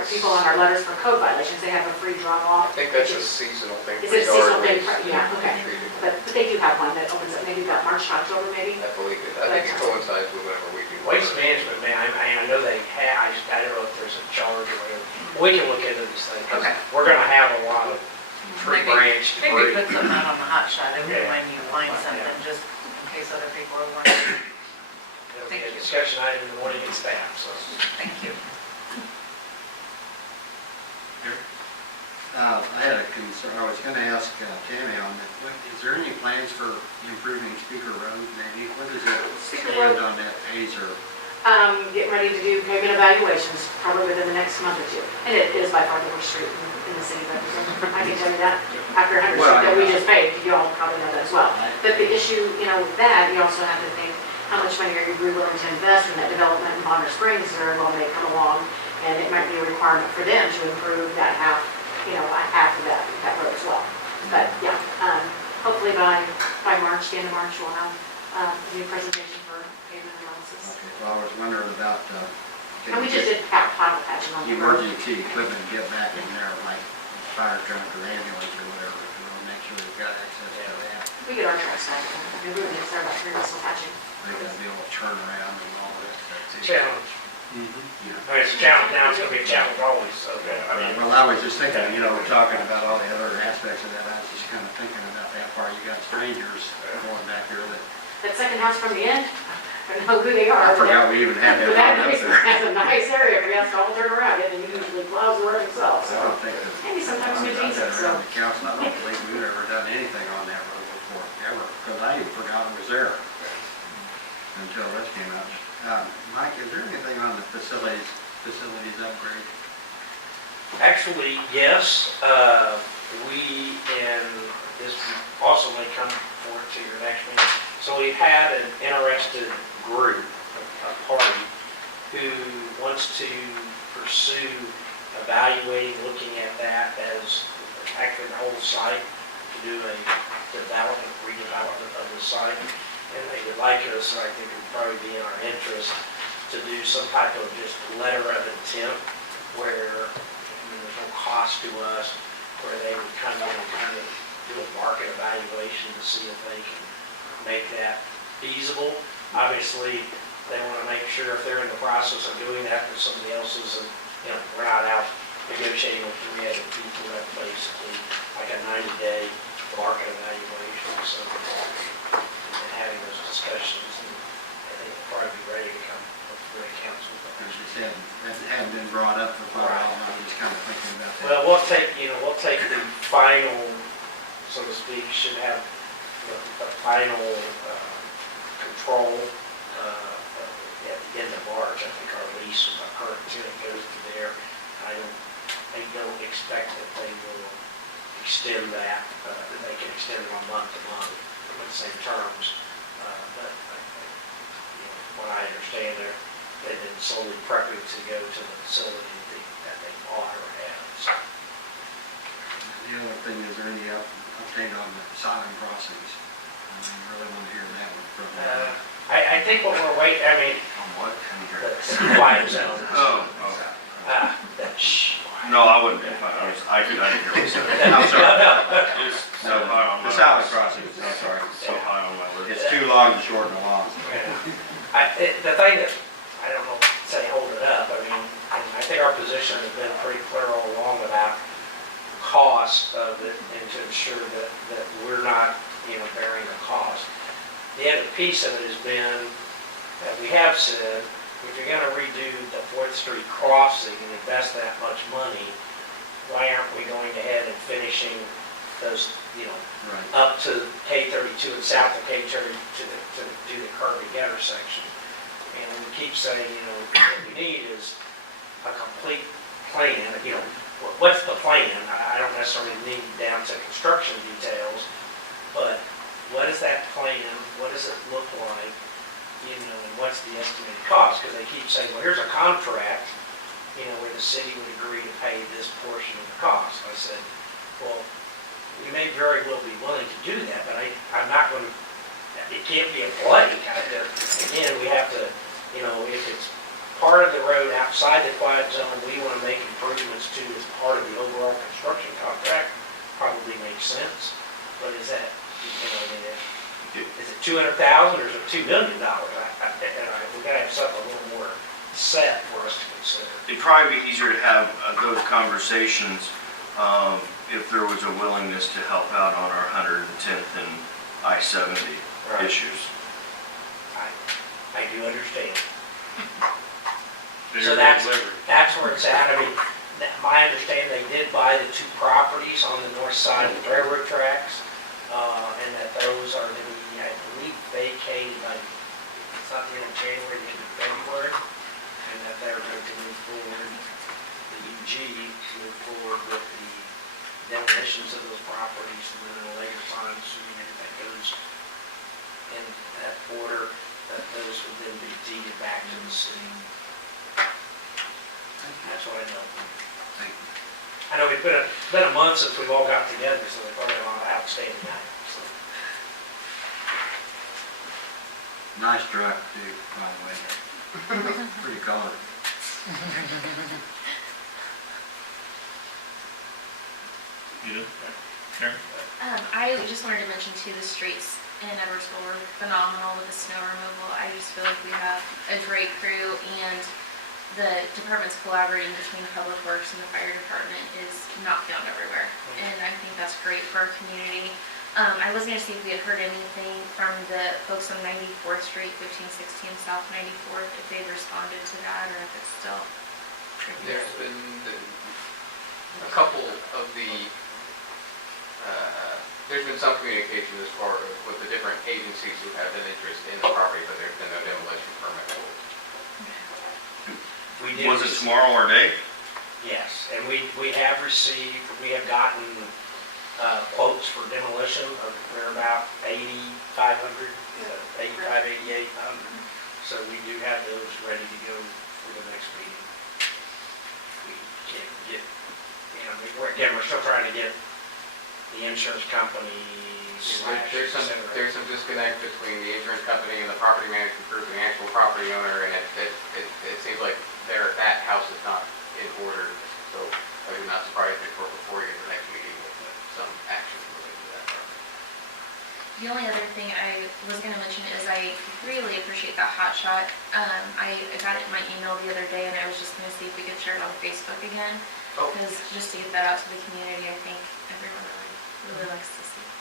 people on our letters for code violations. They have a free drop-off. I think that's a seasonal thing. Is it a seasonal thing? regardless. Yeah, okay. But they do have one that opens up maybe about March, October maybe. I believe it. I think it coincides with whenever we do. Waste management, man, I know they have, I don't know if there's a charge or whatever. We can look into these things. 'Cause Okay. We're gonna have a lot of tree branch Maybe debris. put something out on the hot shot, I wouldn't Yeah. mind you find something, just in case other people are wondering. It'll be Thank a you. discussion item in the morning at staff, so. Thank you. I had a concern, I was gonna ask Tammy on that, is there any plans for improving Speaker Road maybe? What is it Speaker stand Road? on that Hazer? Getting ready to do pavement evaluations probably within the next month or two. And it is by far the worst street in the city of Edwardsville. I can tell you that. After 100 Well, Street that we yeah. just paved, you all probably know that as well. But the issue, with that, you also have to think, how much money are you willing to invest in that development in Bonner Springs very well may come along, and it might be a requirement for them to improve that half of that road as well. But yeah, hopefully by March, the end of March, we'll have a new presentation for pavement analysis. Okay, well, I was wondering about, And we just did pothole patching on the road. emergency equipment get back in there, like fire truck or ambulance or whatever, make sure they've got access to that. We get our trucks back, we really need to start about 3 weeks of patching. They're gonna be able to turn around and all that stuff too. Challenge. Yeah. I mean, it's a challenge now, it's gonna be a challenge always, so, I mean. Well, I was just thinking, we're talking about all the other aspects of that, I was just kind of thinking about that part. You got strangers going back there that, That second house from the end, I don't know who they are. I forgot we even had that But that one up place there. has a nice area for us to all turn around in, and he usually plows the road himself, I so. don't think that. Maybe sometimes I've we been use it, around so. the council, I don't believe we've ever done anything on that road before, ever, because I even forgot it was there until this came out. Mike, is there anything on the facilities upgrade? Actually, yes, we, and this also may come forward to your next meeting. So we've had an interested group, a party, who wants to pursue evaluating, looking at that as actually the whole site, to do a development, redevelopment of the site. And they would like us, and I think it would probably be in our interest, to do some type of just letter of intent where, there's no cost to us, where they would come in and kind of do a market evaluation to see if they can make that feasible. Obviously, they want to make sure if they're in the process of doing that, that somebody else isn't, we're not out negotiating with 3 other people. That's basically like a 90-day market evaluation. So, and having those discussions, and I think they'll probably be ready to come before the council. As you said, that hadn't been brought up for quite a while, I was just kind of thinking about that. Well, we'll take the final, so to speak, should have the final control at the end of March. I think our lease with our current tenant goes to there. I don't expect that they will extend that they can extend it on month to month with the same terms. But what I understand, they've been solely prepping to go to the facility that they bought or have. So. The other thing, is there any update on the silent crossings? I really want to hear that one from you. I think what we're waiting, On what? the quiet zone. Oh. No, I wouldn't, I didn't hear what you said. I'm sorry. It's so high on my. The silent crossings, I'm sorry. So high on my list. It's too long to shorten along. The thing that, I don't know, say hold it up, I think our position has been pretty clear all along about cost of it and to ensure that we're not, bearing the cost. The other piece of it has been that we have said, if you're gonna redo the 4th Street crossing and invest that much money, why aren't we going ahead and finishing those, Right. up to K32 and south of K30 to do the curvy gutter section? And we keep saying, what we need is a complete plan, what's the plan? I don't necessarily need down Well, we may very well be willing to do that, but I'm not going to, it can't be a blank. Again, we have to, if it's part of the road outside the quiet zone, we want to make improvements to as part of the overall construction contract, probably makes sense. But is that, is it 200,000 or is it $2 million? We gotta have something a little more set for us to consider. It'd probably be easier to have those conversations if there was a willingness to help out on our 110th and I-70 Right. issues. I do understand. They're So that's delivered. where it's at. I mean, my understanding, they did buy the 2 properties on the north side of the railroad tracks, and that those are to be, I believe, vacated by, it's not the end of January, the end of February, and that they're going to move forward, the EG, to move forward with the demolitions of those properties, and then at a later time, assuming everything goes in that order, that those would then be deeded back to the city. That's what I know. I know it's been a month since we've all got together, so there's probably a lot of outstanding items. So. Nice truck too, by the way. Pretty color. Good. Karen? I just wanted to mention too, the streets in Edwardsville were phenomenal with the snow removal. I just feel like we have a great crew, and the departments collaborating between Public Works and the fire department is not found everywhere. And I think that's great for our community. I was gonna see if we had heard anything from the folks on 94th Street, 1516 South 94th, if they'd responded to that, or if it's still tricky. There's been a couple of there's been some communication as far as with the different agencies who have an interest in the property, but there's been no demolition permit. Was it tomorrow or today? Yes, and we have gotten quotes for demolition of, they're about 8,500, 8,800. So we do have those ready to go for the next meeting. We can't get, we're still trying to get the insurance company There's some disconnect between the insurance company and the property management group and the actual property owner, and it seems like that house is not in order, so I would not surprise if we're before you at the next meeting with some action related to that property. The only other thing I was going to mention is I really appreciate that hot shot. I got it in my email the other day, and I was just going to see if we could share it on Facebook again. Because just to get that out to the community, I think everyone really likes to see it.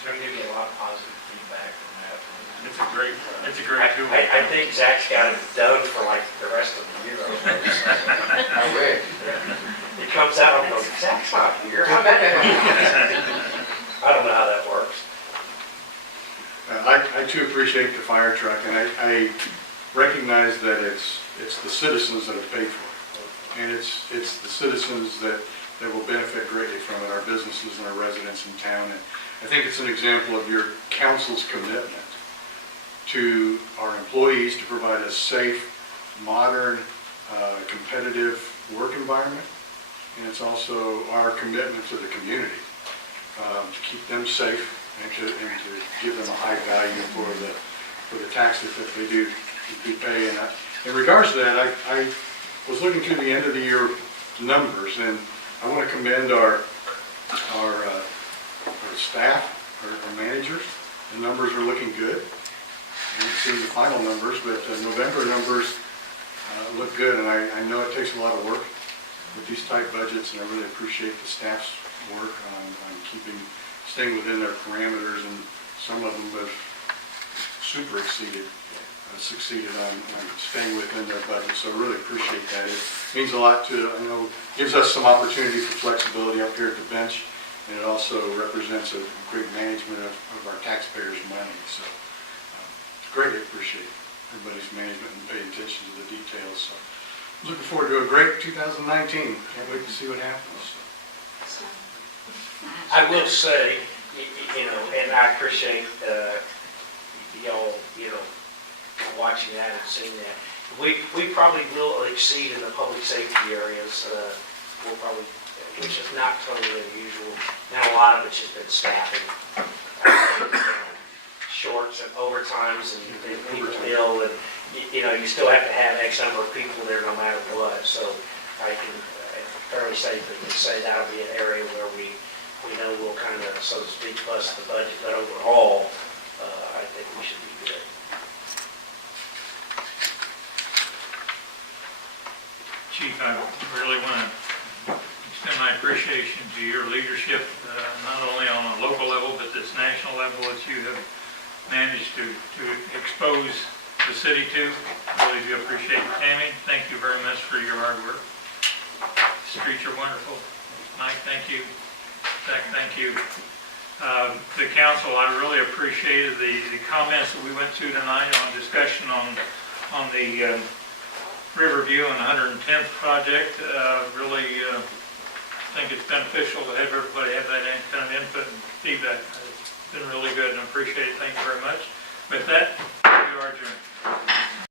We do get a lot of positive feedback from that. It's a great tool. I think Zach's got it done for like the rest of the year. I wish. It comes out, I'm going, Zach's not here. How'd that happen? I don't know how that works. I too appreciate the fire truck, and I recognize that it's the citizens that have paid for it. And it's the citizens that will benefit greatly from it, our businesses and our residents in town. And I think it's an example of your council's commitment to our employees to provide a safe, modern, competitive work environment. And it's also our commitment to the community to keep them safe and to give them a high value for the taxes that they do pay. And in regards to that, I was looking through the end of the year numbers, and I want to commend our staff, our managers. The numbers are looking good. I haven't seen the final numbers, but November numbers look good, and I know it takes a lot of work with these tight budgets, and I really appreciate the staff's work on staying within their parameters, and some of them have succeeded on staying within their budget, so I really appreciate that. It means a lot to, I know, gives us some opportunity for flexibility up here at the bench, and it also represents a great management of our taxpayers' money, so greatly appreciate everybody's management and paying attention to the details. So looking forward to a great 2019. Can't wait to see what happens. So. I will say, and I appreciate y'all, watching that and seeing that. We probably will exceed in the public safety areas we'll probably, which is not totally unusual. Now, a lot of it's just been staffing. Shorts and overtimes and people ill, and, you know, you still have to have X number of people there no matter what. So I can fairly safely say that'll be an area where we know we'll kind of, so to speak, bust the budget, but overall, I think we should be good. Chief, I really want to extend my appreciation to your leadership, not only on a local level, but this national level that you have managed to expose the city to. I really do appreciate it. Tammy, thank you very much for your hard work. Streets are wonderful. Mike, thank you. Zach, thank you. The council, I really appreciated the comments that we went through tonight on discussion on the Riverview and 110th project. Really think it's beneficial to have everybody have that kind of input and feedback. It's been really good and I appreciate it. Thank you very much. With that, we are adjourned.